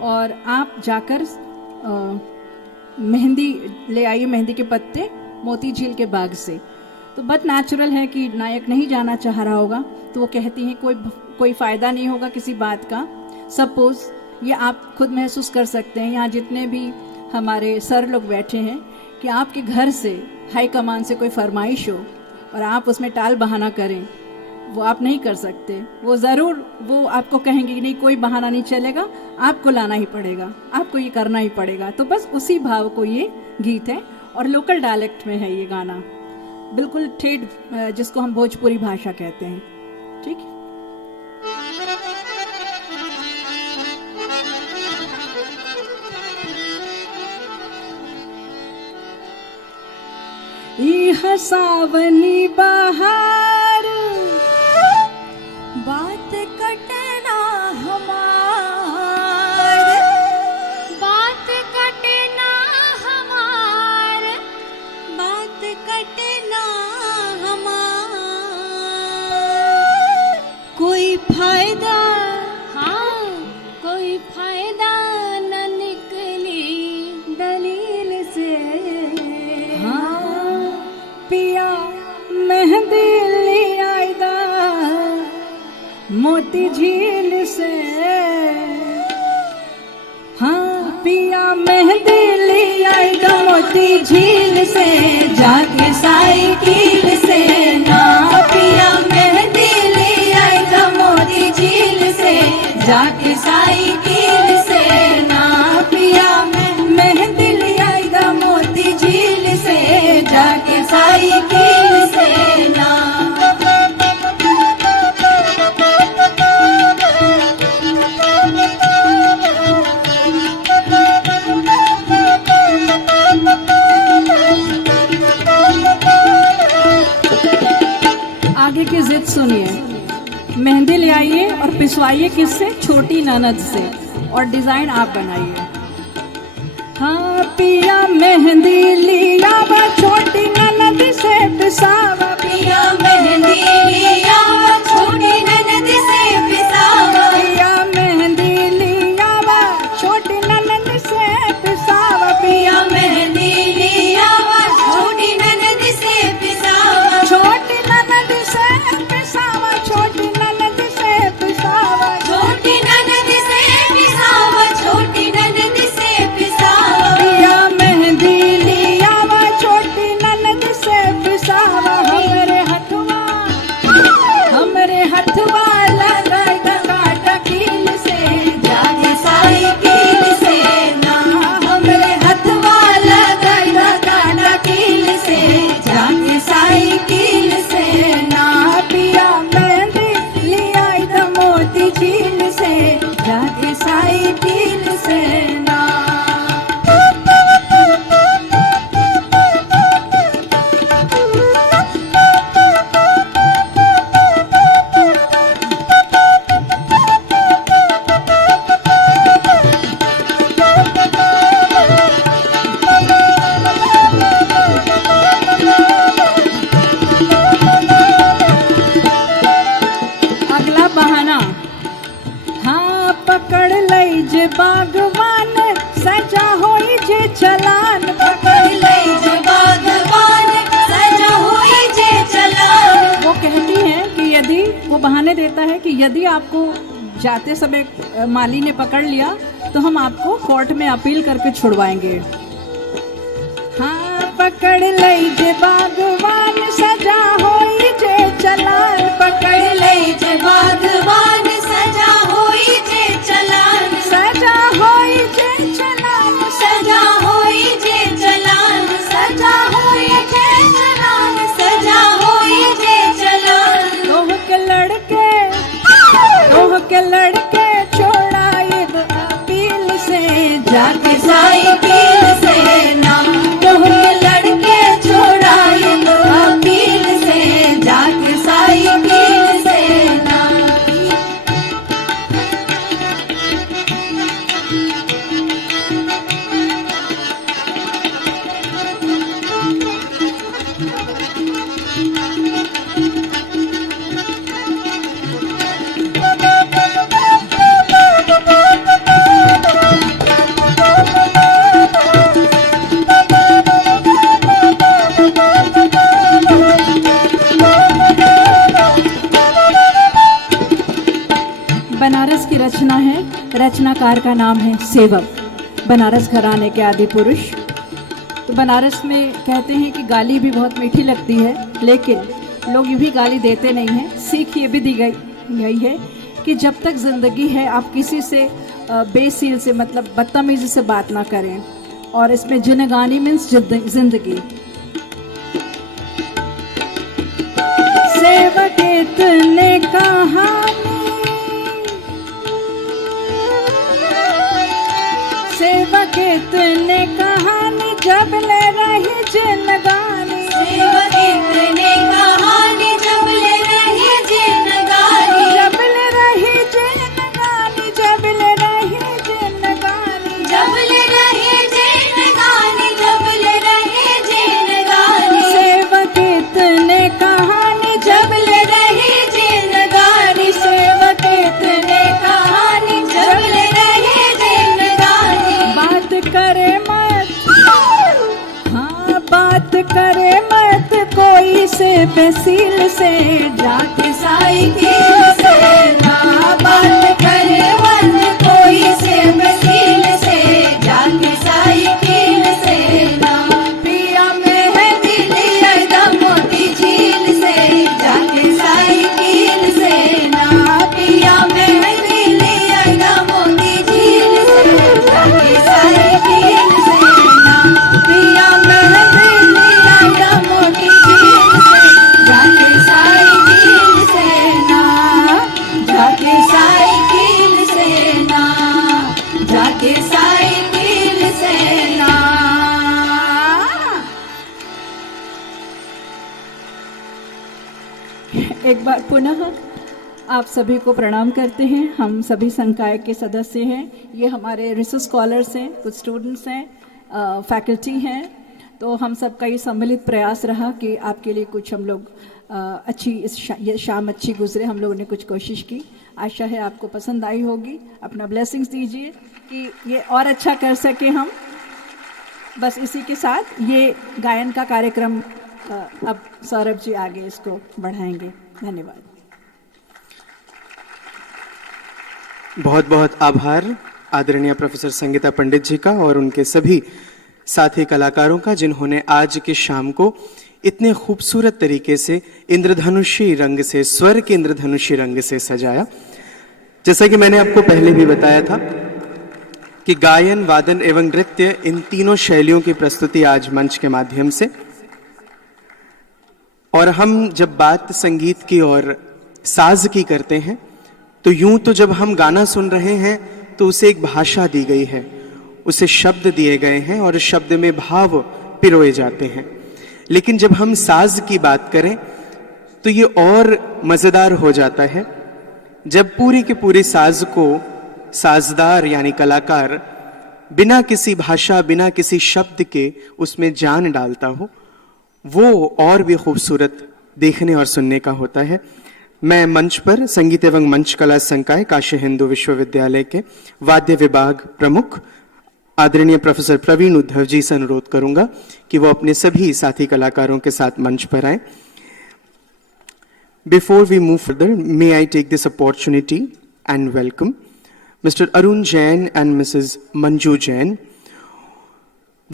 और आप जाकर मेहंदी ले आइए, मेहंदी के पत्ते मोती झील के बाग से। तो बहुत नेचुरल है कि नायक नहीं जाना चाह रहा होगा, तो वो कहती हैं कोई फ़ायदा नहीं होगा किसी बात का। सपोज़ ये आप खुद महसूस कर सकते हैं, यहाँ जितने भी हमारे सर लोग बैठे हैं, कि आपके घर से हाई कमान से कोई फरमाइश हो और आप उसमें टाल बहाना करें, वो आप नहीं कर सकते। वो ज़रूर वो आपको कहेंगे कि नहीं, कोई बहाना नहीं चलेगा, आपको लाना ही पड़ेगा, आपको ये करना ही पड़ेगा। तो बस उसी भाव को ये गीत है, और लोकल डायलेक्ट में है ये गाना, बिल्कुल ठेठ, जिसको हम भोजपुरी भाषा कहते हैं। ठीक है, यह सावनी बहार बात कटना हमार, बात कटना हमार, बात कटना हमार। कोई फायदा, हाँ कोई फायदा न निकली दलील से। हाँ पिया मेहंदी ले आइदा मोती झील से। हाँ पिया मेहंदी ले आइदा मोती झील से, जाके साइकिल से ना। पिया मेहंदी ले आइदा मोती झील से, जाके साइकिल से ना। पिया मेहंदी ले आइदा मोती झील से, जाके साइकिल से ना। आगे की जिद सुनिए, मेहंदी ले आइए और पिसवाइए किससे? छोटी ननद से, और डिजाइन आप बनाइए। हाँ पिया मेहंदी लिया वा छोटी ननद से पिसावा। पिया मेहंदी लिया वा छोटी ननद से पिसावा। पिया मेहंदी लिया वा छोटी ननद से पिसावा। पिया मेहंदी लिया वा छोटी ननद से पिसावा। छोटी ननद से पिसावा, छोटी ननद से पिसावा। छोटी ननद से पिसावा, छोटी ननद से पिसावा। पिया मेहंदी लिया वा छोटी ननद से पिसावा। हमरे हथवा लगाई काटा कील से, जाके साइकिल से ना। हमरे हथवा लगाई काटा कील से, जाके साइकिल से ना। पिया मेहंदी लिया मोती झील से, जाके साइकिल से ना। अगला बहाना, हाँ पकड़ लई जे बागवान, सजा होई जे चलान। पकड़ लई जे बागवान, सजा होई जे चलान। वो कहती है कि यदि, वो बहाने देता है कि यदि आपको जाते समय माली ने पकड़ लिया तो हम आपको कोर्ट में अपील करके छुड़वाएंगे। हाँ पकड़ लई जे बागवान सजा होई जे चलान पकड़ लई जे बागवान सजा होई जे चलान सजा होई जे चलान सजा होई जे चलान सजा होई जे चलान सजा होई जे चलान तोह के लड़के छोड़ाए अपील से जाके साइकिल से ना तोह के लड़के छोड़ाए अपील से जाके साइकिल से ना बनारस की रचना है, रचनाकार का नाम है सेवक, बनारस घराने के आदि पुरुष। तो बनारस में कहते हैं कि गाली भी बहुत मीठी लगती है, लेकिन लोग यूँ भी गाली देते नहीं हैं। सीख ये भी दी गई है कि जब तक ज़िंदगी है आप किसी से बेसील से मतलब बदतमीजी से बात ना करें। और इसमें जिनगानी मीन्स जिंदगी। सेवक इतने कहानी सेवक इतने कहानी जब ले रही जिनगानी सेवक इतने कहानी जब ले रही जिनगानी जब ले रही जिनगानी जब ले रही जिनगानी जब ले रही जिनगानी जब ले रही जिनगानी सेवक इतने कहानी जब ले रही जिनगानी सेवक इतने कहानी जब ले रही जिनगानी बात करे मत हाँ बात करे मत कोई से बेसील से जाके साइकिल से ना बात करे मत कोई से बेसील से जाके साइकिल से ना पिया मेहंदी लिया दम मोती झील से जाके साइकिल से ना पिया मेहंदी लिया दम मोती झील से जाके साइकिल से ना पिया मेहंदी लिया दम मोती झील से जाके साइकिल से ना जाके साइकिल से ना जाके साइकिल से ना। एक बार पुनः आप सभी को प्रणाम करते हैं। हम सभी संकाय के सदस्य हैं। ये हमारे रिसर्च स्कॉलर्स हैं, कुछ स्टूडेंट्स हैं, फैकल्टी हैं। तो हम सबका ये सम्मिलित प्रयास रहा कि आपके लिए कुछ हम लोग ये शाम अच्छी गुजरे। हम लोगों ने कुछ कोशिश की। आशा है आपको पसंद आई होगी। अपना ब्लेसिंग्स दीजिए कि ये और अच्छा कर सके हम। बस इसी के साथ ये गायन का कार्यक्रम अब सौरभ जी आगे इसको बढ़ाएंगे। धन्यवाद। बहुत बहुत आभार आदरणीय प्रोफेसर संगीता पंडित जी का और उनके सभी साथी कलाकारों का, जिन्होंने आज की शाम को इतने खूबसूरत तरीके से इंद्रधनुषी रंग से, स्वर के इंद्रधनुषी रंग से सजाया। जैसा कि मैंने आपको पहले भी बताया था कि गायन, वादन एवं नृत्य, इन तीनों शैलियों की प्रस्तुति आज मंच के माध्यम से। और हम जब बात संगीत की और साज की करते हैं तो यूं तो जब हम गाना सुन रहे हैं तो उसे एक भाषा दी गई है, उसे शब्द दिए गए हैं और शब्द में भाव पिरोए जाते हैं। लेकिन जब हम साज की बात करें तो ये और मजेदार हो जाता है जब पूरी के पूरी साज को साजदार यानी कलाकार बिना किसी भाषा, बिना किसी शब्द के उसमें जान डालता हो। वो और भी खूबसूरत देखने और सुनने का होता है। मैं मंच पर संगीत एवं मंच कला संकाय काशी हिंदू विश्वविद्यालय के वाद्य विभाग प्रमुख आदरणीय प्रोफेसर प्रवीण उद्धव जी से अनुरोध करूंगा कि वो अपने सभी साथी कलाकारों के साथ मंच पर आए। Before we move further, may I take this opportunity and welcome Mr. Arun Jain and Mrs. Manju Jain.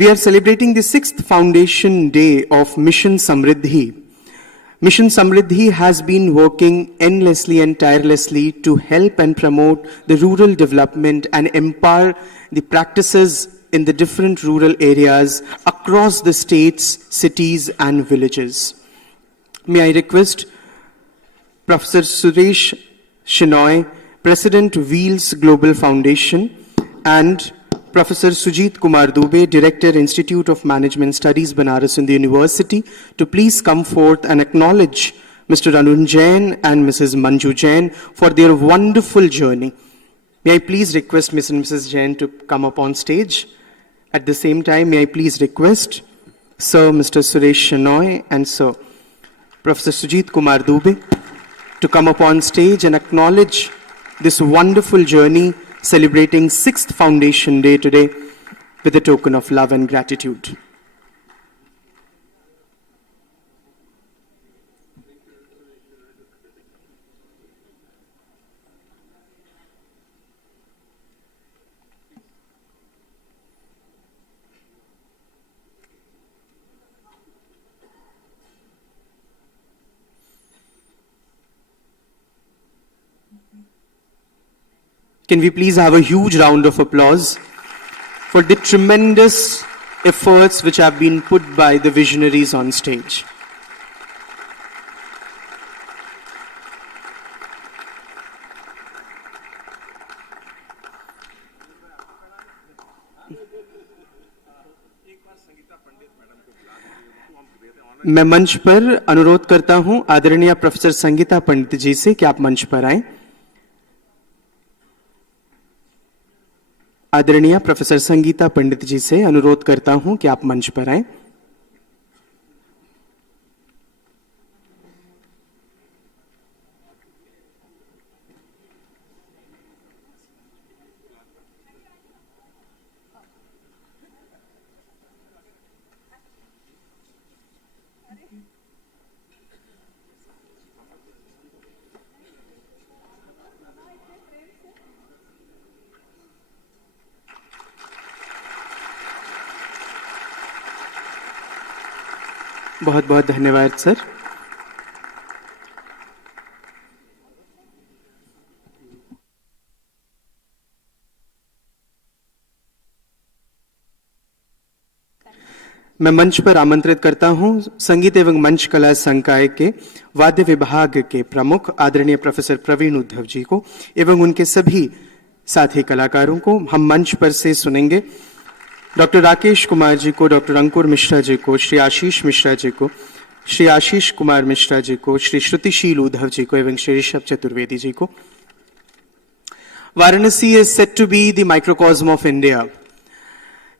We are celebrating the 6th foundation day of Mission Samriddhi. Mission Samriddhi has been working endlessly and tirelessly to help and promote the rural development and empower the practices in the different rural areas across the states, cities and villages. May I request Professor Suresh Shenoy, President Wheels Global Foundation, and Professor Sujit Kumar Dubey, Director, Institute of Management Studies, Banaras Hindu University, to please come forth and acknowledge Mr. Arun Jain and Mrs. Manju Jain for their wonderful journey. May I please request Mr. and Mrs. Jain to come up on stage. At the same time, may I please request Sir Mr. Suresh Shenoy and Sir Professor Sujit Kumar Dubey to come up on stage and acknowledge this wonderful journey celebrating 6th Foundation Day today with a token of love and gratitude. Can we please have a huge round of applause for the tremendous efforts which have been put by the visionaries on stage. मैं मंच पर अनुरोध करता हूं आदरणीय professor Sangeeta पंडित जी से कि आप मंच पर आएं। आदरणीय प्रोफेसर संगीता पंडित जी से अनुरोध करता हूं कि आप मंच पर आएं। बहुत बहुत धन्यवाद सर। मैं मंच पर आमंत्रित करता हूं संगीत एवं मंच कला संकाय के वाद्य विभाग के प्रमुख आदरणीय प्रोफेसर प्रवीण उद्धव जी को एवं उनके सभी साथी कलाकारों को। हम मंच पर से सुनेंगे डॉक्टर राकेश कुमार जी को, डॉक्टर अंकुर मिश्रा जी को, श्री आशीष मिश्रा जी को, श्री आशीष कुमार मिश्रा जी को, श्री श्रुतिशील उद्धव जी को एवं श्री ऋषभ चतुर्वेदी जी को। Varanasi is said to be the microcosm of India.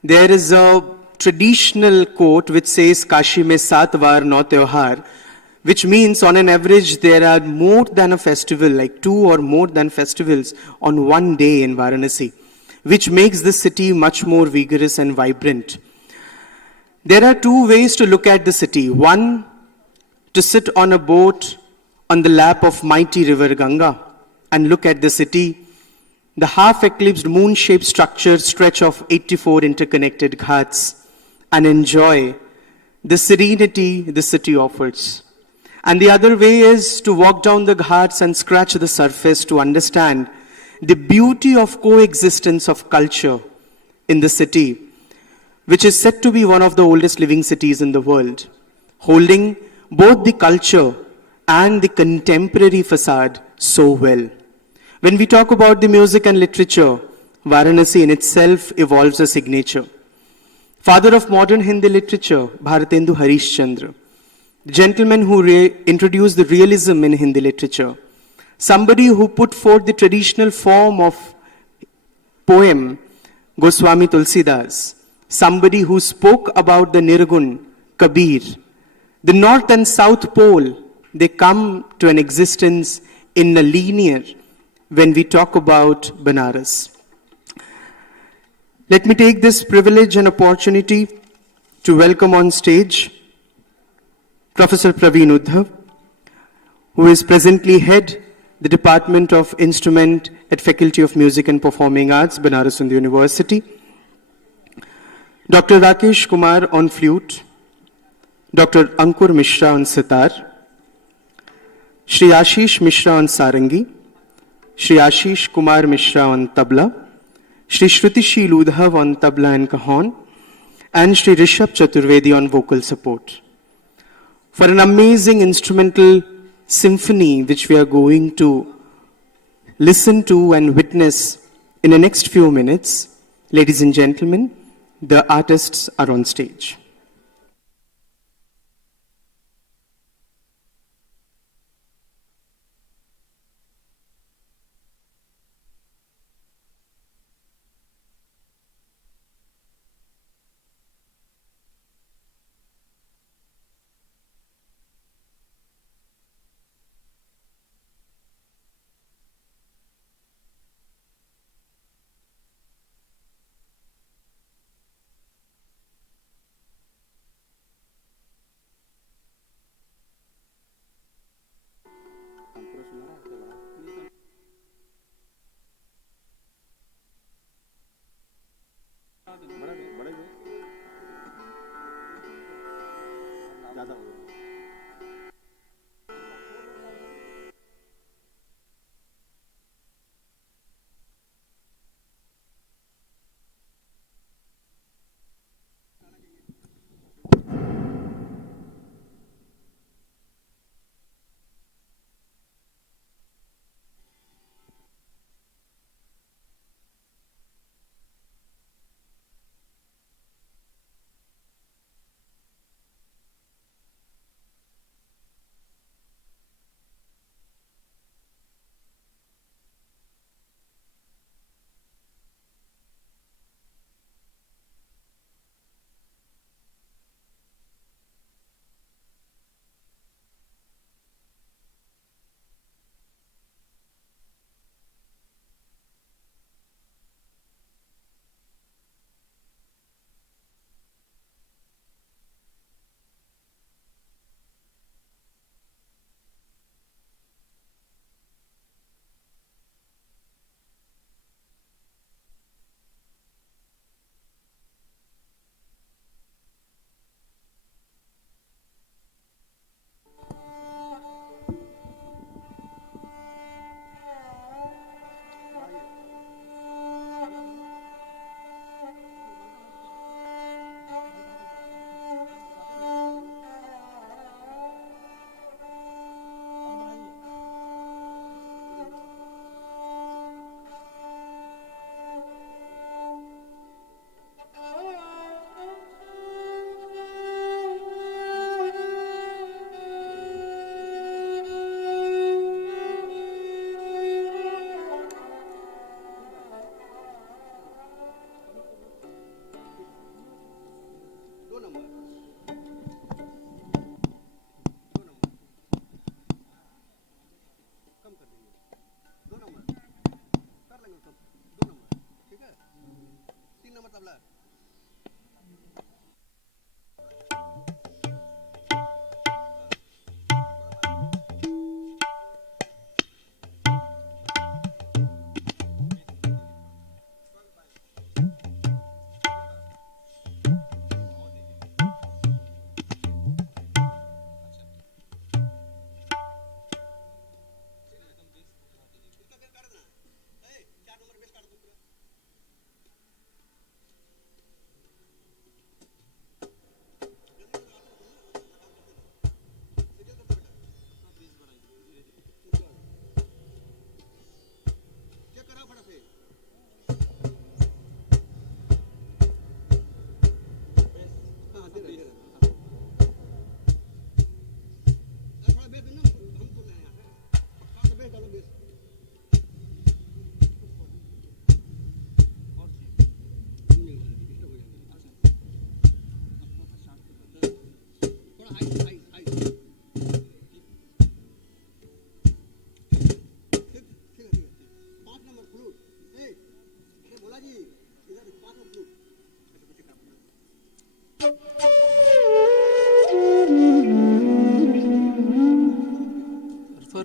There is a traditional quote which says Kashi mein 7 baar 9 त्यौहार, which means on an average there are more than a festival, like 2 or more than festivals on one day in Varanasi, which makes the city much more vigorous and vibrant. There are 2 ways to look at the city. One, to sit on a boat on the lap of mighty river Ganga and look at the city, the half-eclipsed moon-shaped structure stretch of 84 interconnected ghats, and enjoy the serenity the city offers. And the other way is to walk down the ghats and scratch the surface to understand the beauty of coexistence of culture in the city, which is said to be one of the oldest living cities in the world, holding both the culture and the contemporary facade so well. When we talk about the music and literature, Varanasi in itself evolves a signature. Father of modern Hindi literature, Bharatendu Harishchandra, the gentleman who introduced the realism in Hindi literature, somebody who put forth the traditional form of poem, Goswami Tulsidas, somebody who spoke about the Nirgun, Kabir. The North and South Pole, they come to an existence in a linear when we talk about Banaras. Let me take this privilege and opportunity to welcome on stage Professor Praveen Uddhav, who is presently head the Department of Instrument at Faculty of Music and Performing Arts, Banaras Hindu University. Dr. Rakesh Kumar on flute, Dr. Ankur Mishra on sitar, Shri Ashish Mishra on sarangi, Shri Ashish Kumar Mishra on tabla, Shri Shrutishi Ludhav on tabla and cajon, and Shri Rishabh Chaturvedi on vocal support. For an amazing instrumental symphony which we are going to listen to and witness in the next few minutes, ladies and gentlemen, the artists are on stage.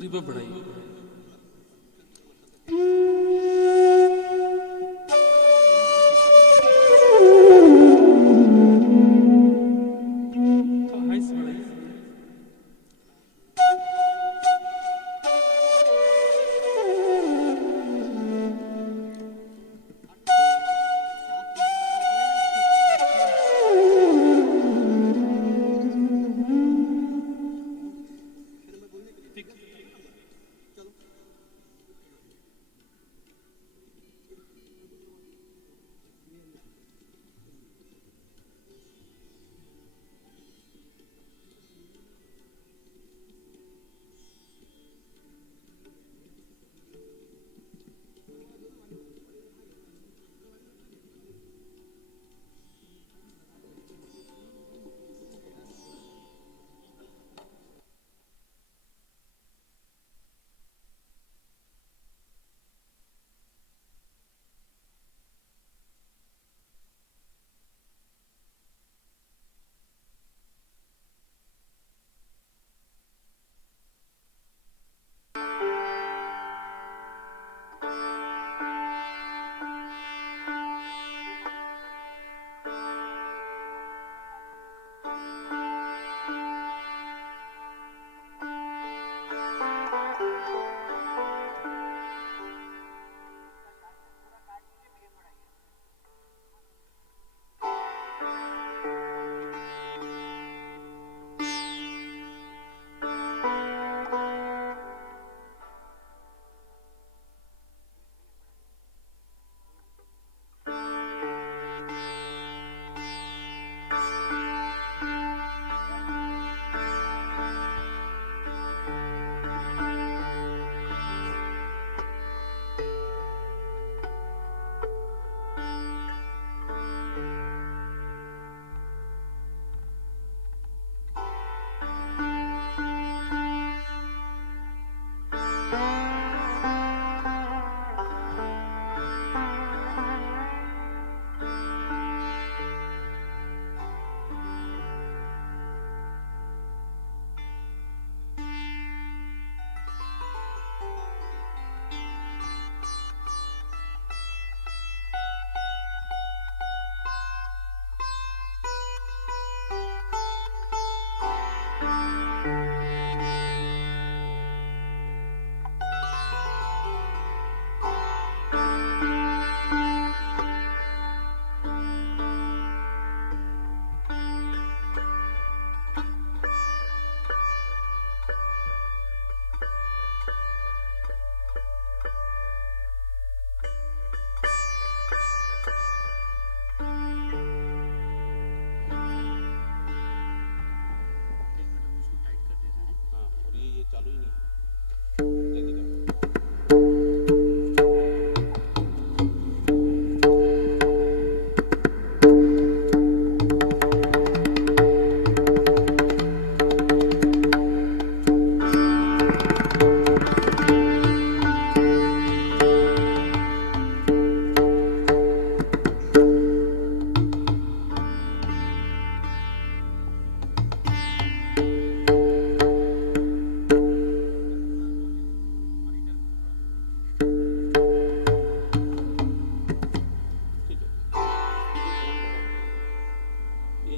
Reverb बढ़ाइए।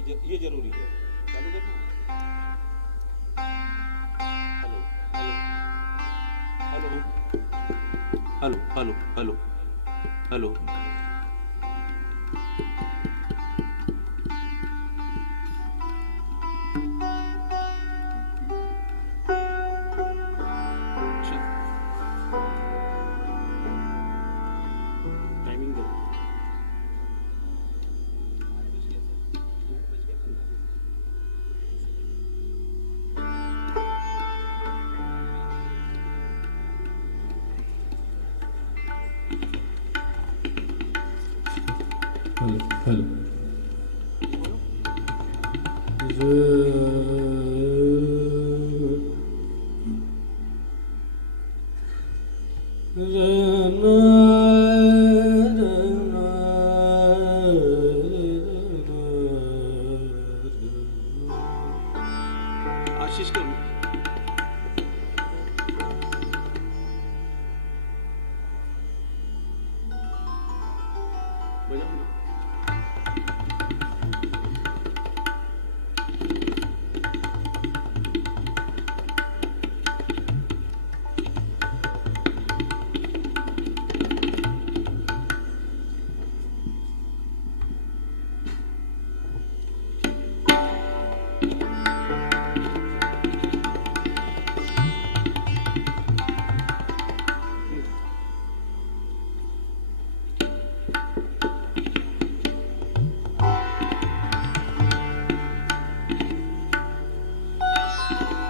ये जरूरी है। चालू करना है। Hello hello hello hello hello hello. Timing दो। Hello आशीष का बजाओ ना।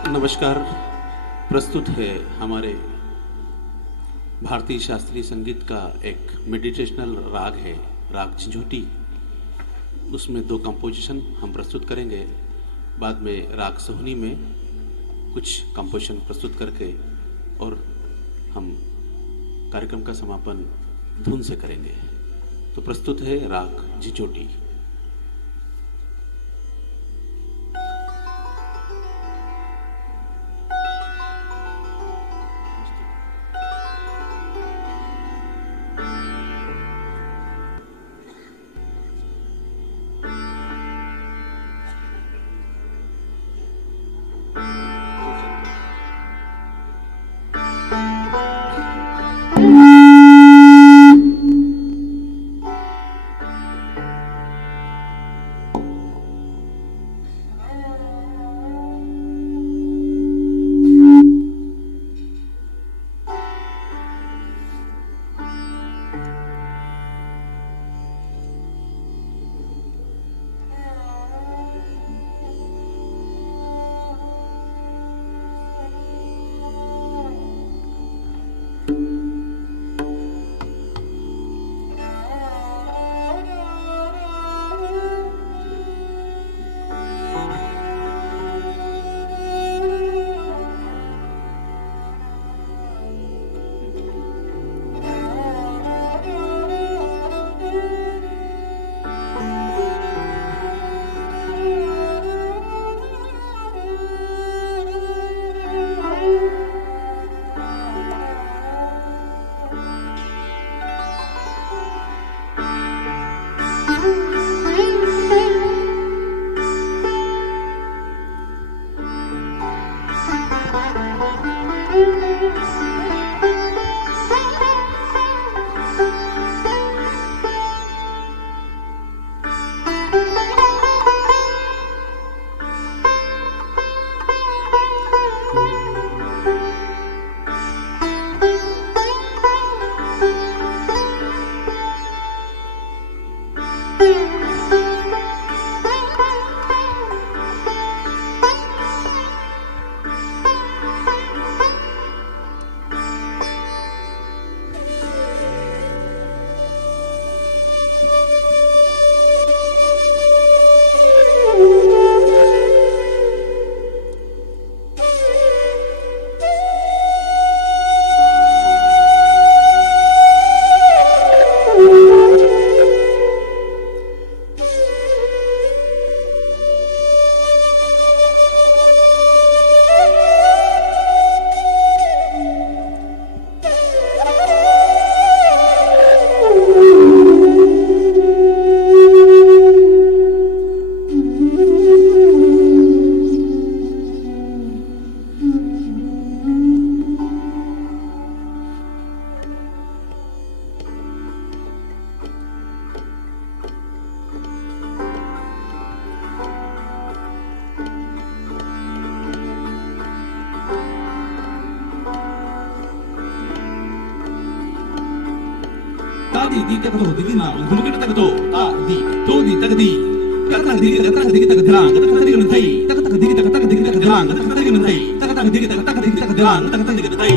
नमस्कार। प्रस्तुत है हमारे भारतीय शास्त्रीय संगीत का एक मेडिटेशनल राग है, राग झंझोटी। उसमें 2 कंपोजिशन हम प्रस्तुत करेंगे। बाद में राग सोहनी में कुछ कंपोजिशन प्रस्तुत करके और हम कार्यक्रम का समापन धुन से करेंगे। तो प्रस्तुत है राग झंझोटी। di takato di na dhumukita takato ta di to di takadi taka digi taka dran taka digi nan thai taka digi taka digi taka dran taka digi nan thai taka digi taka digi taka dran taka digi nan thai.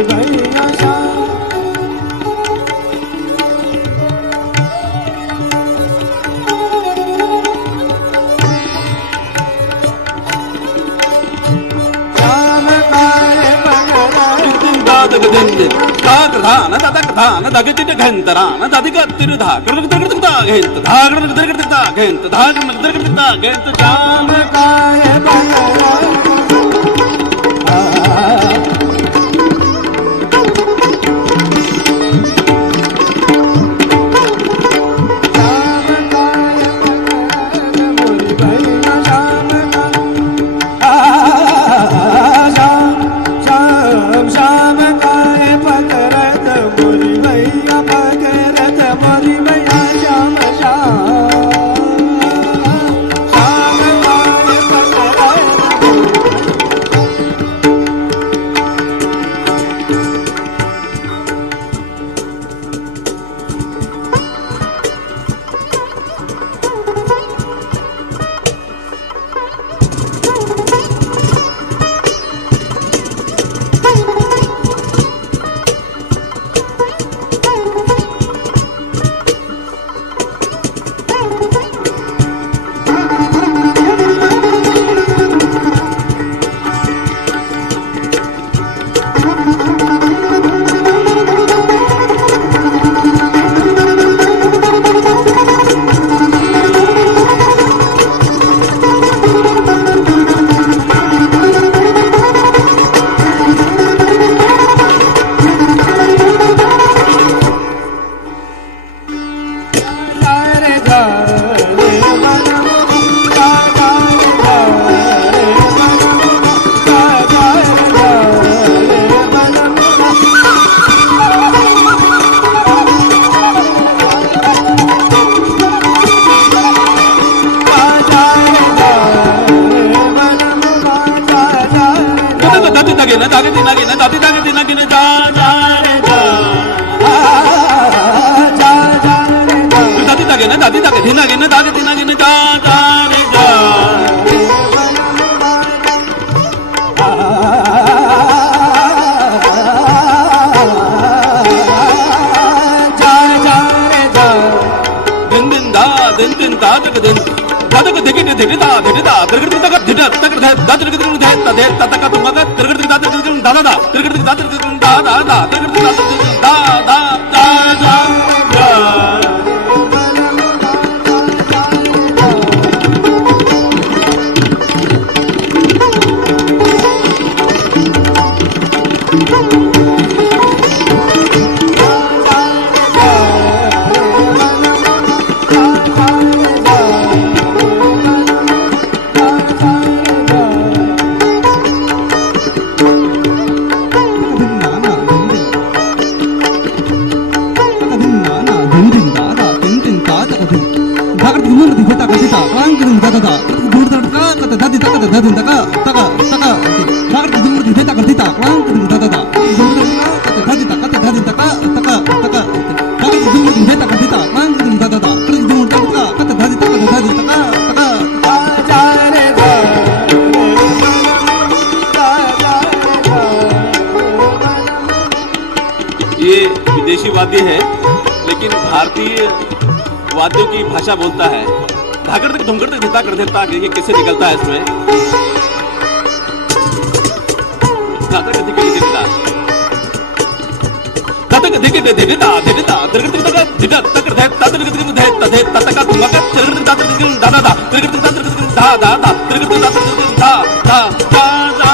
मोरी भैया श्याम धान दादा धान दगति घंतरान दधिक तिरुधा कृतकृतकृता घेंत धागण दरकृतकृता घेंत धागण दरकृतकृता घेंत जाम काय विदेशी वाद्य है लेकिन भारतीय वाद्यों की भाषा बोलता है। धागड़ तक धुमगड़ तक देता कर देता ये कैसे निकलता है इसमें दादा कथी के लिए देता दादा कथी के दे देता दरगड़ तक दिटा तक दे दादा कथी के दे तदे ततका तुम का दरगड़ दादा के दादा दा दरगड़ दादा के दा दा दा दरगड़ दादा के दा दा दा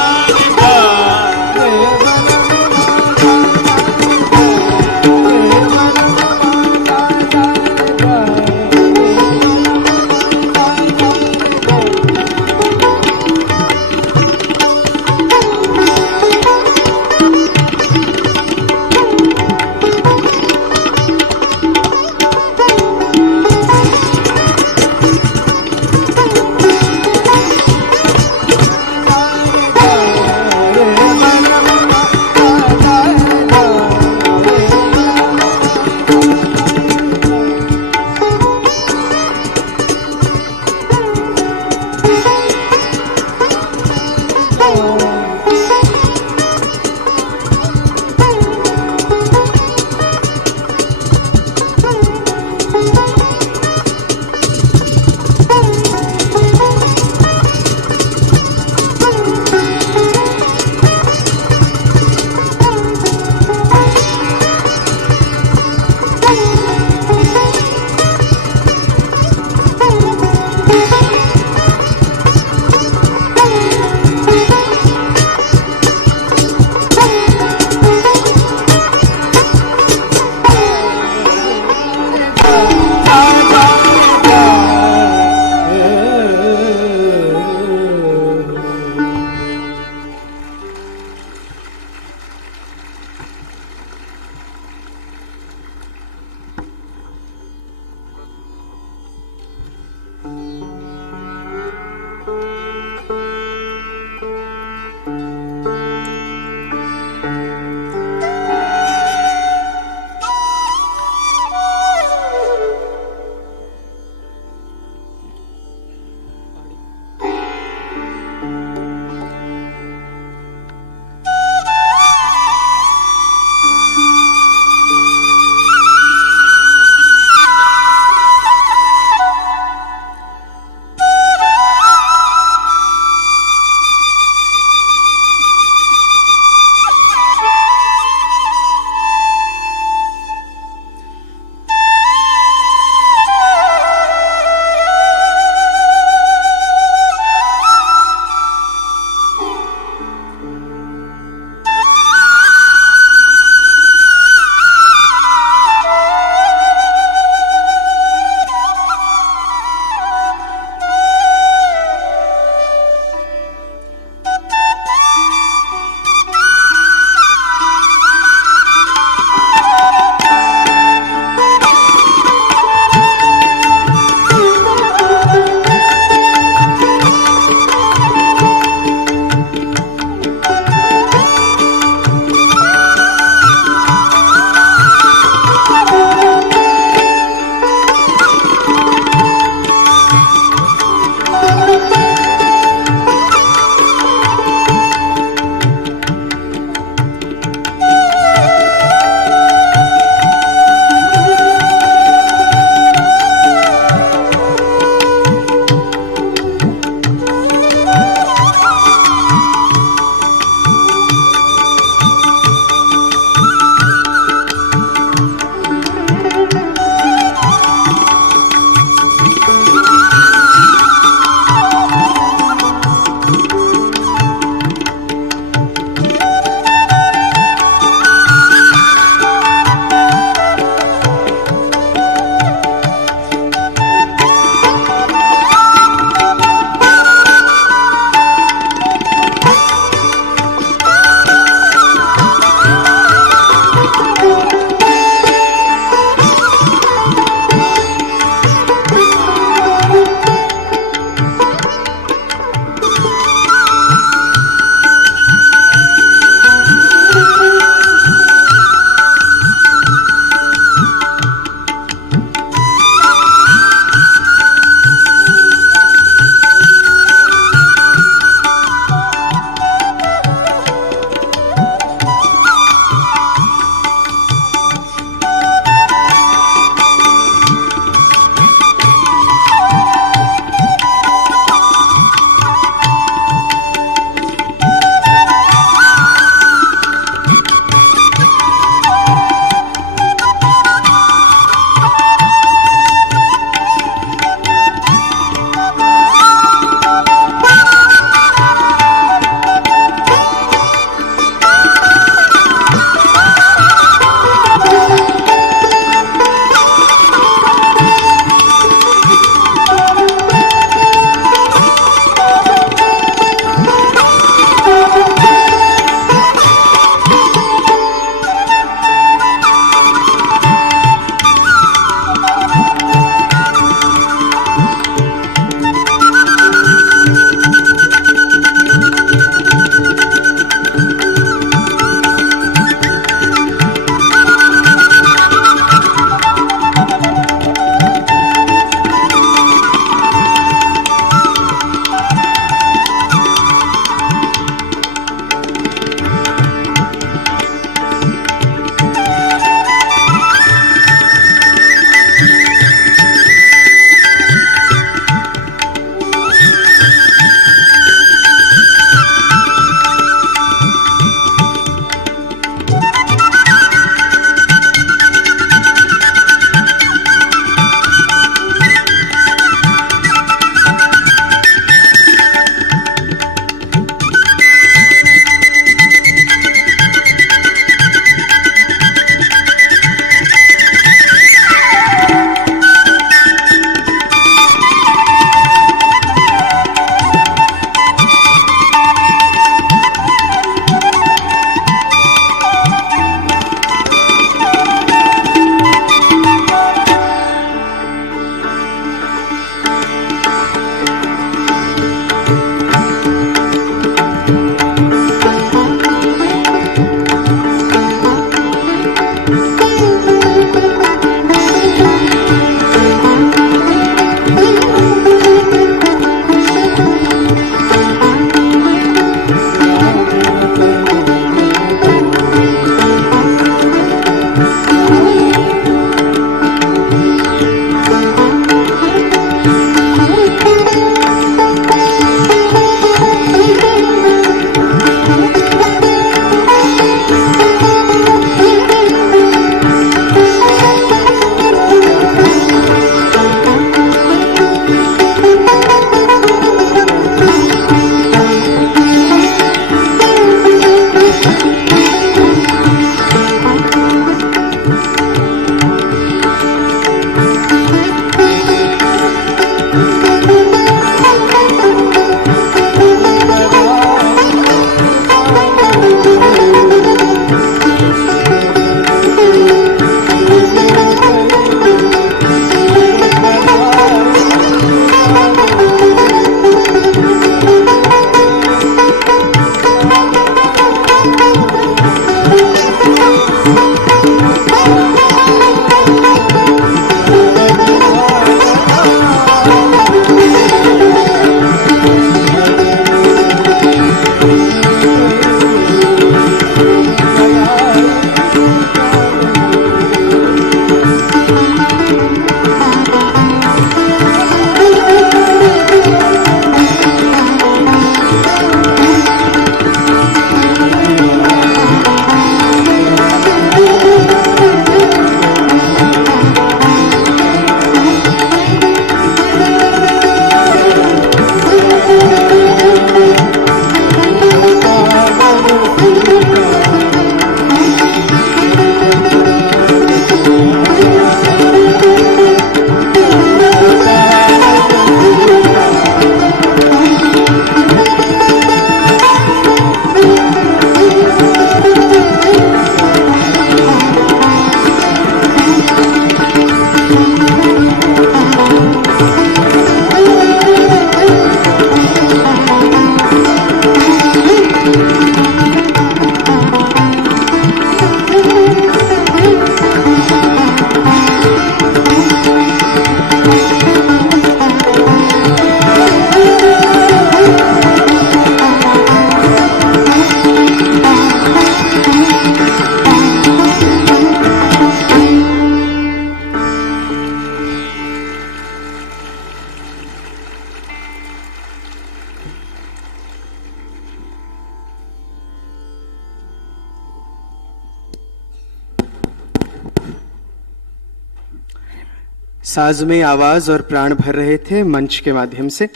साज में आवाज और प्राण भर रहे थे मंच के माध्यम से।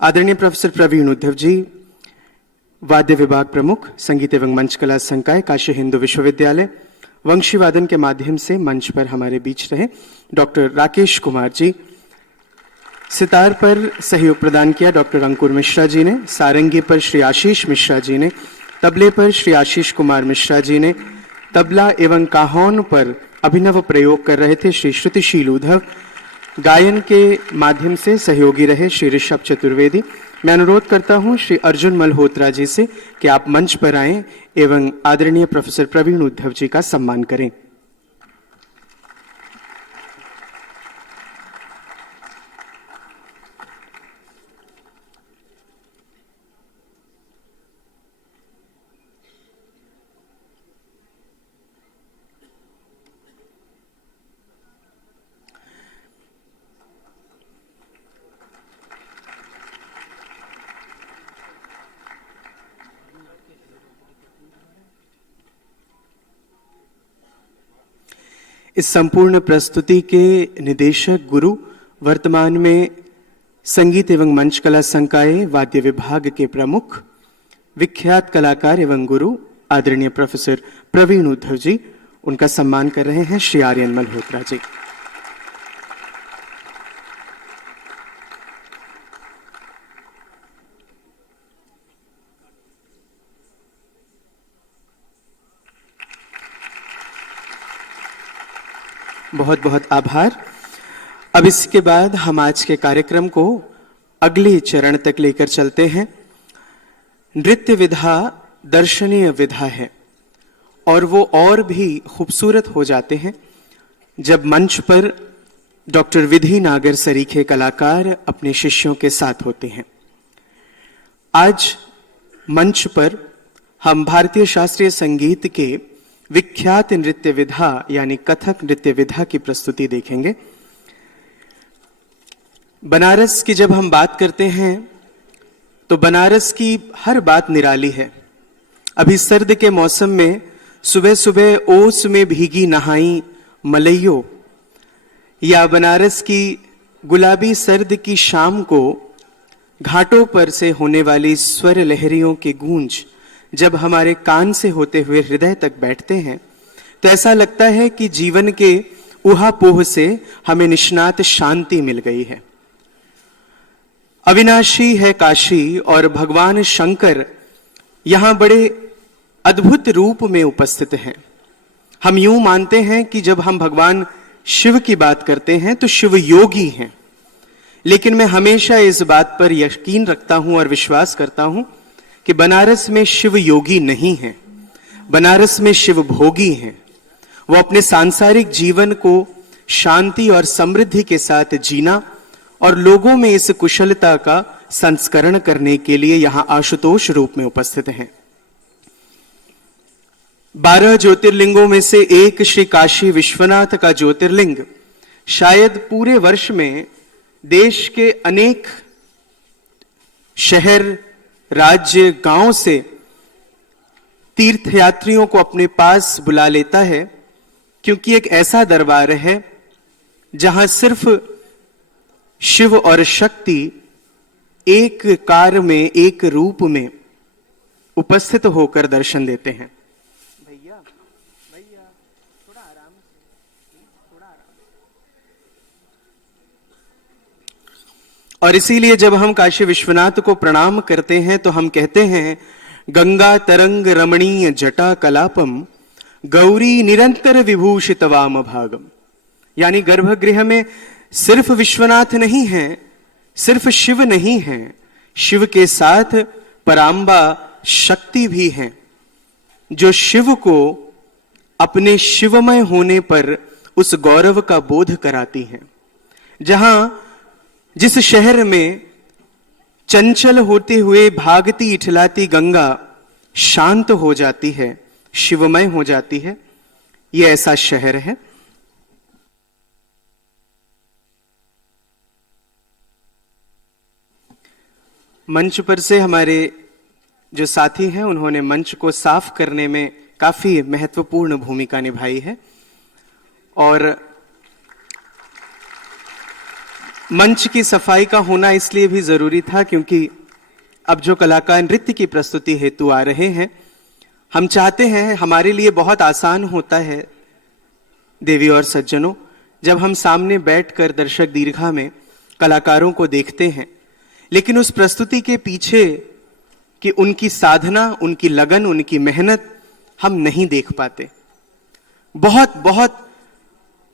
आदरणीय प्रोफेसर प्रवीण उद्धव जी, वाद्य विभाग प्रमुख, संगीत एवं मंच कला संकाय, काशी हिंदू विश्वविद्यालय, वंशी वादन के माध्यम से मंच पर हमारे बीच रहे। डॉक्टर राकेश कुमार जी, सितार पर सहयोग प्रदान किया डॉक्टर अंकुर मिश्रा जी ने, सारंगी पर श्री आशीष मिश्रा जी ने, तबले पर श्री आशीष कुमार मिश्रा जी ने, तबला एवं काहोन पर अभिनव प्रयोग कर रहे थे श्री श्रुतिशील उद्धव, गायन के माध्यम से सहयोगी रहे श्री ऋषभ चतुर्वेदी। मैं अनुरोध करता हूं श्री अर्जुन मल्होत्रा जी से कि आप मंच पर आएं एवं आदरणीय प्रोफेसर प्रवीण उद्धव जी का सम्मान करें। इस संपूर्ण प्रस्तुति के निदेशक गुरु, वर्तमान में संगीत एवं मंच कला संकाय वाद्य विभाग के प्रमुख, विख्यात कलाकार एवं गुरु आदरणीय प्रोफेसर प्रवीण उद्धव जी, उनका सम्मान कर रहे हैं श्री आर्यन मल्होत्रा जी। बहुत बहुत आभार। अब इसके बाद हम आज के कार्यक्रम को अगले चरण तक लेकर चलते हैं। नृत्य विधा दर्शनीय विधा है और वो और भी खूबसूरत हो जाते हैं जब मंच पर डॉक्टर विधि नागर सरीखे कलाकार अपने शिष्यों के साथ होते हैं। आज मंच पर हम भारतीय शास्त्रीय संगीत के विख्यात नृत्य विधा यानी कथक नृत्य विधा की प्रस्तुति देखेंगे। बनारस की जब हम बात करते हैं तो बनारस की हर बात निराली है। अभी सर्द के मौसम में सुबह सुबह ओस में भीगी नहाई मलइयो, या बनारस की गुलाबी सर्द की शाम को घाटों पर से होने वाली स्वर लहरियों की गूंज जब हमारे कान से होते हुए हृदय तक बैठते हैं तो ऐसा लगता है कि जीवन के ऊहापोह से हमें निष्णात शांति मिल गई है। अविनाशी है काशी और भगवान शंकर यहां बड़े अद्भुत रूप में उपस्थित हैं। हम यूं मानते हैं कि जब हम भगवान शिव की बात करते हैं तो शिव योगी हैं, लेकिन मैं हमेशा इस बात पर यकीन रखता हूं और विश्वास करता हूं कि बनारस में शिव योगी नहीं है, बनारस में शिव भोगी हैं। वो अपने सांसारिक जीवन को शांति और समृद्धि के साथ जीना और लोगों में इस कुशलता का संस्करण करने के लिए यहां आशुतोष रूप में उपस्थित हैं। 12 ज्योतिर्लिंगों में से एक श्री काशी विश्वनाथ का ज्योतिर्लिंग शायद पूरे वर्ष में देश के अनेक शहर, राज्य, गांव से तीर्थयात्रियों को अपने पास बुला लेता है, क्योंकि एक ऐसा दरबार है जहां सिर्फ शिव और शक्ति एक कार में, एक रूप में उपस्थित होकर दर्शन देते हैं। और इसीलिए जब हम काशी विश्वनाथ को प्रणाम करते हैं तो हम कहते हैं गंगा तरंग रमणीय जटा कलापम गौरी निरंतर विभूषित वाम भागम। यानी गर्भगृह में सिर्फ विश्वनाथ नहीं है, सिर्फ शिव नहीं है, शिव के साथ परांबा शक्ति भी है जो शिव को अपने शिवमय होने पर उस गौरव का बोध कराती हैं। जहां जिस शहर में चंचल होते हुए भागती इठलाती गंगा शांत हो जाती है, शिवमय हो जाती है, यह ऐसा शहर है। मंच पर से हमारे जो साथी हैं उन्होंने मंच को साफ करने में काफी महत्वपूर्ण भूमिका निभाई है और मंच की सफाई का होना इसलिए भी जरूरी था क्योंकि अब जो कलाकार नृत्य की प्रस्तुति हेतु आ रहे हैं, हम चाहते हैं, हमारे लिए बहुत आसान होता है देवी और सज्जनों, जब हम सामने बैठकर दर्शक दीर्घा में कलाकारों को देखते हैं, लेकिन उस प्रस्तुति के पीछे कि उनकी साधना, उनकी लगन, उनकी मेहनत हम नहीं देख पाते। बहुत बहुत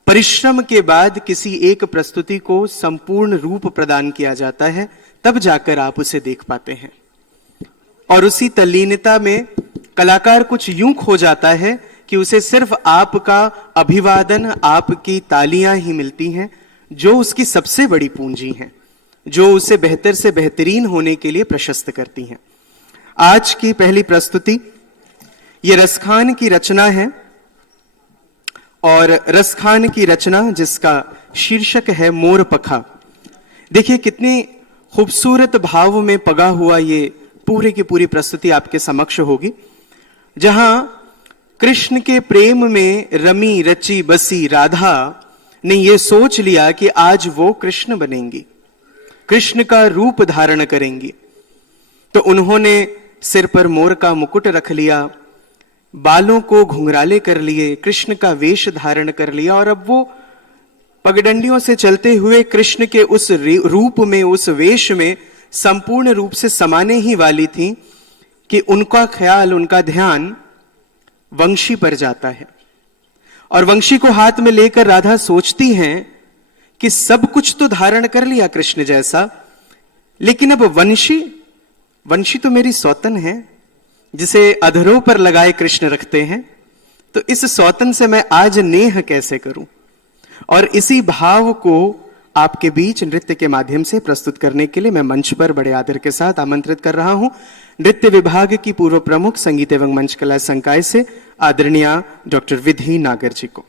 परिश्रम के बाद किसी एक प्रस्तुति को संपूर्ण रूप प्रदान किया जाता है, तब जाकर आप उसे देख पाते हैं। और उसी तल्लीनता में कलाकार कुछ यूं खो जाता है कि उसे सिर्फ आपका अभिवादन, आपकी तालियां ही मिलती हैं, जो उसकी सबसे बड़ी पूंजी हैं, जो उसे बेहतर से बेहतरीन होने के लिए प्रशस्त करती हैं। आज की पहली प्रस्तुति ये रसखान की रचना है, और रसखान की रचना जिसका शीर्षक है मोर पखा। देखिए कितनी खूबसूरत भाव में पगा हुआ ये पूरी की पूरी प्रस्तुति आपके समक्ष होगी, जहां कृष्ण के प्रेम में रमी रची बसी राधा ने ये सोच लिया कि आज वो कृष्ण बनेंगी, कृष्ण का रूप धारण करेंगी। तो उन्होंने सिर पर मोर का मुकुट रख लिया, बालों को घुंघराले कर लिए, कृष्ण का वेश धारण कर लिया, और अब वो पगडंडियों से चलते हुए कृष्ण के उस रूप में, उस वेश में संपूर्ण रूप से समाने ही वाली थी कि उनका ख्याल, उनका ध्यान वंशी पर जाता है। और वंशी को हाथ में लेकर राधा सोचती हैं कि सब कुछ तो धारण कर लिया कृष्ण जैसा, लेकिन अब वंशी तो मेरी सौतन है, जिसे अधरों पर लगाए कृष्ण रखते हैं, तो इस सौतन से मैं आज नेह कैसे करूं। और इसी भाव को आपके बीच नृत्य के माध्यम से प्रस्तुत करने के लिए मैं मंच पर बड़े आदर के साथ आमंत्रित कर रहा हूं नृत्य विभाग की पूर्व प्रमुख संगीत एवं मंच कला संकाय से आदरणीय डॉक्टर विधि नागर जी को।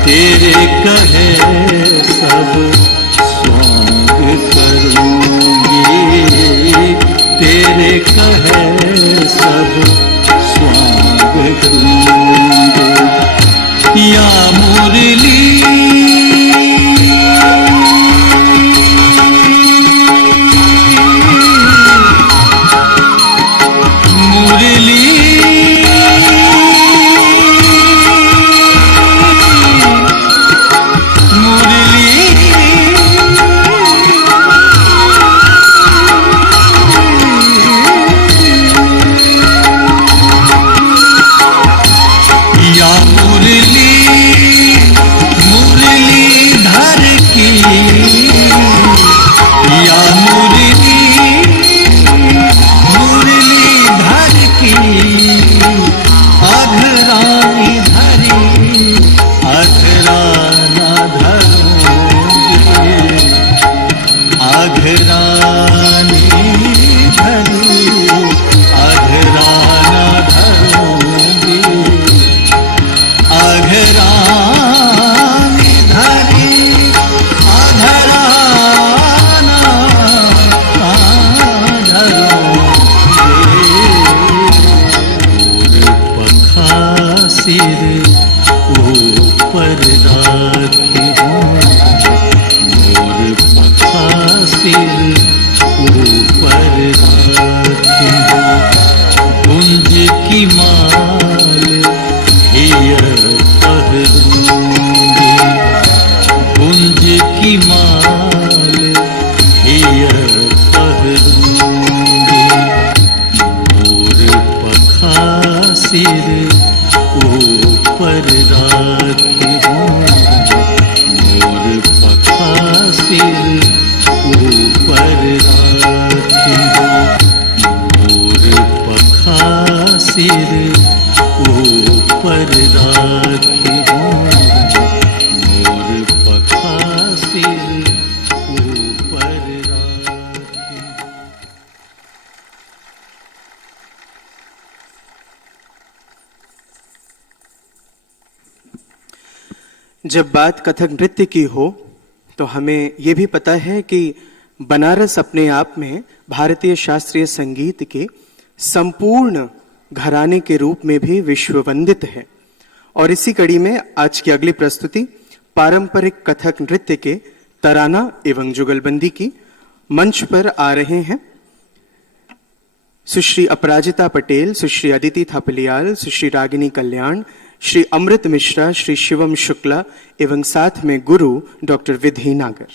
तेरे सिर ऊपर राखे हो, मोर पखा सिर ऊपर राखे हो, मोर पखा सिर ऊपर राखे हो, मोर पखा सिर ऊपर राखे हो। जब बात कथक नृत्य की हो तो हमें ये भी पता है कि बनारस अपने आप में भारतीय शास्त्रीय संगीत के संपूर्ण घराने के रूप में भी विश्ववंदित है। और इसी कड़ी में आज की अगली प्रस्तुति पारंपरिक कथक नृत्य के तराना एवं जुगलबंदी की मंच पर आ रहे हैं सुश्री अपराजिता पटेल, सुश्री अदिति थापलियाल, सुश्री रागिनी कल्याण, श्री अमृत मिश्रा, श्री शिवम शुक्ला एवं साथ में गुरु डॉक्टर विधि नागर।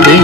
Ding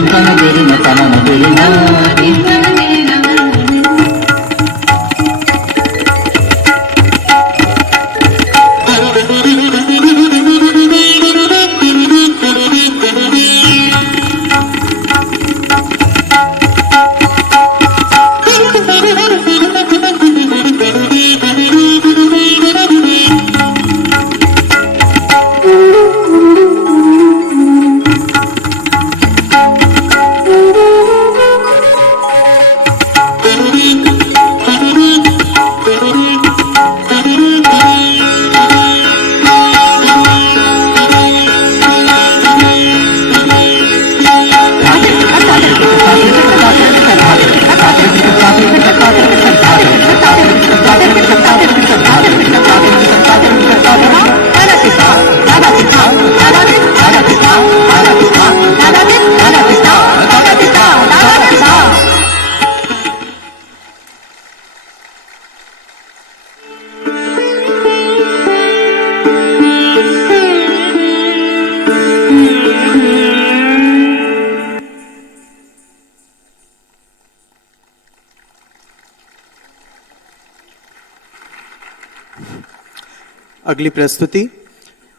अगली प्रस्तुति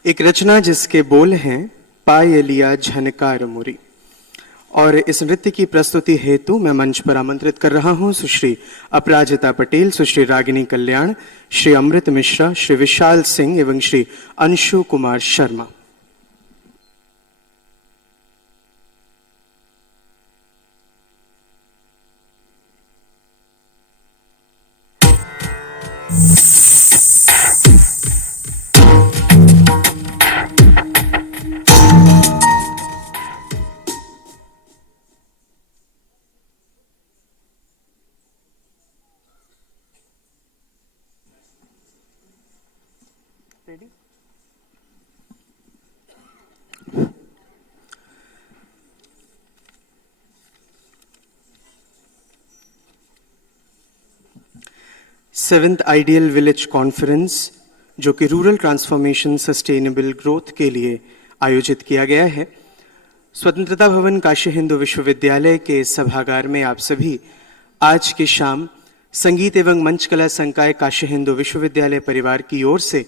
एक रचना जिसके बोल हैं पायलिया झनकार मुरी। और इस नृत्य की प्रस्तुति हेतु मैं मंच पर आमंत्रित कर रहा हूं सुश्री अपराजिता पटेल, सुश्री रागिनी कल्याण, श्री अमृत मिश्रा, श्री विशाल सिंह एवं Shri Anshu Kumar Sharma. Seventh ideal village conference जो कि रूरल ट्रांसफॉर्मेशन सस्टेनेबल ग्रोथ के लिए आयोजित किया गया है, स्वतंत्रता भवन काशी हिंदू विश्वविद्यालय के सभागार में आप सभी आज की शाम संगीत एवं मंच कला संकाय काशी हिंदू विश्वविद्यालय परिवार की ओर से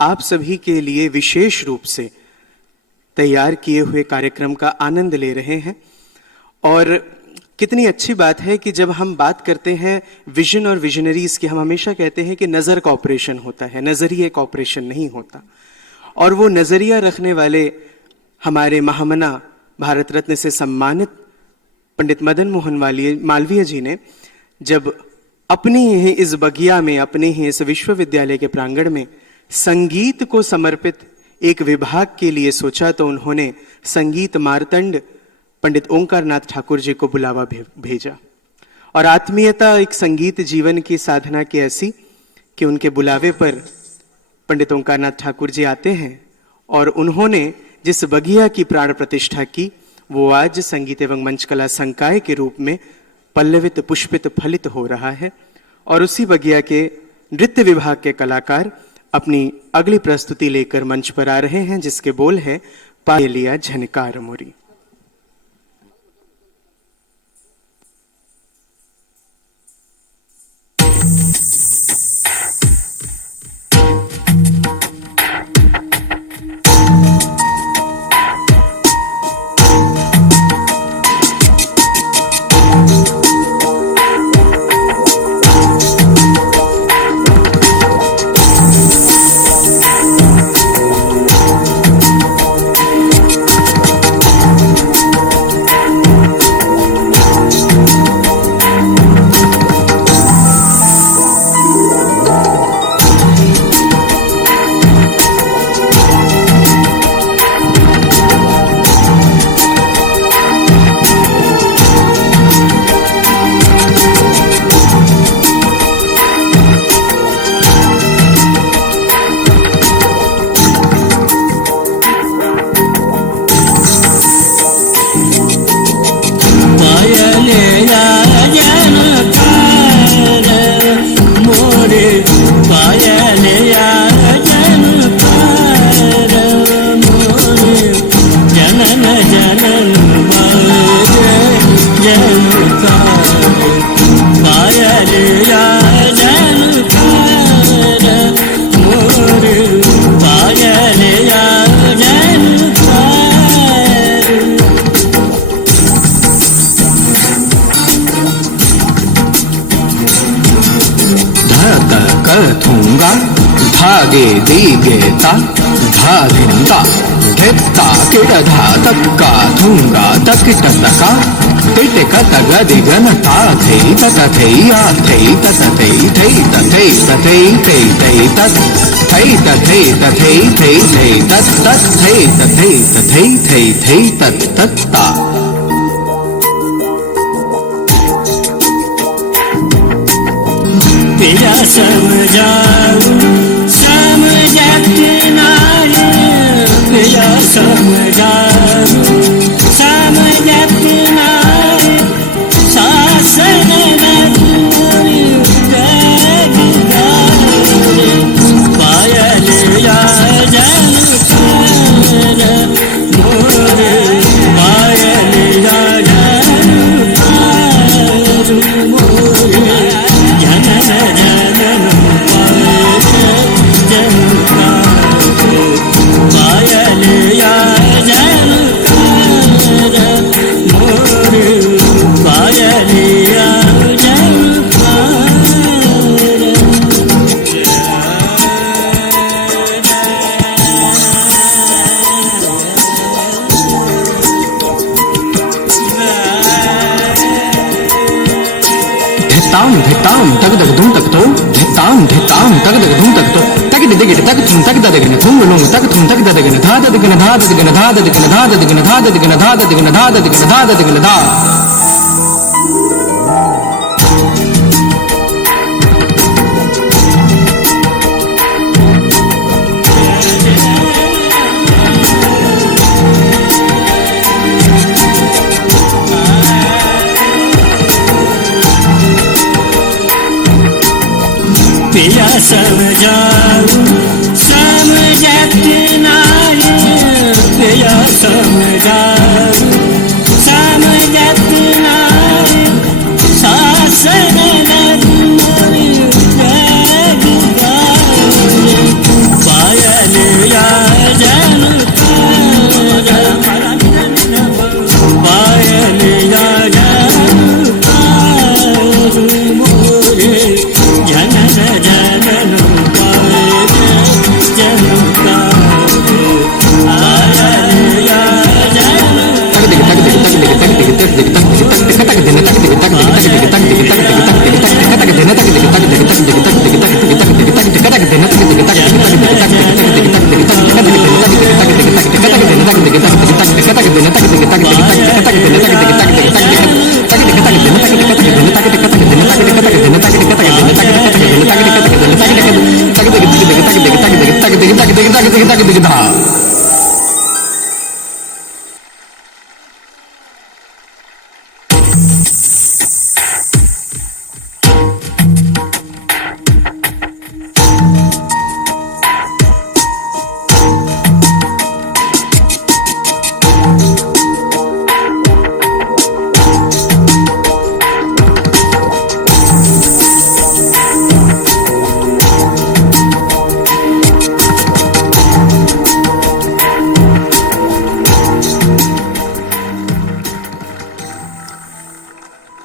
आप सभी के लिए विशेष रूप से तैयार किए हुए कार्यक्रम का आनंद ले रहे हैं। और कितनी अच्छी बात है कि जब हम बात करते हैं विजन और विजनरीज की, हम हमेशा कहते हैं कि नज़र का ऑपरेशन होता है, नज़रिए का ऑपरेशन नहीं होता। और वो नज़रिया रखने वाले हमारे महामना भारत रत्न से सम्मानित पंडित मदन मोहन मालवीय जी ने जब अपनी ही इस बगिया में, अपने ही इस विश्वविद्यालय के प्रांगण में संगीत को समर्पित एक विभाग के लिए सोचा, तो उन्होंने संगीत मार्तंड पंडित ओंकारनाथ ठाकुर जी को बुलावा भेजा। और आत्मीयता एक संगीत जीवन की साधना की ऐसी कि उनके बुलावे पर पंडित ओंकारनाथ ठाकुर जी आते हैं और उन्होंने जिस बगिया की प्राण प्रतिष्ठा की वो आज संगीत एवं मंच कला संकाय के रूप में पल्लवित पुष्पित फलित हो रहा है। और उसी बगिया के नृत्य विभाग के कलाकार अपनी अगली प्रस्तुति लेकर मंच पर आ रहे हैं, जिसके बोल है पायलिया झनकार मुरी। धागे दीगे ता धारिंदा ढेत्ता किरधा तक्का थुंगा तकिट तका टिटिक तगदि गनता थई तत थई आ थई तत थई थई तथई तथई थई थई तत थई तथई तथई थई थई तत तत थई तथई तथई थई थई तत तत्ता। तेरा समझाऊं समझते नहीं, तेरा समझाऊं समझते नहीं, शासन में पूरी उजागी गाने पायल या जन मोरे पायल धिताम धिताम तक दग धूम तक तो धिताम धिताम तक दग धूम तक तो तक दिग तक थुम तक दग न थुम लूंग तक थुम तक दग न धा दग न धा दग न धा दग न धा दग न धा दग न धा दग न धा दग न धा दग न धा। पिया समझाऊं समझते नहीं पिया समझाऊं समझते नहीं सास पायल या जन पायल या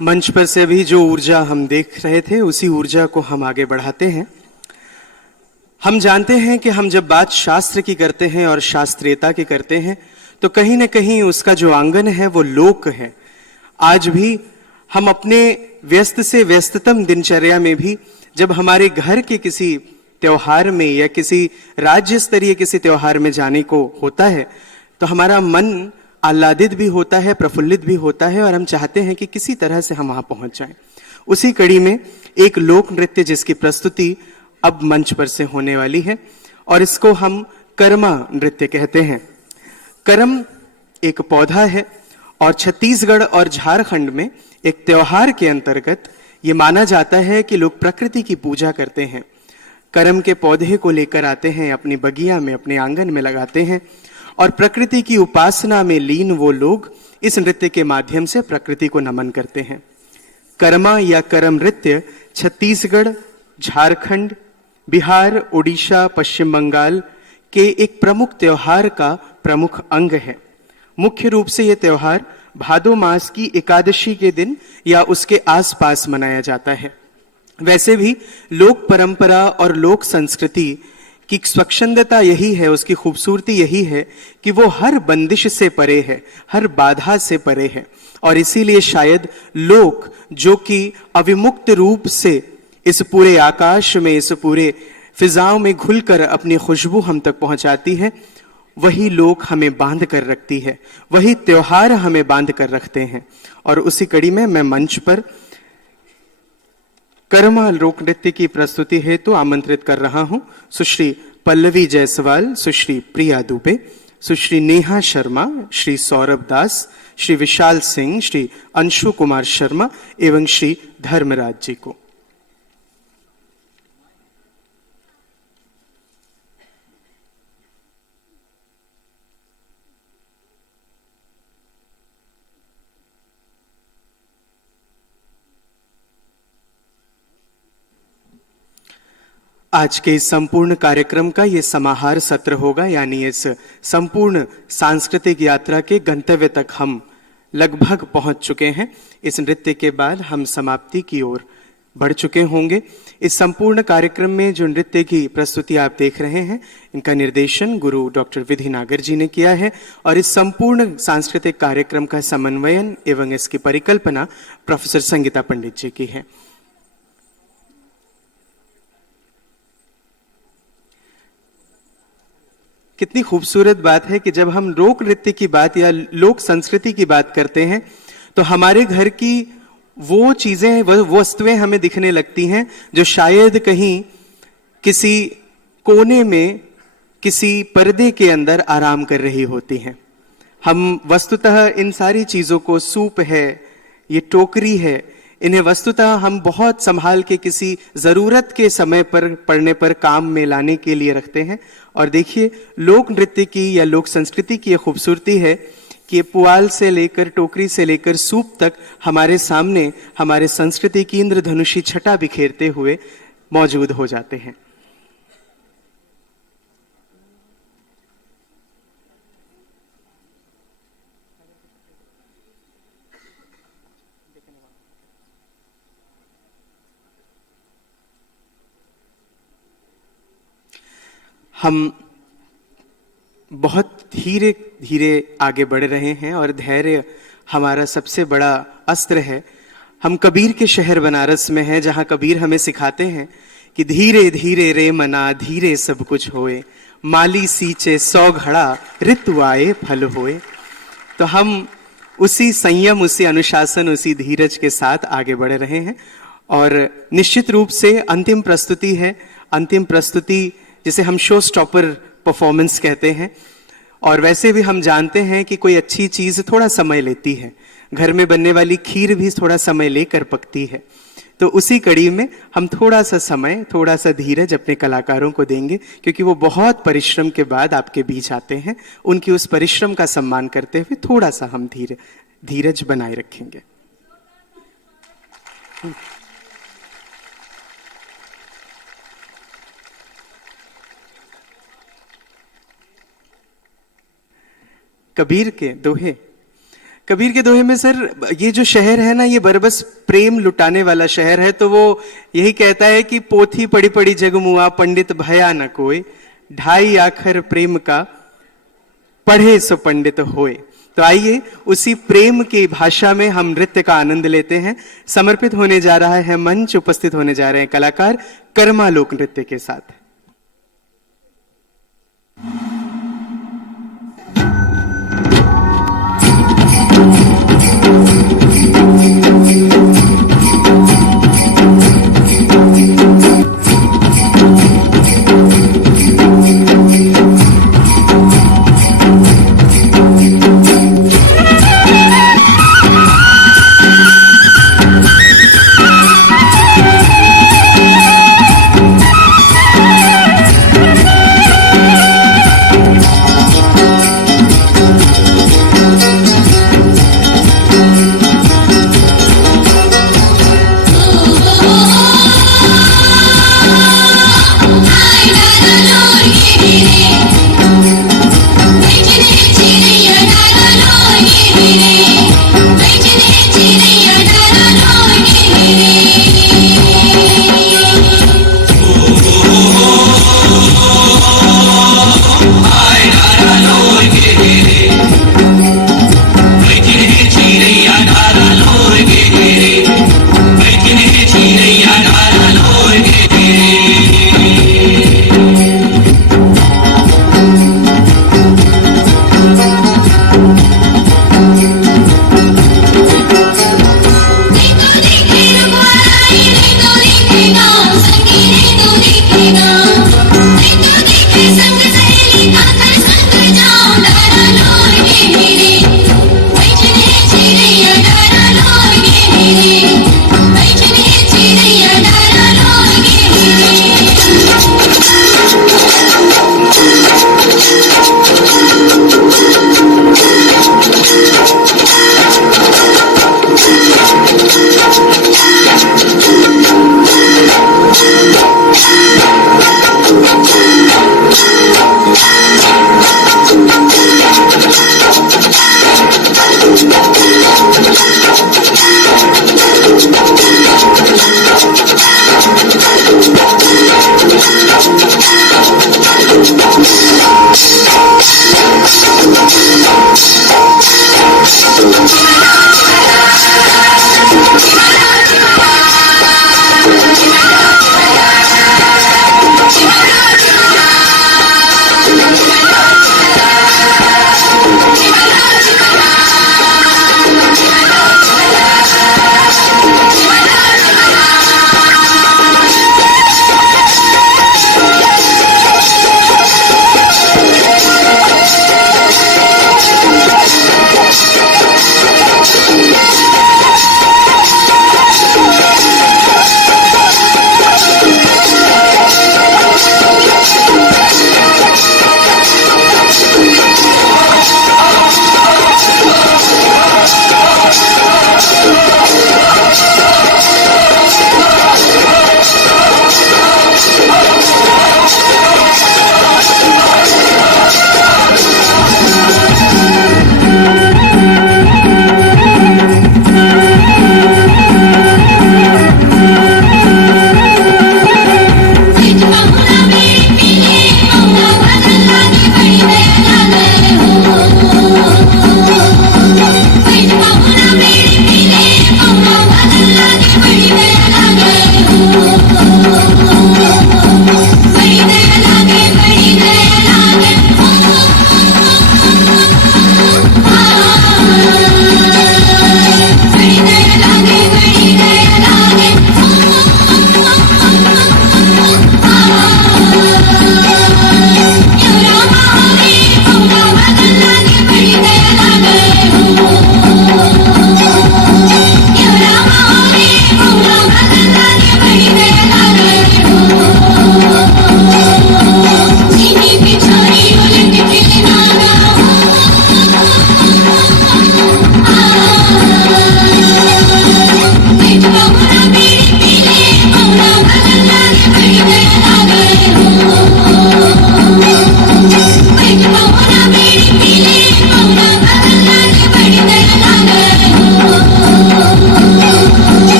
मंच पर से अभी जो ऊर्जा हम देख रहे थे उसी ऊर्जा को हम आगे बढ़ाते हैं। हम जानते हैं कि हम जब बात शास्त्र की करते हैं और शास्त्रीयता की करते हैं तो कहीं ना कहीं उसका जो आंगन है वो लोक है। आज भी हम अपने व्यस्त से व्यस्ततम दिनचर्या में भी जब हमारे घर के किसी त्योहार में या किसी राज्य स्तरीय किसी त्योहार में जाने को होता है तो हमारा मन आह्लादित भी होता है, प्रफुल्लित भी होता है और हम चाहते हैं कि किसी तरह से हम वहां पहुंच जाएं। उसी कड़ी में एक लोक नृत्य जिसकी प्रस्तुति अब मंच पर से होने वाली है और इसको हम कर्मा नृत्य कहते हैं। करम एक पौधा है और छत्तीसगढ़ और झारखंड में एक त्योहार के अंतर्गत ये माना जाता है कि लोग प्रकृति की पूजा करते हैं। करम के पौधे को लेकर आते हैं, अपनी बगिया में, अपने आंगन में लगाते हैं और प्रकृति की उपासना में लीन वो लोग इस नृत्य के माध्यम से प्रकृति को नमन करते हैं। कर्मा या करम नृत्य छत्तीसगढ़, झारखंड, बिहार, उड़ीसा, पश्चिम बंगाल के एक प्रमुख त्योहार का प्रमुख अंग है। मुख्य रूप से यह त्योहार भादो मास की एकादशी के दिन या उसके आसपास मनाया जाता है। वैसे भी लोक परंपरा और लोक संस्कृति की स्वच्छंदता यही है, उसकी खूबसूरती यही है कि वो हर बंदिश से परे है, हर बाधा से परे है और इसीलिए शायद लोक जो कि अविमुक्त रूप से इस पूरे आकाश में, इस पूरे फिजाओं में घुलकर अपनी खुशबू हम तक पहुंचाती है, वही लोक हमें बांध कर रखती है, वही त्योहार हमें बांध कर रखते हैं। और उसी कड़ी में मैं मंच पर कर्मा लोक नृत्य की प्रस्तुति हेतु आमंत्रित कर रहा हूं सुश्री पल्लवी जायसवाल, सुश्री प्रिया दुबे, सुश्री नेहा शर्मा, श्री सौरभ दास, श्री विशाल सिंह, श्री अंशु कुमार शर्मा एवं श्री धर्मराज जी को। आज के इस संपूर्ण कार्यक्रम का ये समाहार सत्र होगा, यानी इस संपूर्ण सांस्कृतिक यात्रा के गंतव्य तक हम लगभग पहुंच चुके हैं। इस नृत्य के बाद हम समाप्ति की ओर बढ़ चुके होंगे। इस संपूर्ण कार्यक्रम में जो नृत्य की प्रस्तुति आप देख रहे हैं, इनका निर्देशन गुरु डॉक्टर विधि नागर जी ने किया है और इस संपूर्ण सांस्कृतिक कार्यक्रम का समन्वयन एवं इसकी परिकल्पना प्रोफेसर संगीता पंडित जी की है। कितनी खूबसूरत बात है कि जब हम लोक नृत्य की बात या लोक संस्कृति की बात करते हैं तो हमारे घर की वो चीजें, वो वस्तुएं हमें दिखने लगती हैं जो शायद कहीं किसी कोने में किसी पर्दे के अंदर आराम कर रही होती हैं। हम वस्तुतः इन सारी चीजों को, सूप है, ये टोकरी है, इन्हें वस्तुतः हम बहुत संभाल के किसी जरूरत के समय पर पड़ने पर काम में लाने के लिए रखते हैं। और देखिए, लोक नृत्य की या लोक संस्कृति की ये खूबसूरती है कि ये पुआल से लेकर, टोकरी से लेकर सूप तक हमारे सामने हमारे संस्कृति की इंद्रधनुषी छटा बिखेरते हुए मौजूद हो जाते हैं। हम बहुत धीरे धीरे आगे बढ़ रहे हैं और धैर्य हमारा सबसे बड़ा अस्त्र है। हम कबीर के शहर बनारस में हैं, जहां कबीर हमें सिखाते हैं कि धीरे धीरे रे मना धीरे सब कुछ होए, माली सींचे 100 घड़ा ऋतु आए फल होए। तो हम उसी संयम, उसी अनुशासन, उसी धीरज के साथ आगे बढ़ रहे हैं। और निश्चित रूप से अंतिम प्रस्तुति है, अंतिम प्रस्तुति जिसे हम शो स्टॉपर परफॉर्मेंस कहते हैं। और वैसे भी हम जानते हैं कि कोई अच्छी चीज थोड़ा समय लेती है, घर में बनने वाली खीर भी थोड़ा समय लेकर पकती है। तो उसी कड़ी में हम थोड़ा सा समय, थोड़ा सा धीरज अपने कलाकारों को देंगे, क्योंकि वो बहुत परिश्रम के बाद आपके बीच आते हैं। उनकी उस परिश्रम का सम्मान करते हुए थोड़ा सा हम धीरज बनाए रखेंगे। कबीर के दोहे, कबीर के दोहे में सर, ये जो शहर है ना, ये बरबस प्रेम लुटाने वाला शहर है। तो वो यही कहता है कि पोथी पड़ी पड़ी जगमुआ, पंडित भया न कोय, 2.5 आखर प्रेम का पढ़े सो पंडित होए। तो आइए उसी प्रेम की भाषा में हम नृत्य का आनंद लेते हैं। समर्पित होने जा रहा है मंच, उपस्थित होने जा रहे हैं कलाकार कर्मा लोक नृत्य के साथ।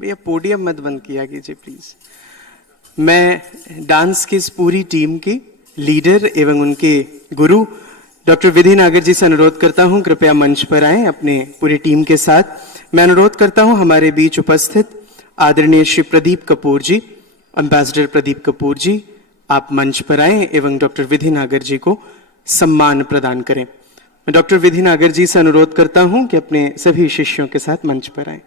भैया पोडियम मत बंद किया कीजिए प्लीज। मैं डांस की इस पूरी टीम की लीडर एवं उनके गुरु डॉक्टर विधि नागर जी से अनुरोध करता हूं कृपया मंच पर आएं अपने पूरी टीम के साथ। मैं अनुरोध करता हूं हमारे बीच उपस्थित आदरणीय श्री प्रदीप कपूर जी, एम्बेसडर प्रदीप कपूर जी, आप मंच पर आएं एवं डॉक्टर विधि नागर जी को सम्मान प्रदान करें। मैं डॉक्टर विधि नागर जी से अनुरोध करता हूं कि अपने सभी शिष्यों के साथ मंच पर आएं।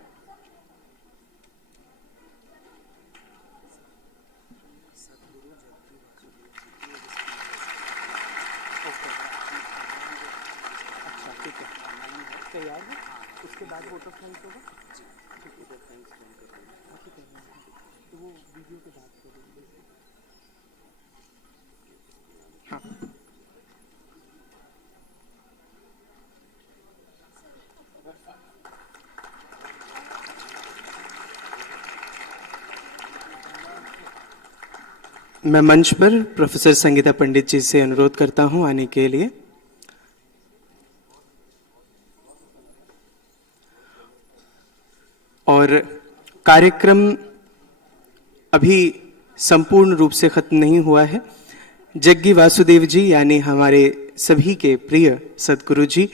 मैं मंच पर प्रोफेसर संगीता पंडित जी से अनुरोध करता हूं आने के लिए। और कार्यक्रम अभी संपूर्ण रूप से खत्म नहीं हुआ है। जग्गी वासुदेव जी यानी हमारे सभी के प्रिय सद्गुरु जी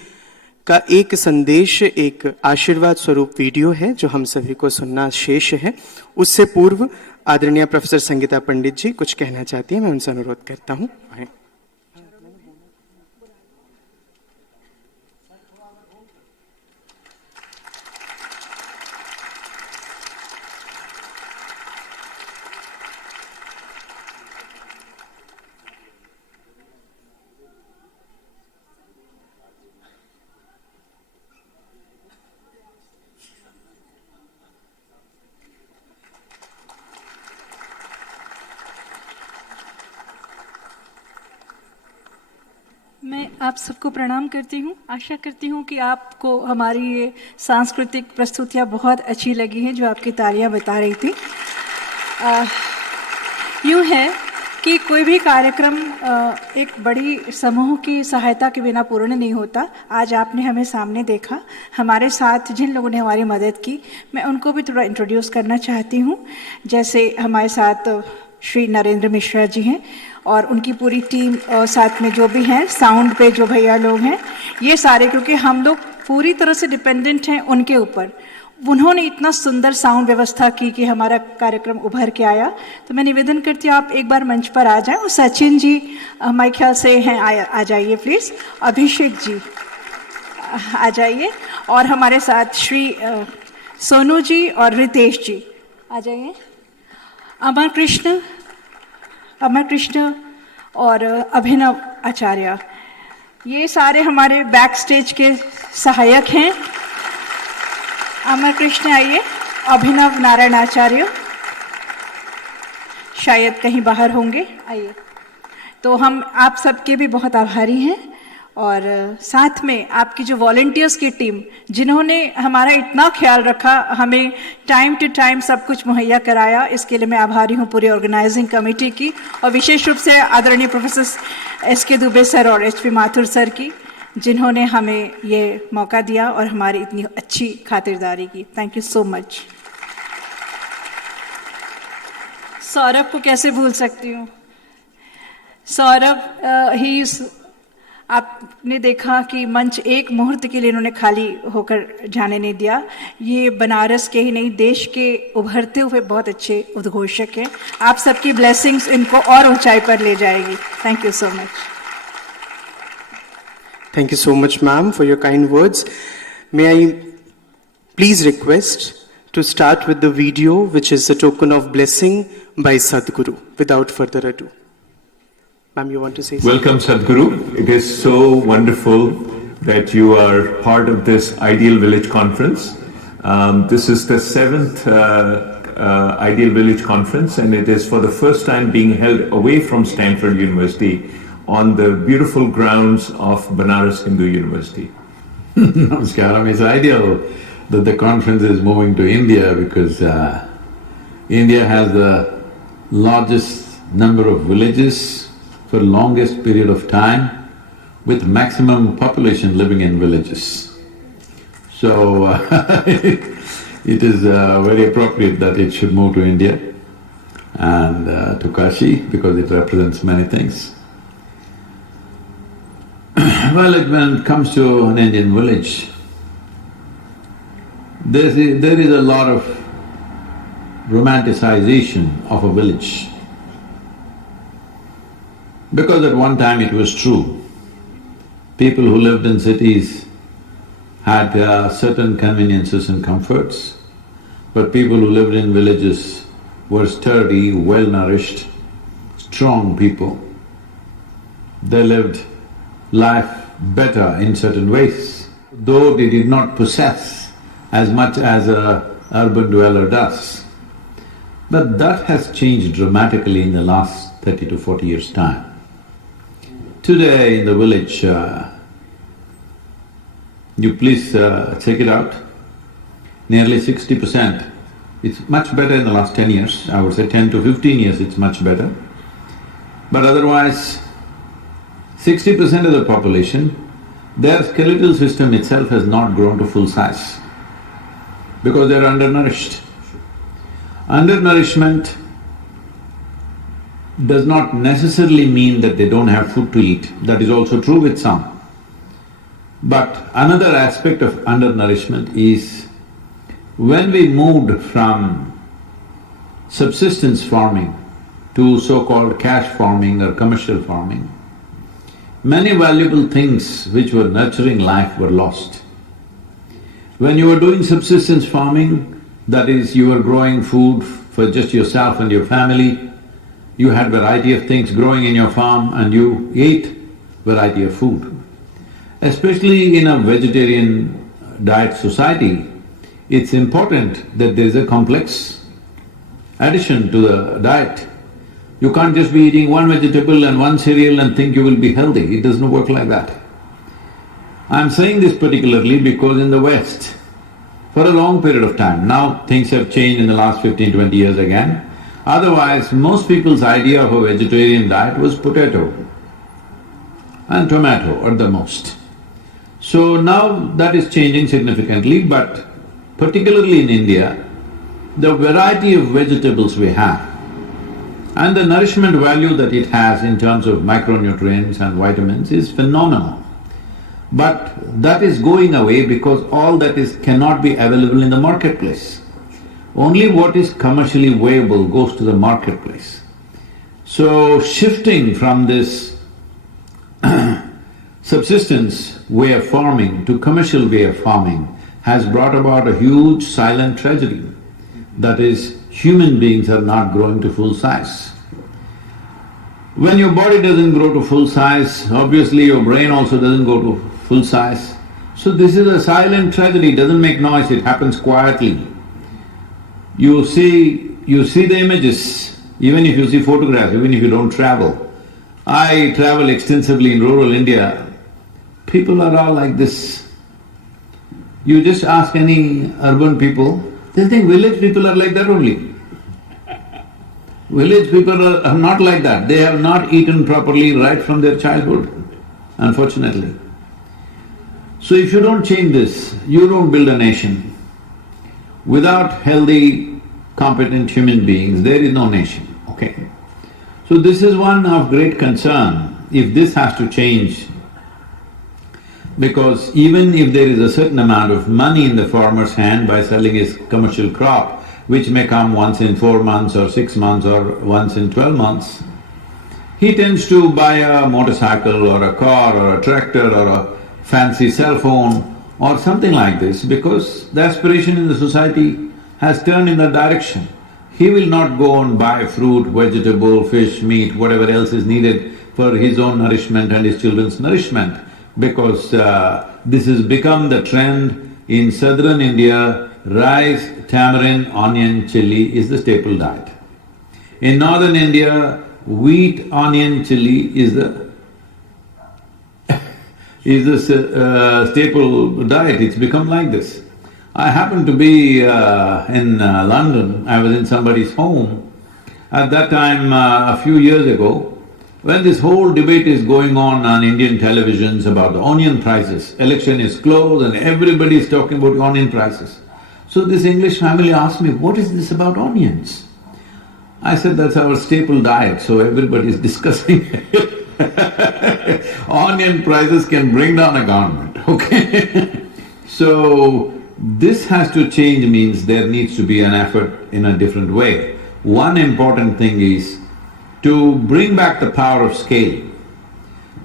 का एक संदेश, एक आशीर्वाद स्वरूप वीडियो है जो हम सभी को सुनना शेष है। उससे पूर्व आदरणीय प्रोफेसर संगीता पंडित जी कुछ कहना चाहती हैं, मैं उनसे अनुरोध करता हूं। मैं आप सबको प्रणाम करती हूँ। आशा करती हूँ कि आपको हमारी ये सांस्कृतिक प्रस्तुतियाँ बहुत अच्छी लगी हैं जो आपकी तालियाँ बता रही थी। यूँ है कि कोई भी कार्यक्रम एक बड़ी समूह की सहायता के बिना पूर्ण नहीं होता। आज आपने हमें सामने देखा, हमारे साथ जिन लोगों ने हमारी मदद की, मैं उनको भी थोड़ा इंट्रोड्यूस करना चाहती हूँ। जैसे हमारे साथ श्री नरेंद्र मिश्रा जी हैं और उनकी पूरी टीम, साथ में जो भी हैं साउंड पे जो भैया लोग हैं, ये सारे, क्योंकि हम लोग पूरी तरह से डिपेंडेंट हैं उनके ऊपर। उन्होंने इतना सुंदर साउंड व्यवस्था की कि हमारा कार्यक्रम उभर के आया। तो मैं निवेदन करती हूँ आप एक बार मंच पर आ जाएं। और सचिन जी हमारे ख्याल से हैं, आ जाइए प्लीज़। अभिषेक जी आ जाइए। और हमारे साथ श्री सोनू जी और रितेश जी आ जाइए। अमर कृष्ण और अभिनव आचार्य, ये सारे हमारे बैक स्टेज के सहायक हैं। अमर कृष्ण आइए। अभिनव नारायण आचार्य शायद कहीं बाहर होंगे, आइए। तो हम आप सबके भी बहुत आभारी हैं। और साथ में आपकी जो वॉलंटियर्स की टीम जिन्होंने हमारा इतना ख्याल रखा, हमें टाइम टू टाइम सब कुछ मुहैया कराया, इसके लिए मैं आभारी हूँ पूरी ऑर्गेनाइजिंग कमेटी की, और विशेष रूप से आदरणीय प्रोफेसर एस.के. दुबे सर और एच.पी. माथुर सर की, जिन्होंने हमें ये मौका दिया और हमारी इतनी अच्छी खातिरदारी की। Thank you so much. Saurabh को कैसे भूल सकती हूँ। सौरभ आपने देखा कि मंच एक मुहूर्त के लिए इन्होंने खाली होकर जाने नहीं दिया। ये बनारस के ही नहीं, देश के उभरते हुए बहुत अच्छे उद्घोषक हैं। आप सबकी ब्लेसिंग्स इनको और ऊंचाई पर ले जाएगी। Thank you so much. Thank you so much, ma'am, for your kind words. May I please request to start with the video, which is a token of blessing by Sadhguru. Without further ado. Ma'am, you want to say something? Welcome, Sadhguru. It is so wonderful that you are part of this Ideal Village Conference. This is the 7th Ideal Village Conference, and it is for the first time being held away from Stanford University on the beautiful grounds of Banaras Hindu University. Namaskaram. It's ideal that the conference is moving to India because India has the largest number of villages for longest period of time with maximum population living in villages. So it is very appropriate that it should move to India and to Kashi because it represents many things. Well, when it comes to an Indian village, there is a lot of romanticization of a village. Because at one time it was true. People who lived in cities had certain conveniences and comforts, but people who lived in villages were sturdy, well-nourished, strong people. They lived life better in certain ways, though they did not possess as much as a urban dweller does. But that has changed dramatically in the last 30 to 40 years' time. Today in the village, you please check it out, nearly 60%. It's much better in the last 10 years, I would say 10 to 15 years it's much better. But otherwise, 60% of the population, their skeletal system itself has not grown to full size because they're undernourished. Undernourishment does not necessarily mean that they don't have food to eat, that is also true with some. But another aspect of undernourishment is when we moved from subsistence farming to so-called cash farming or commercial farming, many valuable things which were nurturing life were lost. When you were doing subsistence farming, that is, you were growing food for just yourself and your family, you had variety of things growing in your farm and you ate variety of food. Especially in a vegetarian diet society, it's important that there is a complex addition to the diet. You can't just be eating one vegetable and one cereal and think you will be healthy, it doesn't work like that. I'm saying this particularly because in the West, for a long period of time, now things have changed in the last 15–20 years again, otherwise most people's idea of a vegetarian diet was potato and tomato at the most. So now that is changing significantly, but particularly in India, the variety of vegetables we have and the nourishment value that it has in terms of micronutrients and vitamins is phenomenal. But that is going away because all that cannot be available in the marketplace. Only what is commercially viable goes to the marketplace. So shifting from this subsistence way of farming to commercial way of farming has brought about a huge silent tragedy. That is, human beings are not growing to full size. When your body doesn't grow to full size, obviously your brain also doesn't go to full size. So this is a silent tragedy, it doesn't make noise, it happens quietly. You see the images, even if you see photographs, even if you don't travel. I travel extensively in rural India, people are all like this. You just ask any urban people, they'll think village people are like that only. Village people are not like that, they have not eaten properly right from their childhood, unfortunately. So if you don't change this, you don't build a nation. Without healthy, competent human beings, there is no nation, okay? So this is one of great concern, if this has to change, because even if there is a certain amount of money in the farmer's hand by selling his commercial crop, which may come once in 4 months or 6 months or once in 12 months, he tends to buy a motorcycle or a car or a tractor or a fancy cell phone or something like this because the aspiration in the society has turned in that direction. He will not go and buy fruit, vegetable, fish, meat, whatever else is needed for his own nourishment and his children's nourishment because this has become the trend in southern India. Rice, tamarind, onion, chili is the staple diet. In northern India, wheat, onion, chili is the staple diet, it's become like this. I happened to be in London, I was in somebody's home. At that time, a few years ago, when this whole debate is going on Indian televisions about the onion prices, election is close and everybody is talking about onion prices. So this English family asked me, what is this about onions? I said, that's our staple diet, so everybody is discussing onion prices can bring down a government, okay? So this has to change, means there needs to be an effort in a different way. One important thing is to bring back the power of scale.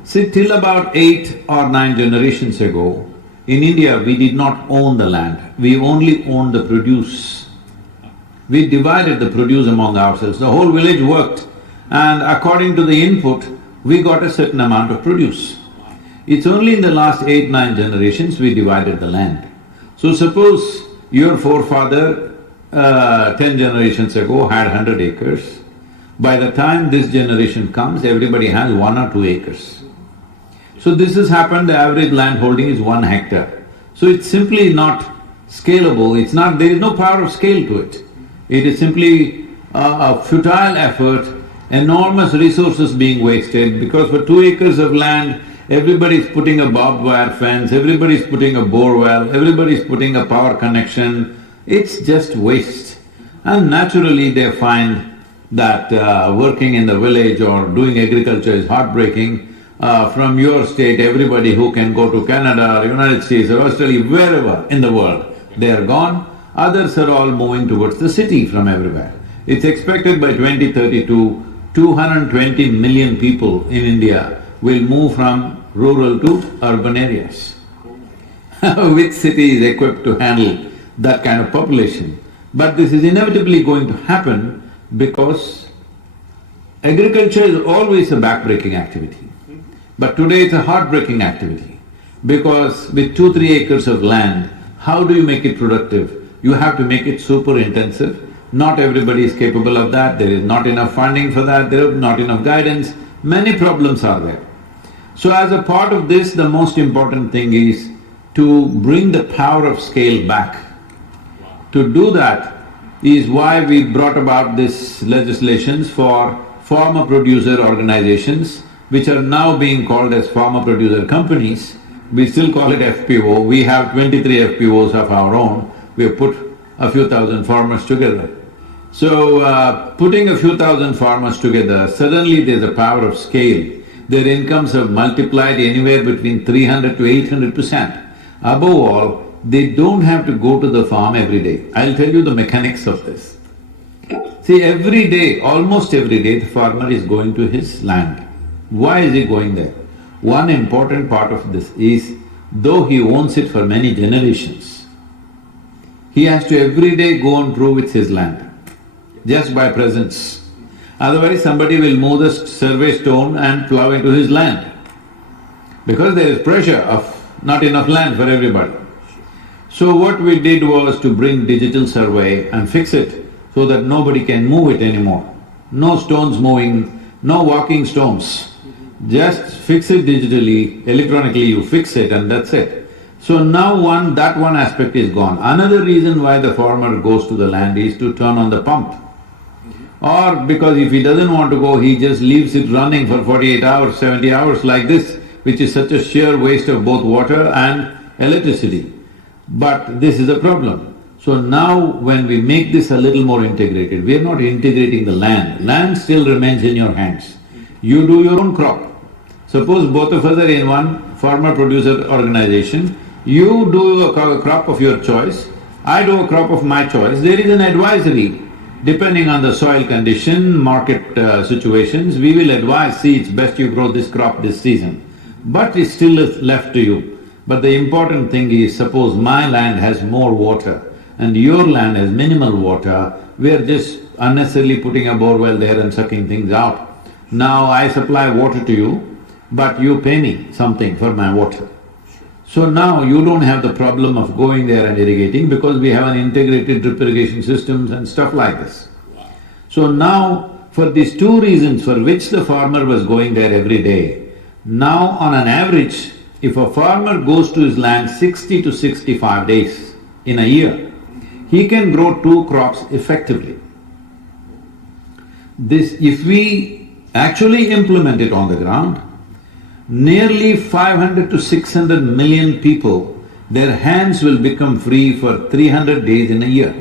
See, till about 8 or 9 generations ago, in India we did not own the land, we only owned the produce. We divided the produce among ourselves, the whole village worked, and according to the input, we got a certain amount of produce. It's only in the last 8, 9 generations we divided the land. So suppose your forefather 10 generations ago had 100 acres, by the time this generation comes, everybody has 1 or 2 acres. So this has happened, the average land holding is 1 hectare. So it's simply not scalable, it's not… there is no power of scale to it. It is simply a futile effort, enormous resources being wasted, because for 2 acres of land, everybody is putting a barbed wire fence, everybody is putting a bore well, everybody is putting a power connection. It's just waste. And naturally they find that working in the village or doing agriculture is heartbreaking. From your state, everybody who can go to Canada or United States or Australia, wherever in the world, they are gone. Others are all moving towards the city from everywhere. It's expected by 2032, 220 million people in India will move from rural to urban areas. Which city is equipped to handle that kind of population? But this is inevitably going to happen because agriculture is always a backbreaking activity. But today it's a heartbreaking activity, because with 2-3 acres of land, how do you make it productive? You have to make it super intensive. Not everybody is capable of that, there is not enough funding for that, there is not enough guidance, many problems are there. So as a part of this, the most important thing is to bring the power of scale back. To do that is why we brought about this legislations for farmer producer organizations, which are now being called as farmer producer companies. We still call it FPO. We have 23 FPOs of our own. We have put a few thousand farmers together. So, putting a few thousand farmers together, suddenly there's a power of scale. Their incomes have multiplied anywhere between 300 to 800%. Above all, they don't have to go to the farm every day. I'll tell you the mechanics of this. See, every day, almost every day, the farmer is going to his land. Why is he going there? One important part of this is, though he owns it for many generations, he has to every day go and prove it's his land, just by presence. Otherwise somebody will move the survey stone and plow into his land, because there is pressure of not enough land for everybody. So what we did was to bring digital survey and fix it so that nobody can move it anymore. No stones moving, no walking stones. Just fix it digitally, electronically you fix it and that's it. So now that one aspect is gone. Another reason why the farmer goes to the land is to turn on the pump. Or because if he doesn't want to go, he just leaves it running for 48 hours, 70 hours like this, which is such a sheer waste of both water and electricity. But this is a problem. So now when we make this a little more integrated, we are not integrating the land. Land still remains in your hands. You do your own crop. Suppose both of us are in one farmer-producer organization, you do a crop of your choice, I do a crop of my choice, there is an advisory. Depending on the soil condition, market situations, we will advise, see, it's best you grow this crop this season. But it still is left to you. But the important thing is, suppose my land has more water and your land has minimal water, we are just unnecessarily putting a bore well there and sucking things out. Now I supply water to you, but you pay me something for my water. So now you don't have the problem of going there and irrigating, because we have an integrated drip irrigation systems and stuff like this. So now, for these two reasons for which the farmer was going there every day, now on an average, if a farmer goes to his land 60 to 65 days in a year, he can grow 2 crops effectively. This, if we actually implement it on the ground, nearly 500 to 600 million people their hands will become free for 300 days in a year.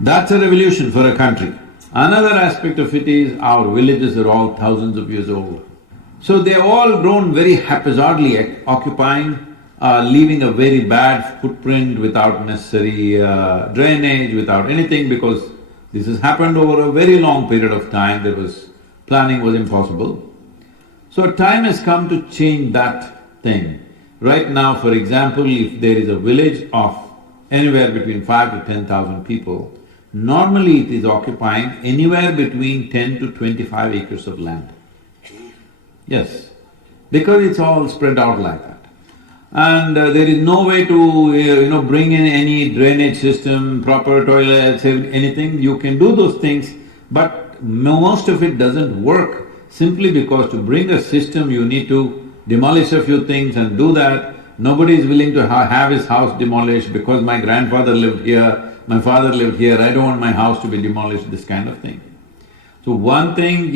That's a revolution for a country. Another aspect of it is our villages are all thousands of years old. So they've all grown very haphazardly, occupying, leaving a very bad footprint without necessary drainage, without anything, because this has happened over a very long period of time. Planning was impossible. So time has come to change that thing. Right now, for example, if there is a village of anywhere between 5,000 to 10,000 people, normally it is occupying anywhere between 10 to 25 acres of land. Yes, because it's all spread out like that. And there is no way to, bring in any drainage system, proper toilets, anything. You can do those things, but most of it doesn't work simply because to bring a system you need to demolish a few things and do that. Nobody is willing to have his house demolished because my grandfather lived here, my father lived here, I don't want my house to be demolished, this kind of thing. So one thing,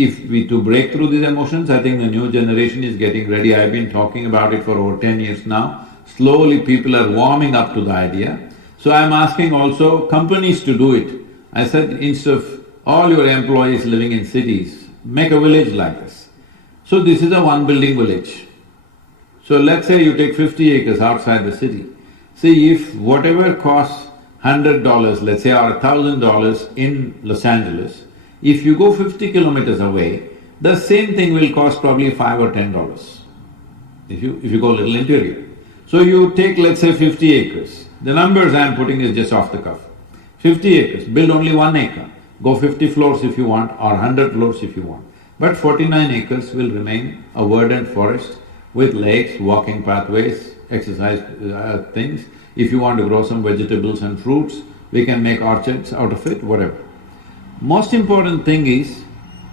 to break through these emotions, I think the new generation is getting ready. I've been talking about it for over 10 years now. Slowly people are warming up to the idea. So I'm asking also companies to do it. I said, instead of all your employees living in cities, make a village like this. So this is a one-building village. So let's say you take 50 acres outside the city. See, if whatever costs $100, let's say, or $1,000 in Los Angeles, if you go 50 kilometers away, the same thing will cost probably $5 or $10 if you go a little interior. So you take, let's say, 50 acres. The numbers I'm putting is just off the cuff. 50 acres, build only 1 acre. Go 50 floors if you want, or 100 floors if you want. But 49 acres will remain a verdant forest with lakes, walking pathways, exercise things. If you want to grow some vegetables and fruits, we can make orchards out of it, whatever. Most important thing is,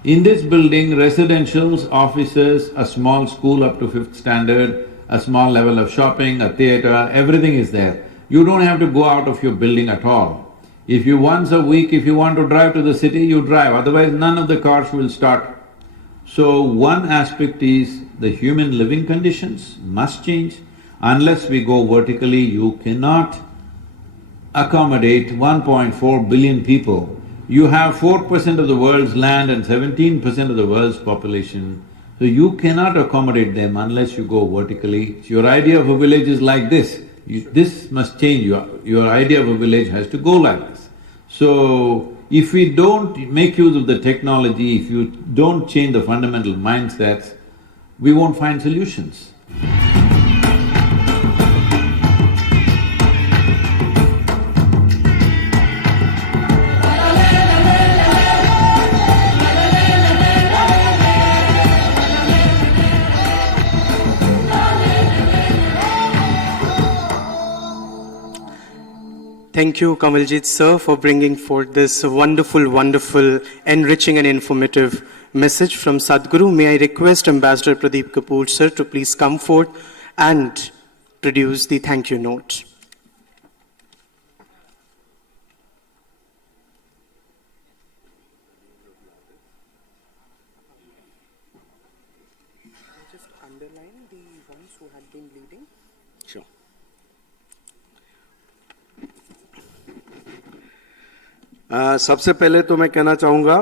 in this building, residentials, offices, a small school up to 5th standard, a small level of shopping, a theatre, everything is there. You don't have to go out of your building at all. If you once a week, if you want to drive to the city, you drive, otherwise none of the cars will start. So one aspect is the human living conditions must change. Unless we go vertically, you cannot accommodate 1.4 billion people. You have 4% of the world's land and 17% of the world's population, so you cannot accommodate them unless you go vertically. So your idea of a village is like this, this must change, your idea of a village has to go like this. So, if we don't make use of the technology, if you don't change the fundamental mindsets, we won't find solutions. Thank you, Kamaljeet sir, for bringing forth this wonderful, enriching and informative message from Sadhguru. May I request Ambassador Pradeep Kapoor sir to please come forth and produce the thank you note. Just underline the ones who had been leading. Sure. सबसे पहले तो मैं कहना चाहूँगा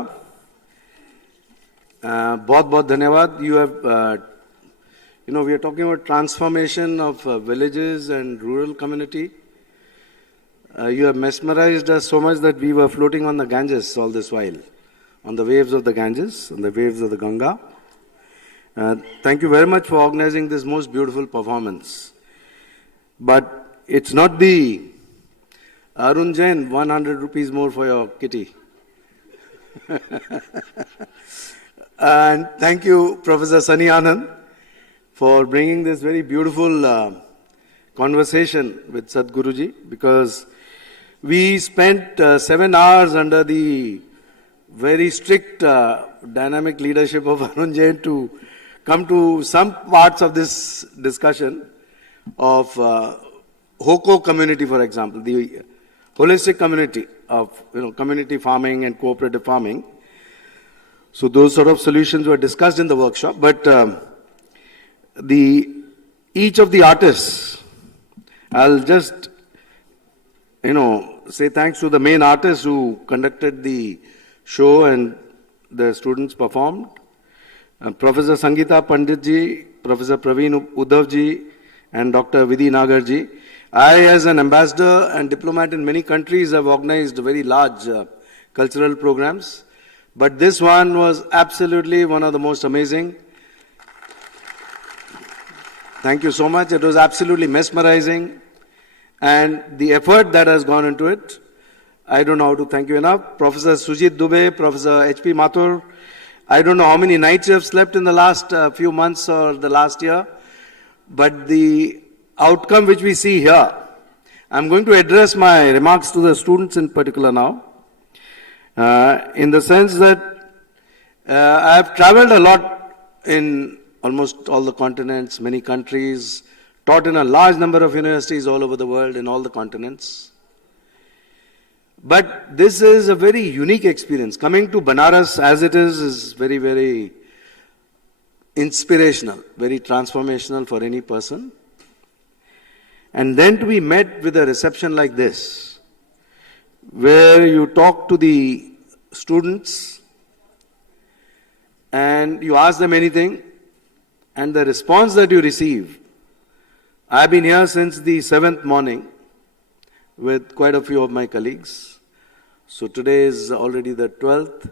बहुत बहुत धन्यवाद. You have we are talking about transformation of villages and rural community. You have mesmerized us so much that we were floating on the Ganges all this while, on the waves of the Ganges, on the waves of the Ganga. Thank you very much for organizing this most beautiful performance. But it's not the Arun Jain, 100 rupees more for your kitty. And thank you, Professor Sunny Anand, for bringing this very beautiful conversation with Sadhguruji, because we spent 7 hours under the very strict dynamic leadership of Arun Jain to come to some parts of this discussion of HOCO community, for example, the holistic community of community farming and cooperative farming. So those sort of solutions were discussed in the workshop, but each of the artists I'll just, say thanks to the main artists who conducted the show and the students performed. Professor Sangeeta Pandit ji, Professor Praveen Uddhav ji, and Dr. Vidhi Nagar ji. I, as an ambassador and diplomat in many countries, have organized very large cultural programs. But this one was absolutely one of the most amazing. Thank you so much. It was absolutely mesmerizing. And the effort that has gone into it, I don't know how to thank you enough. Professor Sujit Dubey, Professor H.P. Mathur, I don't know how many nights you have slept in the last few months or the last year, but the outcome which we see here, I'm going to address my remarks to the students in particular now, in the sense that I have traveled a lot in almost all the continents, many countries, taught in a large number of universities all over the world in all the continents. But this is a very unique experience. Coming to Banaras as it is very, very inspirational, very transformational for any person. And then to be met with a reception like this, where you talk to the students and you ask them anything, and the response that you receive. I've been here since the 7th morning with quite a few of my colleagues. So today is already the 12th,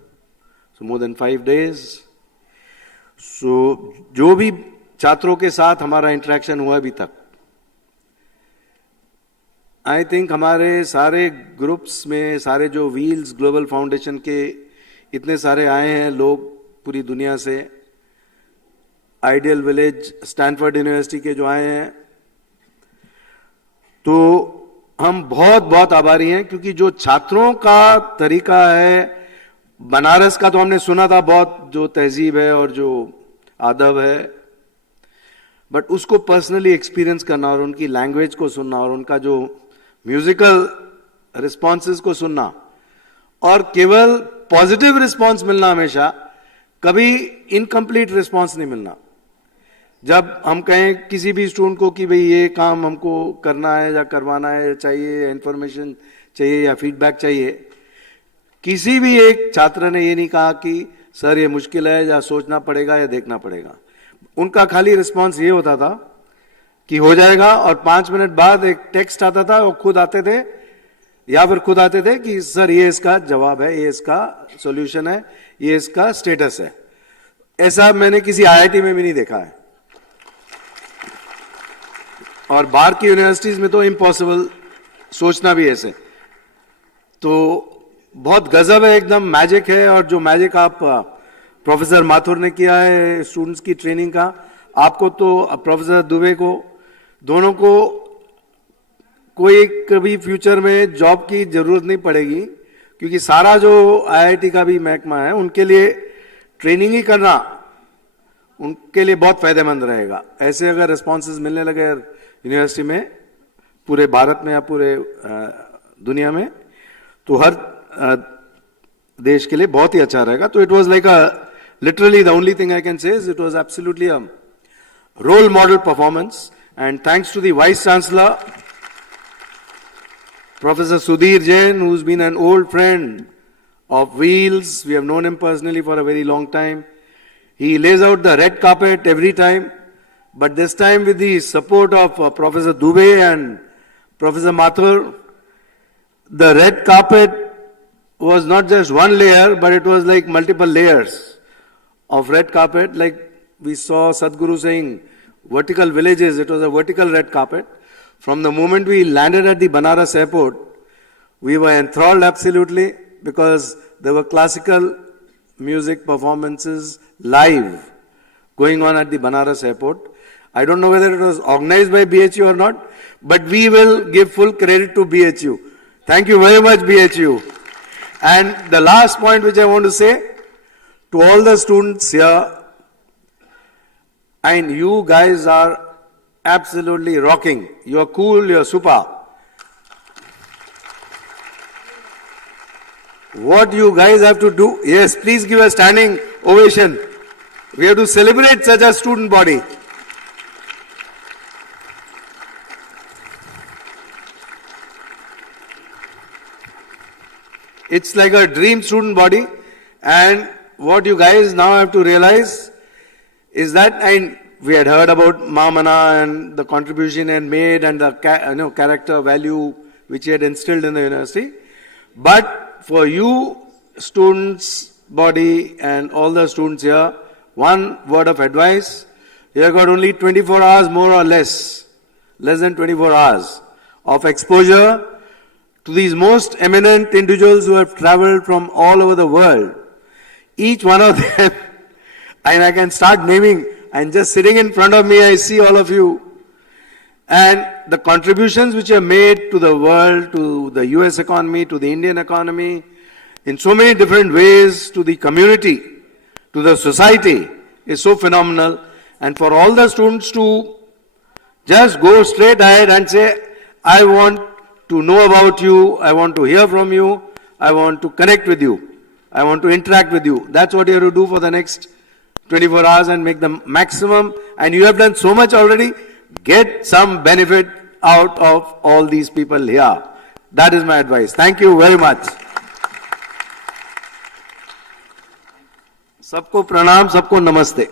so more than 5 days. So जो भी छात्रों के साथ हमारा interaction हुआ अभी तक, I think हमारे सारे ग्रुप्स में सारे जो व्हील्स ग्लोबल फाउंडेशन के इतने सारे आए हैं लोग पूरी दुनिया से, आइडियल विलेज स्टैनफोर्ड यूनिवर्सिटी के जो आए हैं, तो हम बहुत बहुत आभारी हैं, क्योंकि जो छात्रों का तरीका है, बनारस का तो हमने सुना था बहुत, जो तहजीब है और जो आदब है, बट उसको पर्सनली एक्सपीरियंस करना और उनकी लैंग्वेज को सुनना और उनका जो म्यूजिकल रिस्पॉन्सेस को सुनना और केवल पॉजिटिव रिस्पॉन्स मिलना, हमेशा कभी इनकम्प्लीट रिस्पॉन्स नहीं मिलना. जब हम कहें किसी भी स्टूडेंट को कि भाई ये काम हमको करना है या करवाना है, चाहिए इंफॉर्मेशन चाहिए या फीडबैक चाहिए, किसी भी एक छात्र ने ये नहीं कहा कि सर ये मुश्किल है या सोचना पड़ेगा या देखना पड़ेगा. उनका खाली रिस्पांस ये होता था कि हो जाएगा, और 5 मिनट बाद एक टेक्स्ट आता था, वो खुद आते थे या फिर खुद आते थे कि सर ये इसका जवाब है, ये इसका सॉल्यूशन है, ये इसका स्टेटस है. ऐसा मैंने किसी आईआईटी में भी नहीं देखा है, और बाहर की यूनिवर्सिटीज में तो इम्पॉसिबल सोचना भी ऐसे. तो बहुत गजब है, एकदम मैजिक है. और जो मैजिक आप प्रोफेसर माथुर ने किया है स्टूडेंट्स की ट्रेनिंग का, आपको तो प्रोफेसर दुबे को, दोनों को कोई कभी फ्यूचर में जॉब की जरूरत नहीं पड़ेगी, क्योंकि सारा जो आईआईटी का भी महकमा है उनके लिए ट्रेनिंग ही करना उनके लिए बहुत फायदेमंद रहेगा. ऐसे अगर रिस्पॉन्सेज मिलने लगे यूनिवर्सिटी में, पूरे भारत में या पूरे दुनिया में, तो हर देश के लिए बहुत ही अच्छा रहेगा. तो it was like a literally the only thing I can say is it was absolutely a role model performance. And thanks to the vice chancellor Professor Sudhir Jain, who's been an old friend of Wheels. We have known him personally for a very long time. He lays out the red carpet every time, but this time with the support of Professor Dubey and Professor Mathur, the red carpet was not just one layer, but it was like multiple layers of red carpet. Like we saw Sadhguru saying, vertical villages, it was a vertical red carpet. From the moment we landed at the Banaras airport, we were enthralled absolutely, because there were classical music performances live going on at the Banaras airport. I don't know whether it was organized by BHU or not, but we will give full credit to BHU. Thank you very much, BHU. And the last point which I want to say to all the students here, and you guys are absolutely rocking. You are cool, you are super. What you guys have to do, yes, please give a standing ovation. We have to celebrate such a student body. it's like a dream student body. And what you guys now have to realize is that, and we had heard about Mamana and the contribution he had made and the character value which he had instilled in the university. But for you students body and all the students here, one word of advice: you have got only 24 hours more or less than 24 hours of exposure to these most eminent individuals who have traveled from all over the world. Each one of them, and I can start naming, and just sitting in front of me, I see all of you. And the contributions which are made to the world, to the US economy, to the Indian economy, in so many different ways, to the community, to the society, is so phenomenal. And for all the students to just go straight ahead and say, I want to know about you, I want to hear from you, I want to connect with you, I want to interact with you. That's what you have to do for the next 24 hours and make the maximum. And you have done so much already. Get some benefit out of all these people here. That is my advice. Thank you very much. सबको प्रणाम, सबको नमस्ते.